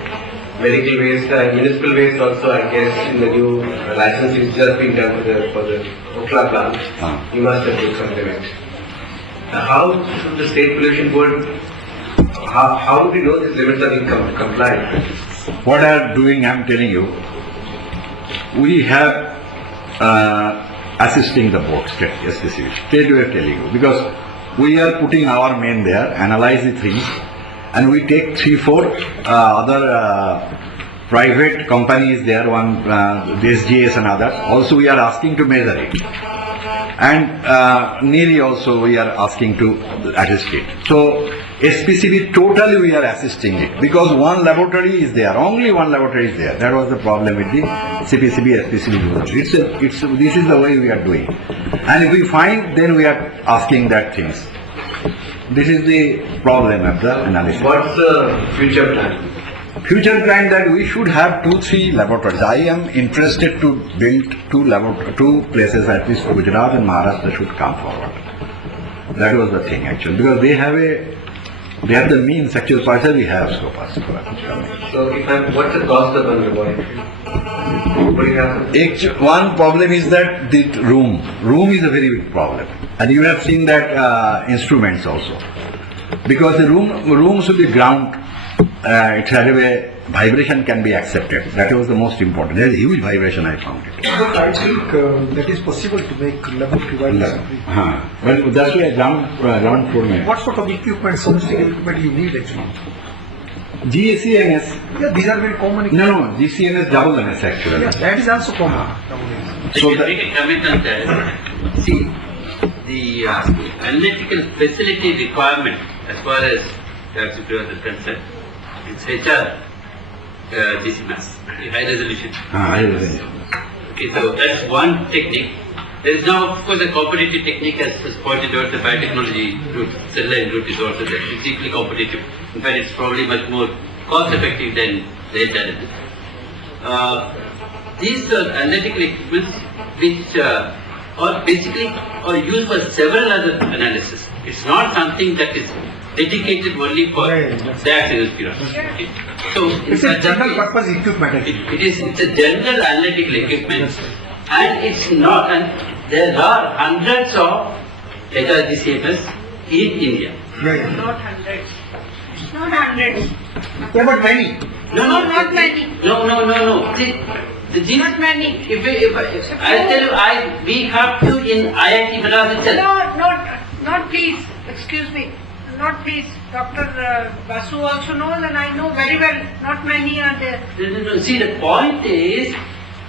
medical waste and municipal waste also, I guess, in the new license is just being done for the Okla plant. You must have put some limit. How should the state pollution board, how do we know these limits are being complied? What I am doing, I am telling you, we have assisting the board, state we are telling you, because we are putting our men there, analyze the things, and we take 3-4 other private companies there, one the SGS and others, also we are asking to measure it. And nearly also we are asking to attest it. So SPCB totally we are assisting it, because one laboratory is there, only one laboratory is there. That was the problem with the CPCB, SPCB. This is the way we are doing. And if we find, then we are asking that things. This is the problem of the analysis. What's the future plan? Future plan that we should have 2-3 laboratories. I am interested to build 2 places, at least Gujarat and Maharashtra should come forward. That was the thing actually, because they have the means, actual person we have so far. So what's the cost of one laboratory? What do you have? One problem is that the room is a very big problem, and you have seen that instruments also, because the room should be ground. It had a way vibration can be accepted. That was the most important. There is huge vibration, I found it. But I think that is possible to make level providers. But that's why ground floor mein. What sort of equipment, sophisticated equipment you need actually? GCNS. Yeah, these are very common. No, GCNS double NS actually. Yeah, that is also common. So make a comment on that. See, the analytical facility requirement as far as dioxin purifier is concerned, it's HR GCMAS, high resolution. High resolution. Okay, so that's one technique. There is now, of course, a competitive technique as pointed out, the biotechnology route, cell line route is also there. It's equally competitive. In fact, it's probably much more cost effective than the alternative. These are analytical equipments which are basically used for several other analysis. It's not something that is dedicated only for dioxin purification. So it's a general purpose equipment. It's a general analytical equipment, and it's not. And there are hundreds of HRGCMS in India. Right. Not hundreds. Not hundreds. Yeah, but many. No, not many. No. See, Not many. I tell you, we have to in IIT Madras itself. Not please, excuse me, not please. Dr. Basu also knows and I know very well, not many are there. No. See, the point is,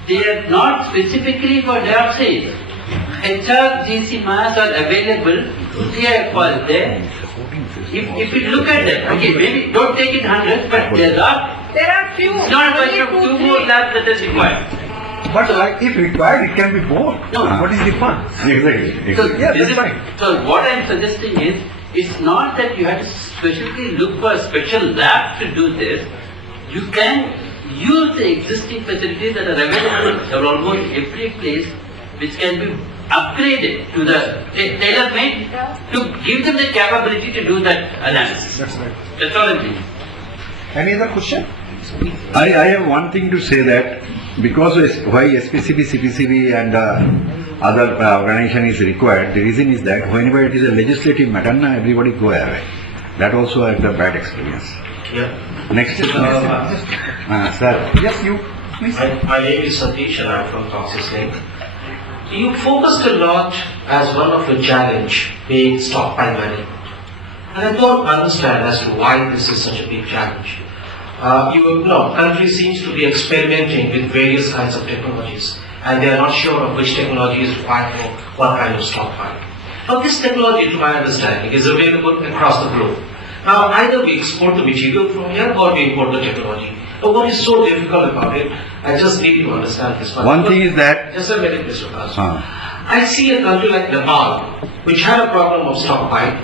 they are not specifically for dioxide. HRGC mass are available, TIF was there. If you look at them, okay, maybe don't take it 100, but there are few. It's not a question of 2 more labs that is required. But if required, it can be more. No. What is the fun? Exactly. So, Yeah, this that's is, right. so what I am suggesting is, it's not that you have to specifically look for a special lab to do this. You can use the existing facilities that are available at almost every place, which can be upgraded to the tailor-made to give them the capability to do that analysis. That's right. That's all I'm saying. Any other question? I have one thing to say that because why SPCB, CPCB and other organization is required, the reason is that whenever it is a legislative matter, everybody go away. That also I had a bad experience. Yeah. Next is sir. Yes, you, please. My name is Satish and I'm from Toxic Link. You focused a lot as one of your challenge being stockpile management. And I don't understand as to why this is such a big challenge. Country seems to be experimenting with various kinds of technologies and they are not sure of which technology is required for what kind of stockpile. Now this technology, to my understanding, is available across the globe. Now either we export the material from here or we import the technology. But what is so difficult about it, I just need to understand this one. One thing is that... Just a minute, Mr. Basu. I see a country like Nepal, which had a problem of stockpile,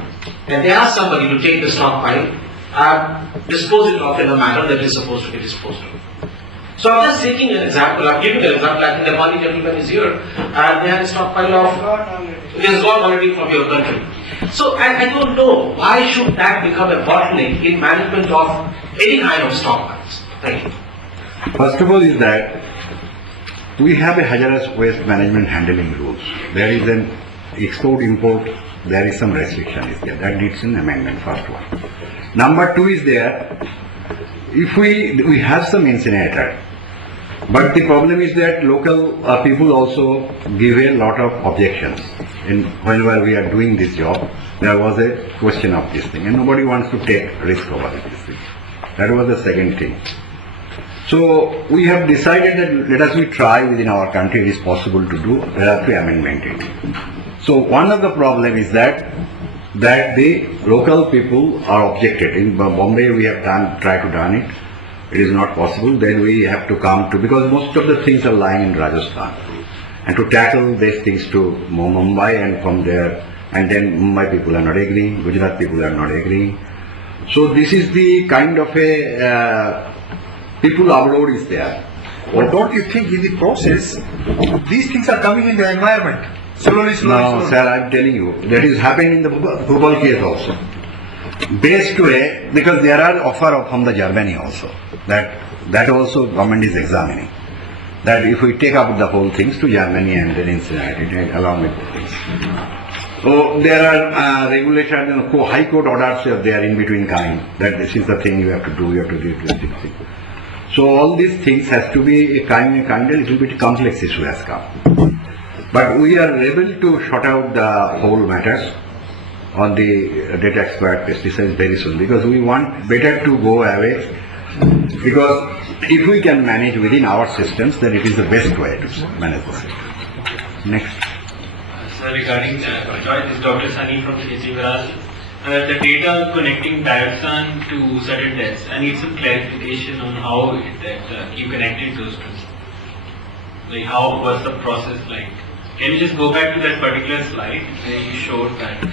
and they asked somebody to take the stockpile and dispose it off in a manner that is supposed to be disposed of. So I'm just taking an example, I'm giving an example, like the Nepali gentleman is here, and they had a stockpile of, it has gone already from your country. So I don't know, why should that become a bottleneck in management of any kind of stockpiles? Thank you. First of all is that we have a hazardous waste management handling rules. There is an export import, there is some restriction is there. That needs an amendment, first one. Number two is there, if we have some incinerator, but the problem is that local people also give a lot of objections. Whenever we are doing this job, there was a question of this thing and nobody wants to take risk over this thing. That was the second thing. So we have decided that let us try within our country, it is possible to do, we have to amendment it. So one of the problem is that the local people are objected. In Bombay we have tried to done it. It is not possible. Then we have to come to, because most of the things are lying in Rajasthan. And to tackle these things to Mumbai and from there, and then Mumbai people are not agreeing, Gujarat people are not agreeing. So this is the kind of a people overload is there. But don't you think in the process, these things are coming in the environment? Slowly. No, sir, I am telling you, that is happened in the Bhopal case also. Based way, because there are offer from the Germany also, that also government is examining. That if we take up the whole things to Germany and then incinerate it along with the things. So there are regulations and high court orders are there in between kind, that this is the thing you have to do, this thing. So all these things has to be a kind of little bit complex issue has come. But we are able to sort out the whole matters on the data expired pesticides very soon, because we want better to go away, because if we can manage within our systems, then it is the best way to manage the system. Next. Sir, regarding this is Dr. Sunny from KC the data connecting dioxin to certain tests, I need some clarification on how you connected those two. Like what's the process like? Can you just go back to that particular slide where you showed that?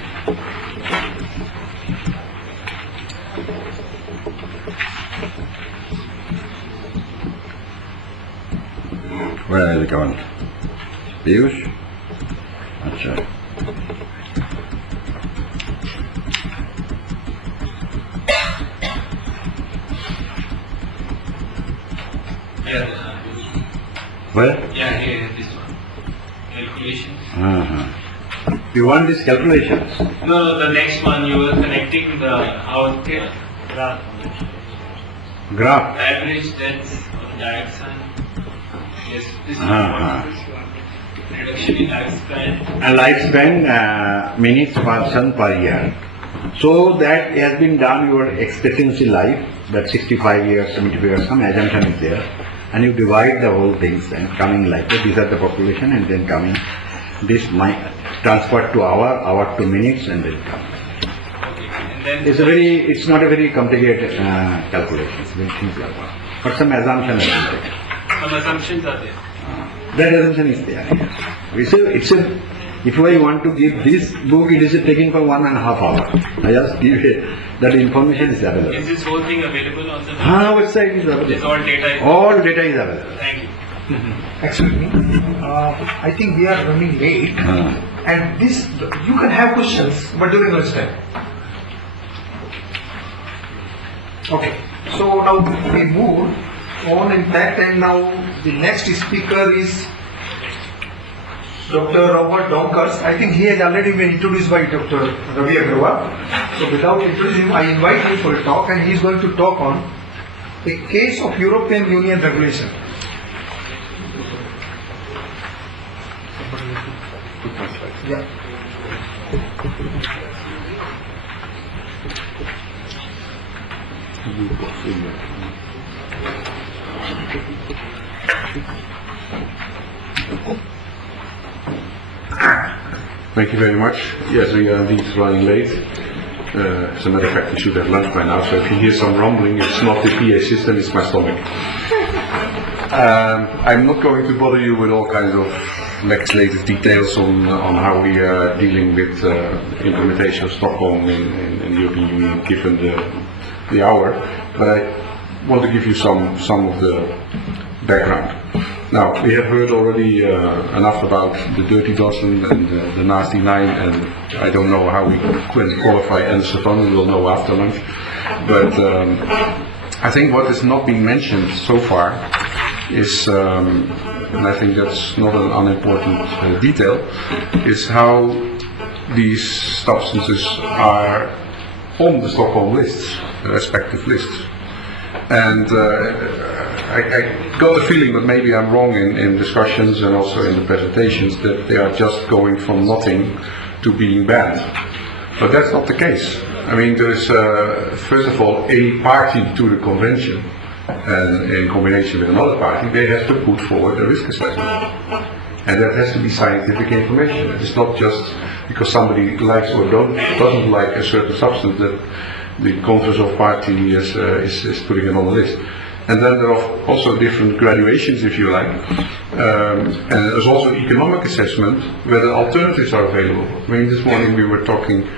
Where is it going? Piyush? Acha. Where? Yeah, here, this one. Calculations. You want these calculations? No, the next one you were connecting the graph. Graph? Average depth of dioxin. Yes, this is Uh-huh. reduction in lifespan. And lifespan, minutes person per year. So that has been done your expectancy life, that 65 years, 75 years, some assumption is there. And you divide the whole things and coming like that, these are the population and then coming, this might transferred to hour to minutes and then come. Okay, and then It's not a very complicated calculation, it's very simple. But some assumption is there. some assumptions are there. That assumption is there. If I want to give this book, it is taking for 1.5 hours. I just give it, that information is available. Is this whole thing available on the Website is available. This all data is All data is available. Thank you. Excuse me, I think we are running late, and this, you can have questions, but during lunchtime. Okay, so now we move on in fact, and now the next speaker is Dr. Robert Donkers. I think he has already been introduced by Dr. Ravi Agrawal. So without introducing him, I invite him for a talk, and he is going to talk on a case of European Union regulation. Yeah. Thank you very much. Yes, we are indeed running late. As a matter of fact, we should have lunch by now, so if you hear some rumbling, it's not the PA system, it's my stomach. I'm not going to bother you with all kinds of legislative details on how we are dealing with implementation of Stockholm in the European Union, given the hour, but I want to give you some of the background. Now, we have heard already enough about the dirty dozen and the nasty nine, and I don't know how we can qualify Anderson Van, we will know after lunch. But I think what is not being mentioned so far is, and I think that's not an unimportant detail, is how these substances are on the Stockholm lists, the respective lists. And I got the feeling that maybe I'm wrong in discussions and also in the presentations, that they are just going from nothing to being banned. But that's not the case. I mean, there is first of all a party to the convention, and in combination with another party, they have to put forward a risk assessment. And that has to be scientific information. It's not just because somebody likes or doesn't like a certain substance that the Conference of Party is putting it on the list. And then there are also different graduations, if you like. And there's also economic assessment whether alternatives are available. I mean, this morning we were talking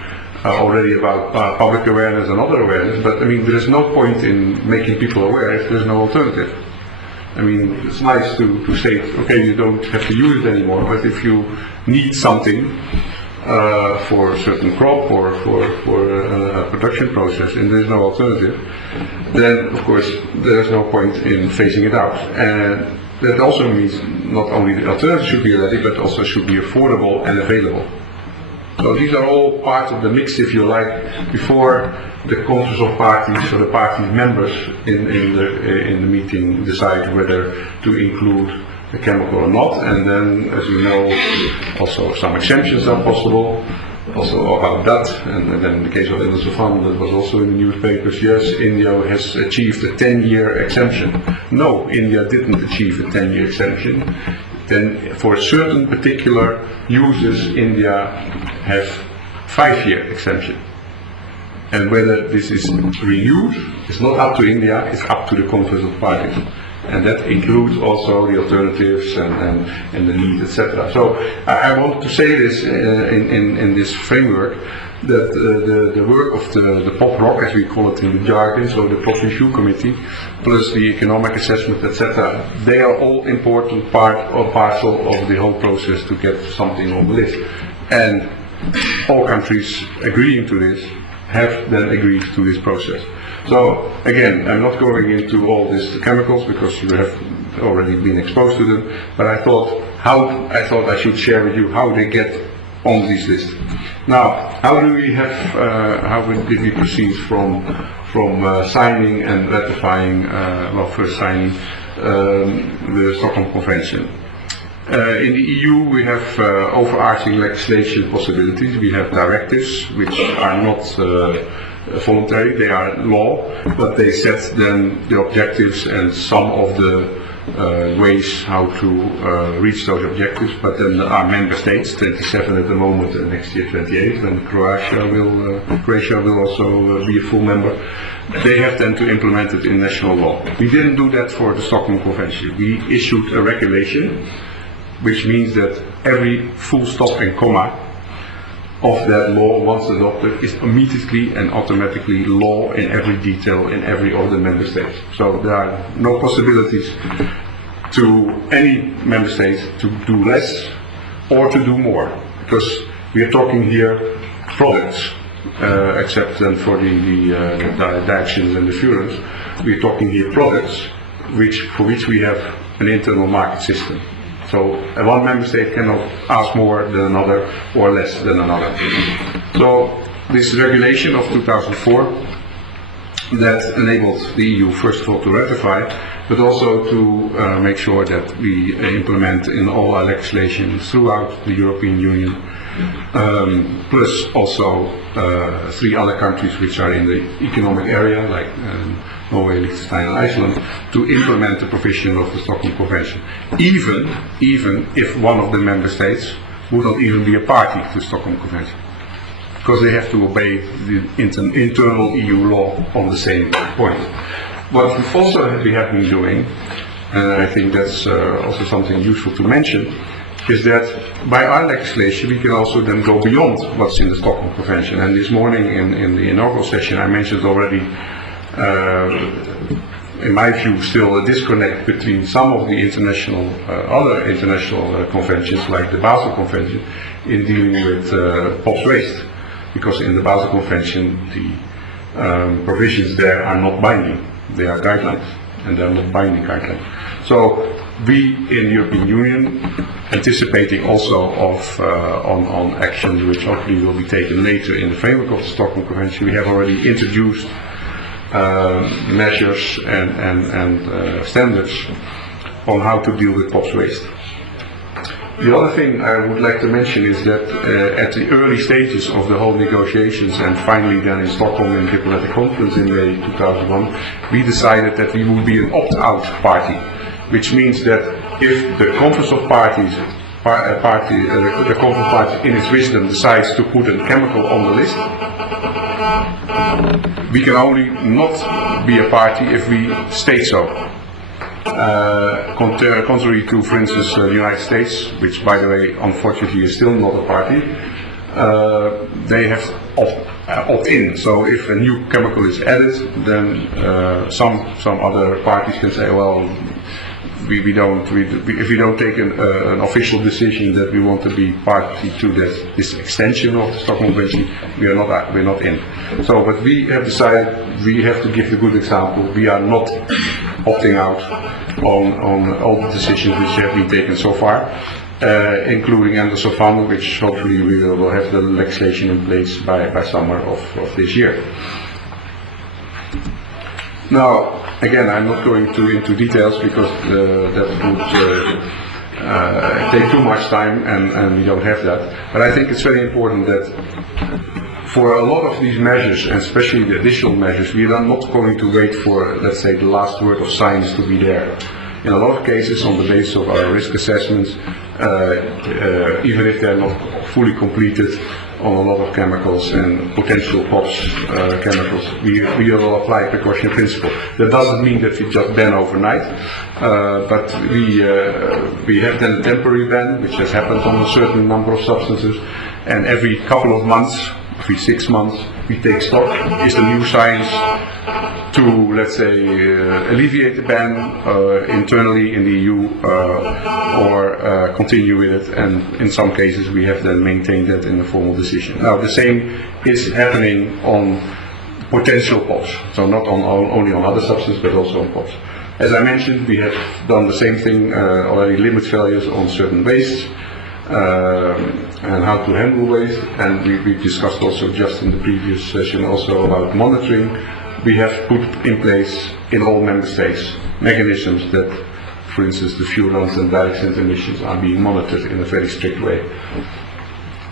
already about public awareness and other awareness, but I mean, there is no point in making people aware if there's no alternative. I mean, it's nice to say, okay, you don't have to use it anymore, but if you need something for a certain crop or for a production process and there's no alternative, then of course there's no point in phasing it out. And that also means not only the alternative should be ready, but also should be affordable and available. So these are all part of the mix, if you like, before the Conference of Parties or the party members in the meeting decide whether to include a chemical or not. And then, as you know, also some exemptions are possible. Also about that, and then in the case of Indosophan, that was also in the newspapers. Yes, India has achieved a 10-year exemption. No, India didn't achieve a 10-year exemption. Then for certain particular uses, India has 5-year exemption. And whether this is renewed, it's not up to India, it's up to the Conference of Parties. And that includes also the alternatives and the need, etc. So I want to say this in this framework, that the work of the POP ROC, as we call it in the jargon, so the POP Review Committee, plus the economic assessment, etc., they are all important part or parcel of the whole process to get something on the list. And all countries agreeing to this have then agreed to this process. So again, I'm not going into all these chemicals because you have already been exposed to them, but I thought I should share with you how they get on this list. Now, how did we proceed from signing and ratifying, well, first signing the Stockholm Convention. In the EU we have overarching legislation possibilities. We have directives which are not voluntary, they are law, but they set then the objectives and some of the ways how to reach those objectives. But then our member states, 27 at the moment, and next year 28, when Croatia will also be a full member, they have then to implement it in national law. We didn't do that for the Stockholm Convention. We issued a regulation, which means that every full stop and comma of that law, once adopted, is immediately and automatically law in every detail in every of the member states. So there are no possibilities to any member state to do less or to do more, because we are talking here products, except then for the dioxins and the furans. We are talking here products for which we have an internal market system. So one member state cannot ask more than another or less than another. So this regulation of 2004 that enabled the EU first of all to ratify, but also to make sure that we implement in all our legislation throughout the European Union, plus also 3 other countries which are in the economic area, like Norway, Liechtenstein and Iceland, to implement the provision of the Stockholm Convention, even if one of the member states would not even be a party to the Stockholm Convention, because they have to obey the internal EU law on the same point. What we have been doing, and I think that's also something useful to mention, is that by our legislation we can also then go beyond what's in the Stockholm Convention. And this morning in the inaugural session I mentioned already, in my view, still a disconnect between some of the other international conventions, like the Basel Convention, in dealing with POPs waste, because in the Basel Convention the provisions there are not binding. They are guidelines, and they are not binding guidelines. So we in the European Union, anticipating also on actions which hopefully will be taken later in the framework of the Stockholm Convention, we have already introduced measures and standards on how to deal with POPs waste. The other thing I would like to mention is that at the early stages of the whole negotiations, and finally then in Stockholm in diplomatic conference in May 2001, we decided that we would be an opt-out party, which means that if the Conference of Parties the Conference of Parties in its wisdom decides to put a chemical on the list, we can only not be a party if we state so. Contrary to, for instance, the United States, which by the way unfortunately is still not a party, they have opt-in. So if a new chemical is added, then some other parties can say, well, if we don't take an official decision that we want to be party to this extension of the Stockholm Convention, we're not in. So, but we have decided we have to give the good example. We are not opting out on all the decisions which have been taken so far, including Anderson Fund, which hopefully we will have the legislation in place by summer of this year. Now, again, I'm not going into details because that would take too much time, and we don't have that. But I think it's very important that for a lot of these measures, and especially the additional measures, we are not going to wait for, let's say, the last word of science to be there. In a lot of cases, on the basis of our risk assessments, even if they're not fully completed, on a lot of chemicals and potential POPs chemicals, we will apply precautionary principle. That doesn't mean that we just ban overnight, but we have then a temporary ban, which has happened on a certain number of substances, and every couple of months, every 6 months, we take stock. Is the new science to, let's say, alleviate the ban internally in the EU, or continue with it, and in some cases we have then maintained that in a formal decision. Now the same is happening on potential POPs, so not only on other substances but also on POPs. As I mentioned, we have done the same thing, already limit values on certain wastes, and how to handle waste, and we discussed also just in the previous session also about monitoring. We have put in place in all member states mechanisms that, for instance, the furans and dioxin emissions are being monitored in a very strict way.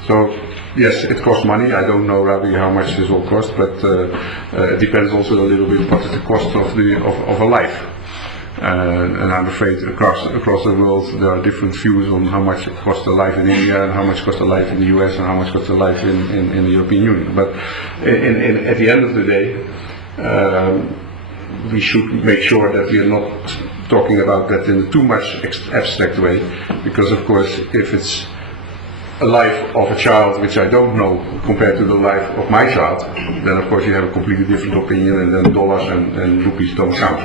So yes, it costs money. I don't know, Ravi, how much this will cost, but it depends also a little bit what is the cost of a life. And I'm afraid across the world there are different views on how much it costs a life in India and how much costs a life in the US and how much costs a life in the European Union. But at the end of the day, we should make sure that we are not talking about that in a too much abstract way, because of course if it's a life of a child which I don't know compared to the life of my child, then of course you have a completely different opinion, and then dollars and rupees don't count.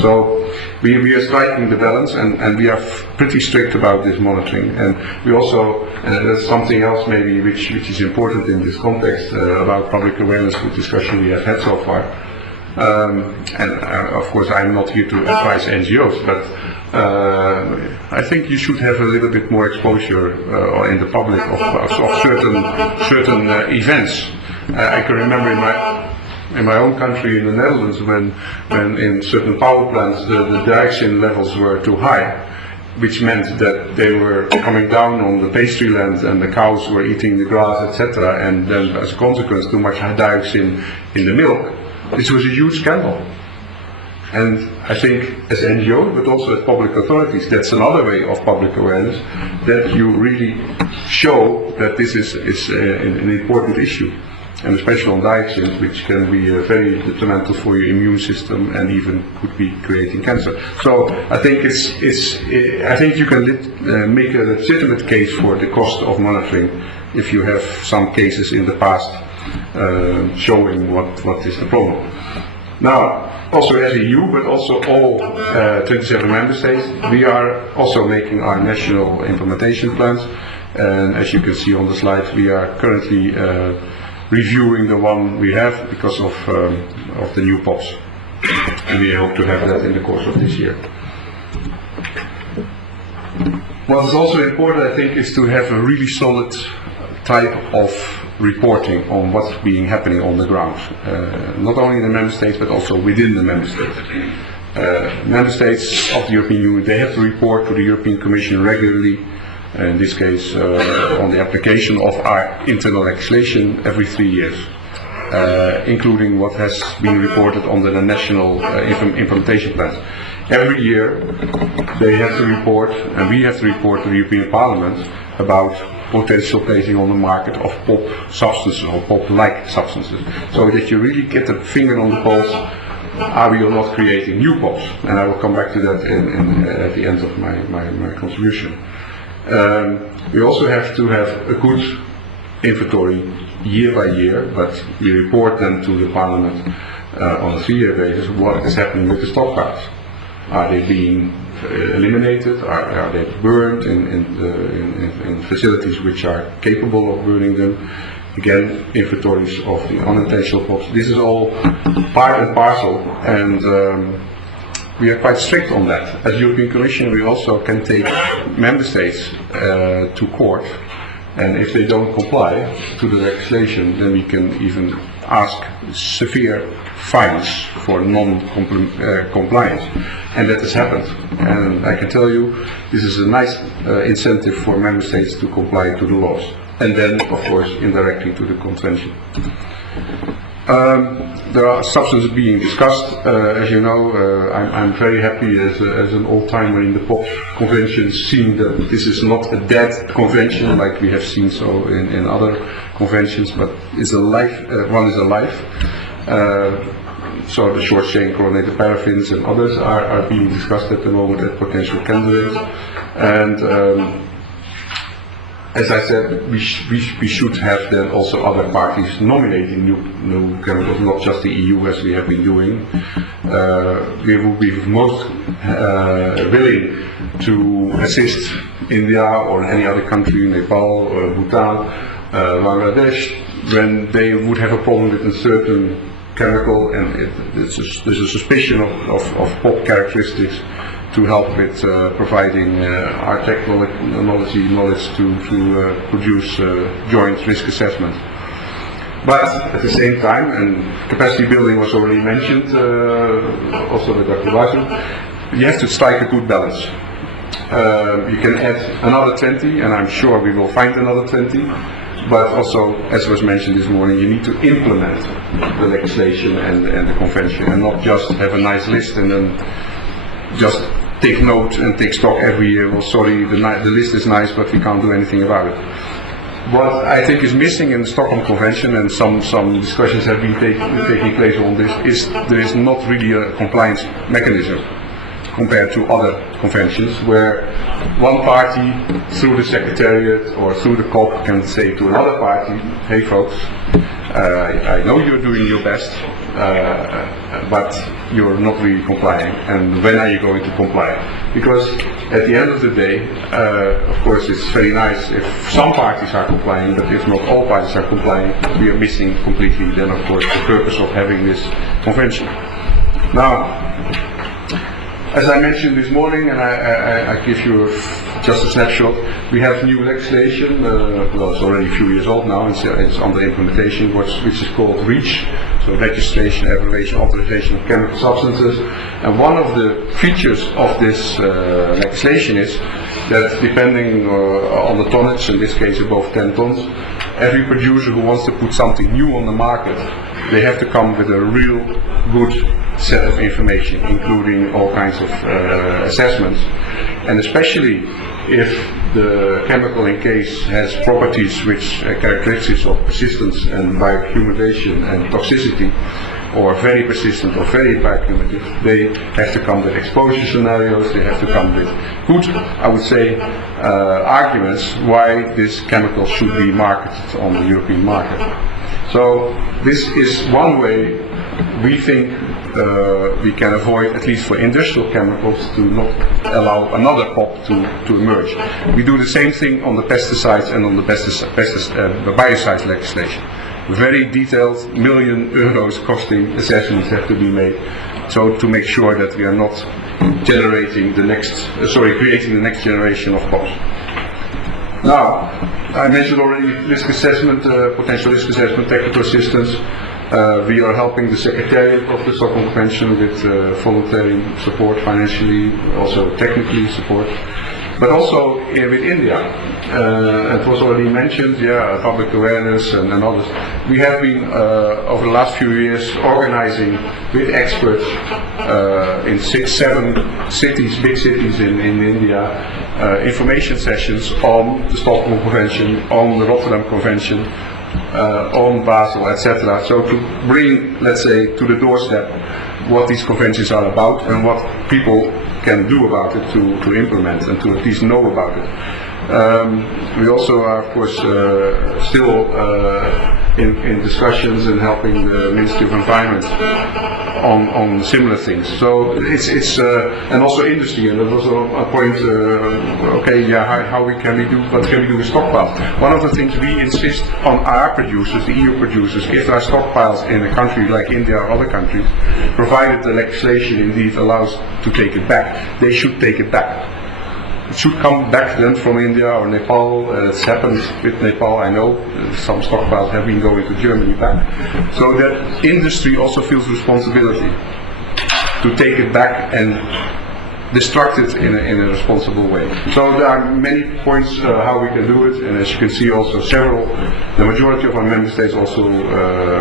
So we are striking the balance, and we are pretty strict about this monitoring. And we also, and that's something else maybe which is important in this context about public awareness, the discussion we have had so far. Of course I'm not here to advise NGOs, but I think you should have a little bit more exposure in the public of certain events. I can remember in my own country, in the Netherlands, when in certain power plants the dioxin levels were too high, which meant that they were coming down on the pastry land and the cows were eating the grass, etc. And then as a consequence too much dioxin in the milk. This was a huge scandal. And I think as NGOs, but also as public authorities, that's another way of public awareness, that you really show that this is an important issue. And especially on dioxins, which can be very detrimental for your immune system and even could be creating cancer. So I think I think you can make a legitimate case for the cost of monitoring if you have some cases in the past showing what is the problem. Now, also as EU, but also all 27 member states, we are also making our national implementation plans. And as you can see on the slide, we are currently reviewing the one we have because of the new POPs. And we hope to have that in the course of this year. What is also important, I think, is to have a really solid type of reporting on what's happening on the ground, not only in the member states but also within the member states. Member states of the European Union, they have to report to the European Commission regularly, in this case on the application of our internal legislation every 3 years, including what has been reported under the national implementation plans. Every year they have to report, and we have to report to the European Parliament about potential placing on the market of POP substances or POP-like substances, so that you really get a finger on the pulse, are we or not creating new POPs? And I will come back to that at the end of my contribution. We also have to have a good inventory year by year, but we report then to the Parliament on a 3-year basis what is happening with the stockpiles. Are they being eliminated? Are they burned in facilities which are capable of burning them? Again, inventories of the unintentional POPs. This is all part and parcel, and we are quite strict on that. As European Commission, we also can take member states to court, and if they don't comply to the legislation, then we can even ask severe fines for non-compliance. And that has happened. And I can tell you, this is a nice incentive for member states to comply to the laws. And then, of course, indirectly to the convention. There are substances being discussed. As you know, I'm very happy as an old-timer in the POP convention, seeing that this is not a dead convention like we have seen so in other conventions, but is alive. One is alive. So the short-chain chlorinated paraffins and others are being discussed at the moment as potential candidates. And as I said, we should have then also other parties nominating new chemicals, not just the EU as we have been doing. We will be most willing to assist India or any other country, Nepal, Bhutan, Bangladesh, when they would have a problem with a certain chemical, and there's a suspicion of POP characteristics, to help with providing our technology knowledge to produce joint risk assessment. But at the same time, and capacity building was already mentioned, also by Dr. Basu, you have to strike a good balance. You can add another 20, and I'm sure we will find another 20, but also, as was mentioned this morning, you need to implement the legislation and the convention, and not just have a nice list and then just take note and take stock every year. Well, sorry, the list is nice, but we can't do anything about it. What I think is missing in the Stockholm Convention, and some discussions have been taking place on this, is there is not really a compliance mechanism compared to other conventions, where one party through the secretariat or through the COP can say to another party, hey folks, I know you're doing your best, but you're not really complying, and when are you going to comply? Because at the end of the day, of course it's very nice if some parties are complying, but if not all parties are complying, we are missing completely then of course the purpose of having this convention. Now, as I mentioned this morning, and I give you just a snapshot, we have new legislation, well it's already a few years old now, it's under implementation, which is called REACH, so Registration, Evaluation, Authorization of Chemical Substances. And one of the features of this legislation is that depending on the tonnage, in this case above 10 tons, every producer who wants to put something new on the market, they have to come with a real good set of information, including all kinds of assessments, and especially if the chemical in case has properties which characteristics of persistence and bioaccumulation and toxicity, or very persistent or very bioaccumulative, they have to come with exposure scenarios, they have to come with good, I would say, arguments why this chemical should be marketed on the European market. So this is one way we think we can avoid, at least for industrial chemicals, to not allow another POP to emerge. We do the same thing on the pesticides and on the biocides legislation. Very detailed, million euros costing assessments have to be made, so to make sure that we are not generating creating the next generation of POPs. Now, I mentioned already risk assessment, potential risk assessment, technical assistance. We are helping the Secretariat of the Stockholm Convention with voluntary support, financially, also technically support, but also with India. It was already mentioned, public awareness and others. We have been, over the last few years, organizing with experts in 6-7 cities, big cities in India, information sessions on the Stockholm Convention, on the Rotterdam Convention, on Basel, etc. So to bring, let's say, to the doorstep what these conventions are about and what people can do about it to implement and to at least know about it. We also are, of course, still in discussions and helping the Ministry of Environment on similar things. So it's and also industry, and there was a point. What can we do with stockpiles? One of the things we insist on our producers, the EU producers, if there are stockpiles in a country like India or other countries, provided the legislation indeed allows to take it back, they should take it back. It should come back then from India or Nepal. It's happened with Nepal, I know. Some stockpiles have been going to Germany back. So that industry also feels responsibility to take it back and destruct it in a responsible way. So there are many points how we can do it, and as you can see also the majority of our member states also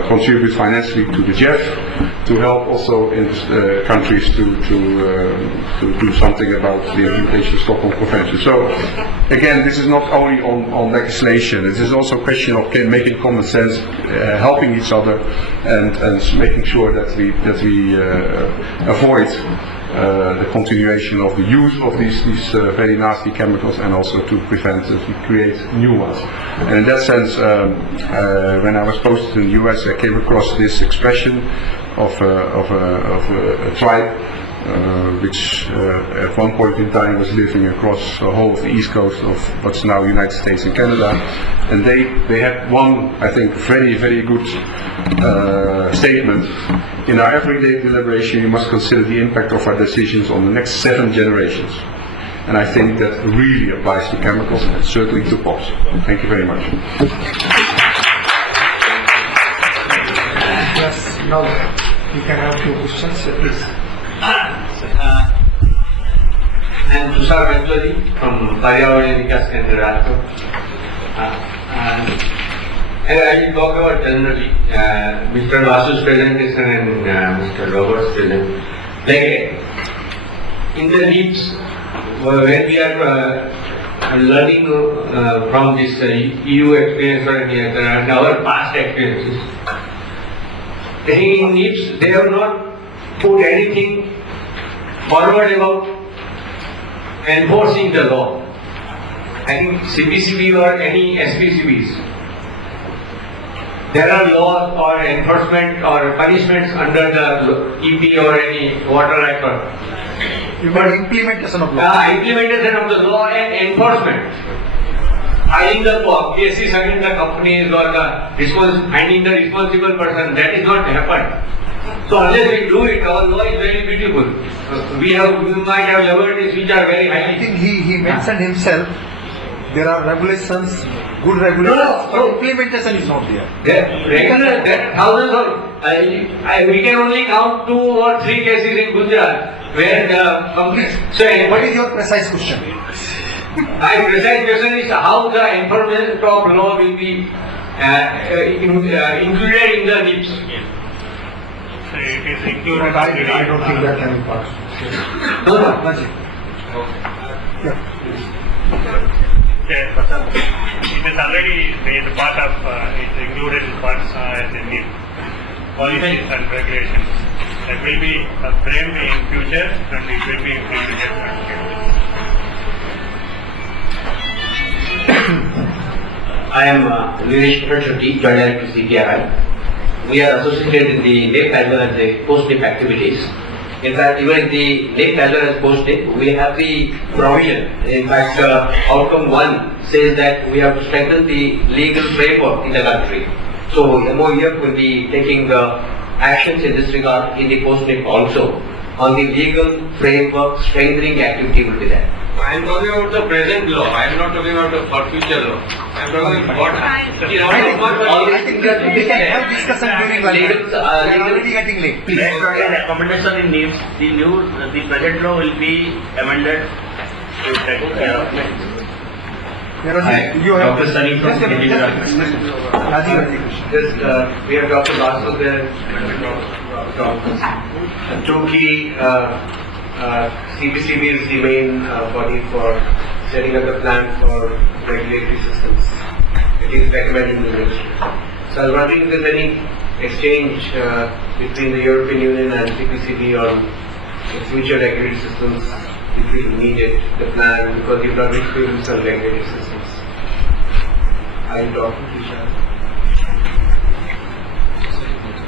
contribute financially to the JEF to help also in countries to do something about the implementation of the Stockholm Convention. So again, this is not only on legislation, it is also a question of making common sense, helping each other, and making sure that we avoid the continuation of the use of these very nasty chemicals, and also to prevent that we create new ones. And in that sense, when I was posted in the US, I came across this expression of a tribe which at one point in time was living across the whole of the east coast of what's now United States and Canada, and they had one, I think, very, very good statement. In our everyday deliberation, we must consider the impact of our decisions on the next 7 generations. And I think that really applies to chemicals and certainly to POPs. Thank you very much. Now, you can have a few questions, please. I'm Tushar Venturji from Paryavarna Vikas Kendra, Rajkot. And I will talk about generally Mr. Vasu's presentation and Mr. Robert's presentation. Like in the NEEPs, when we are learning from this EU experience and our past experiences, in NEEPs they have not put anything forward about enforcing the law. I think CPCB or any SPCBs, there are laws or enforcement or punishments under the EP or any water act or You mean implementation of law? implementation of the law and enforcement. Filing the cases against the companies or the finding the responsible person, that is not happened. So unless we do it, our law is very beautiful. We might have liberties which are very high. I think he mentioned himself, there are regulations, good regulations, but implementation is not there. There are thousands of, we can only count 2 or 3 cases in Gujarat where the companies. So What is your precise question? my precise question is how the enforcement of law will be included in the NEEPs. It is included. I don't think that can be part. No. Najib. Yeah. It is already made part of, it's included in parts as a NEEP. Policies and regulations. That will be framed in future and it will be implemented. I am Nilesh Prashoti, Joint Director CPRI. We are associated in the NEP as well as the post-NEP activities. In fact, even in the NEP as well as post-NEP, we have the provision. In fact, outcome 1 says that we have to strengthen the legal framework in the country. So MOEF will be taking actions in this regard in the post-NEP also. On the legal framework, strengthening activity will be there. I am talking about the present law. I am not talking about the future law. I am talking about what. I think we can have discussion during lunch. We are already getting late. Please. Recommendation in NEEPs, the present law will be amended to take care of it. You have Dr. Sunny from Kerala. Yes, we have Dr. Basu there. Chunki CPCB is the main body for setting up the plan for regulatory systems. It is recommended in the ministry. So I was wondering if there is any exchange between the European Union and CPCB on the future regulatory systems which will need it, the plan, because we have not experienced on regulatory systems. Are you talking to each other?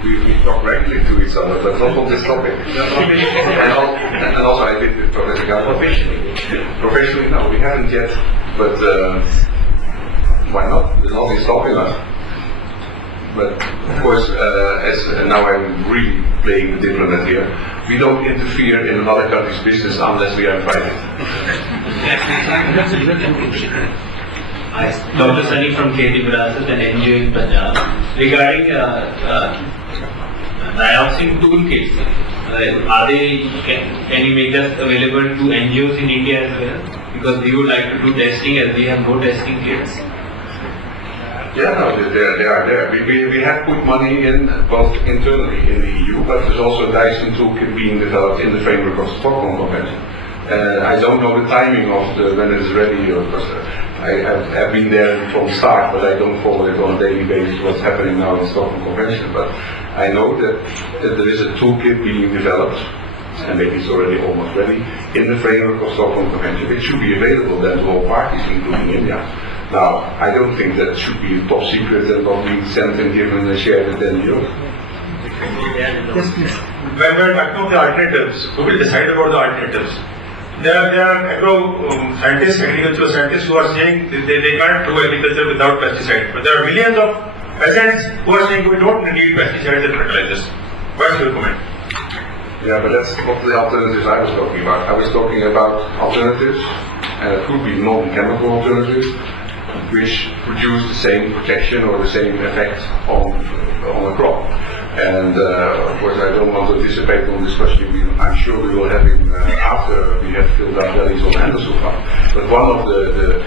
We talk regularly to each other, but not on this topic. and also I did talk as a guy. Professionally, no, we haven't yet, but why not? There's nothing stopping us. But of course, now I'm really playing the diplomat here, we don't interfere in another country's business unless we are invited. Dr. Sunny from KT Virasat, an NGO in Punjab. Regarding dioxin toolkits, can you make us available to NGOs in India as well? Because we would like to do testing as we have no testing kits. Yeah, no, they are there. We have put money in both internally in the EU, but there's also a Dyson toolkit being developed in the framework of the Stockholm Convention. I don't know the timing of when it is ready, because I have been there from the start, but I don't follow it on a daily basis what's happening now in the Stockholm Convention. But I know that there is a toolkit being developed, and maybe it's already almost ready, in the framework of Stockholm Convention. It should be available then to all parties, including India. Now, I don't think that should be top secret and not being sent and given and shared with NGOs. Yes, please. When we are talking of the alternatives, who will decide about the alternatives? There are scientists, agricultural scientists who are saying they can't do agriculture without pesticides. But there are millions of peasants who are saying we don't need pesticides and fertilizers. What's your comment? Yeah, but that's not the alternatives I was talking about. I was talking about alternatives, and it could be non-chemical alternatives, which produce the same protection or the same effect on a crop. And of course, I don't want to anticipate on discussion. I'm sure we will have it after we have filled our bellies on Endersulfan. But one of the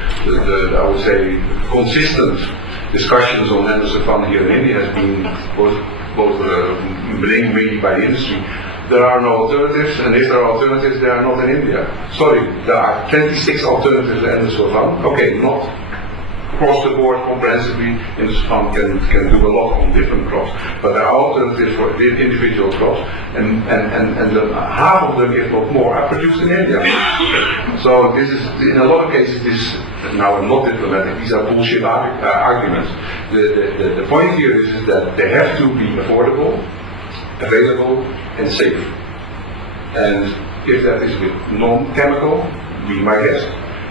I would say consistent discussions on Endersulfan here in India has been both blamed really by the industry. There are no alternatives, and if there are alternatives, they are not in India. Sorry, there are 26 alternatives to Endersulfan. Okay, not across the board comprehensively. Endersulfan can do a lot on different crops, but there are alternatives for the individual crops, and half of them, if not more, are produced in India. So this is, in a lot of cases, this, now I'm not diplomatic, these are bullshit arguments. The point here is that they have to be affordable, available, and safe. And if that is with non-chemical, be my guest.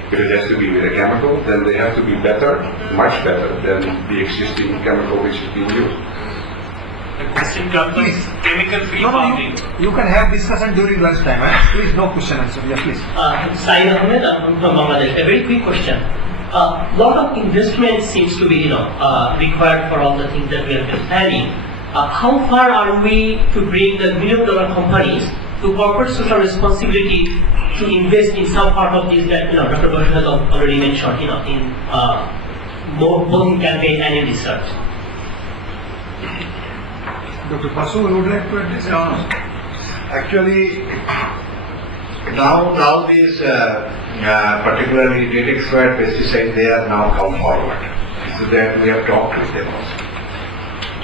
If it has to be with a chemical, then they have to be better, much better than the existing chemical which is being used. Please. Chemical-free No, farming. you can have discussion during lunchtime. Please, no question answer. Yeah, please. Saeed Ahmed, I'm from Bangladesh. A very quick question. Lot of investment seems to be, required for all the things that we have been planning. How far are we to bring the $1 million companies to corporate social responsibility to invest in some part of this that Dr. Bush has already mentioned, in both in campaign and in research? Dr. Basu, would like to address? Actually, now these particularly detex-fired pesticides, they are now come forward. So that we have talked with them also.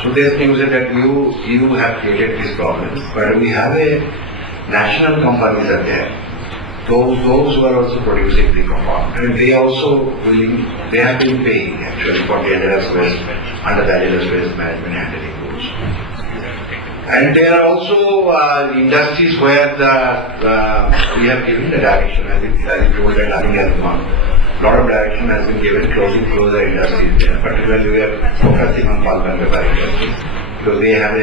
So there's news that you have created this problem, but we have a national companies are there. Those who are also producing the compound, and they also they have been paying actually for dangerous waste under the dangerous waste management handling rules. And there are also industries where we have given the direction. I think as you told that learning has gone. A lot of direction has been given close the industries there. Particularly we are focusing on pulp and paper industry because they have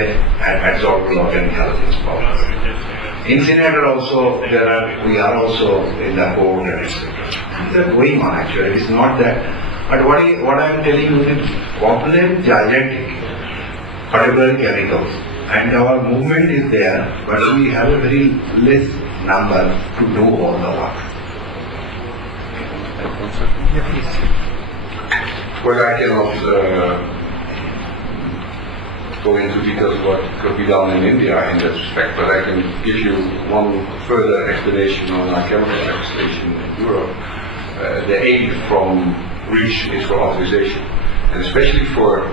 absorbed a lot of chemicals problems. Incinerator also, we are also in the board and etc. These are going on actually, it is not that. But what I am telling you is complex gigantic, particularly chemicals. And our movement is there, but we have a very less number to do all the work. Well, I cannot go into details what could be done in India in that respect, but I can give you one further explanation on our chemical legislation in Europe. The aim from REACH is for authorization, and especially for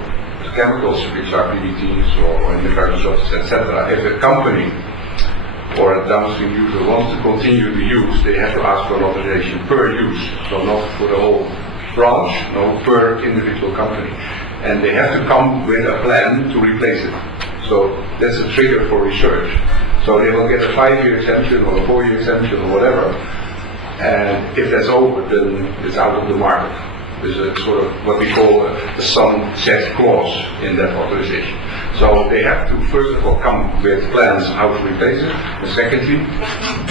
chemicals which are PBTs or endocrine disruptors, etc. If a company or a downstream user wants to continue the use, they have to ask for an authorization per use, so not for the whole branch, no, per individual company. And they have to come with a plan to replace it. So that's a trigger for research. So they will get a 5-year exemption or a 4-year exemption or whatever. And if that's over, then it's out of the market. There's a sort of what we call a sunset clause in that authorization. So they have to first of all come with plans how to replace it, and secondly,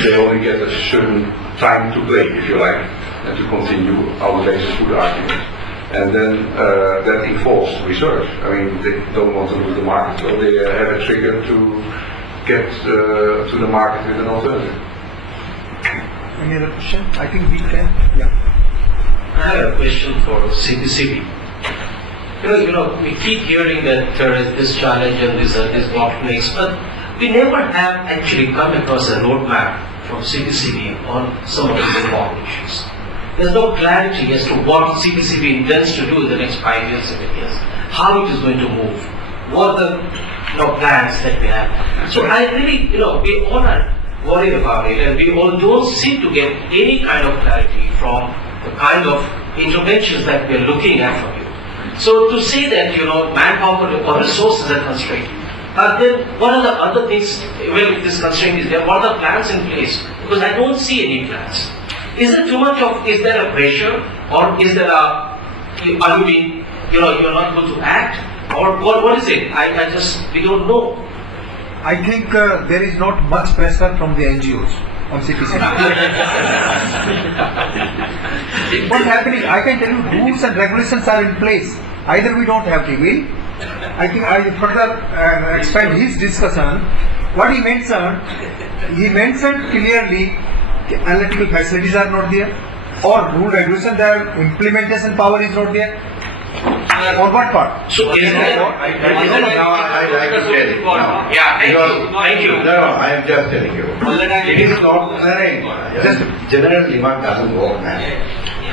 they only get a certain time to play, if you like, and to continue our basis to the argument. And then that involves research. I mean, they don't want to lose the market, so they have a trigger to get to the market with an alternative. Any other question? I think we can. Yeah. I have a question for CPCB. We keep hearing that there is this challenge and this bottlenecks, but we never have actually come across a roadmap from CPCB on some of these important issues. There's no clarity as to what CPCB intends to do in the next 5 years, 7 years, how it is going to move, what the plans that we have. So I really, we all are worried about it, and we all don't seem to get any kind of clarity from the kind of interventions that we are looking at from you. So to say that, manpower or resources are constrained, then what are the other things, if this constraint is there, what are the plans in place? Because I don't see any plans. Is it too much of, is there a pressure, or is there are you being, you're not going to act, or what is it? We don't know. I think there is not much pressure from the NGOs on CPC. What's happening? I can tell you, rules and regulations are in place. Either we don't have the will, I think I will further expand his discussion. What he mentioned clearly analytical facilities are not there, or rule regulation there, implementation power is not there. Or what part? So is there? Now I like to tell you. Now, Yeah, thank you. No, I am just telling you. It is not, just general demand doesn't work, man.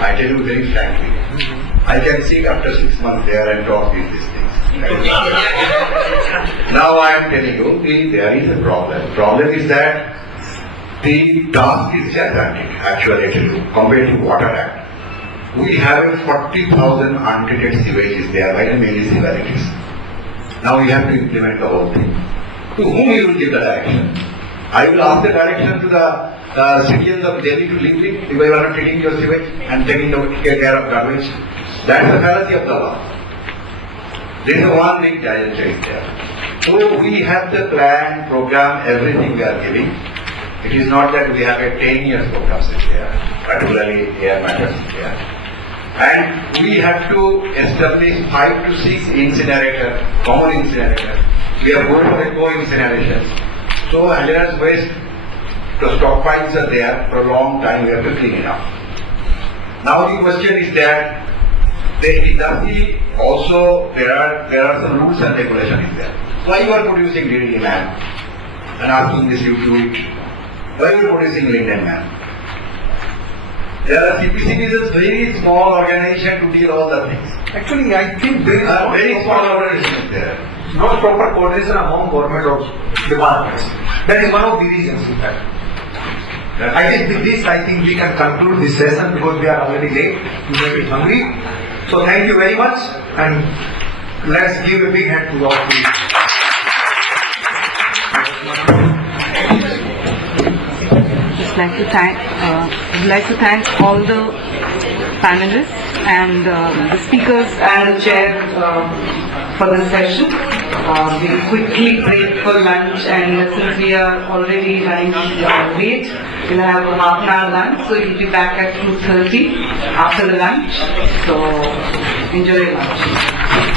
I tell you very frankly. I can sit after 6 months there and talk these things. Now I am telling you, there is a problem. Problem is that the task is gigantic, actually, compared to Water Act. We have 40,000 untreated sewages there by the municipalities. Now we have to implement the whole thing. To whom you will give the direction? I will ask the direction to the citizens of Delhi to leave it if you are not taking your sewage and taking care of garbage. That's the fallacy of the law. There is one big giant change there. So we have the plan, program, everything we are giving. It is not that we have a 10 years program there, particularly air matters there. And we have to establish 5 to 6 incinerators, common incinerators. We are going for eco-incinerations. So hazardous waste, the stockpiles are there for a long time, we have to clean it up. Now the question is that the industry also, there are some rules and regulations there. Why you are producing DDT, man? And asking this you to it. Why are you producing Linden, man? There are CPCB is a very small organization to deal all the things. Actually, I think there is Very small organization there. not proper coordination among government departments. That is one of the reasons in fact. I think with this, I think we can conclude this session because we are already late. You may be hungry. So thank you very much, and let's give a big hand to all three. Just like to thank, would like to thank all the panelists and the speakers and the chair for the session. We'll quickly break for lunch, and since we are already running late, we'll have a half an hour lunch, so we'll be back at 2:30 after the lunch. So enjoy your lunch.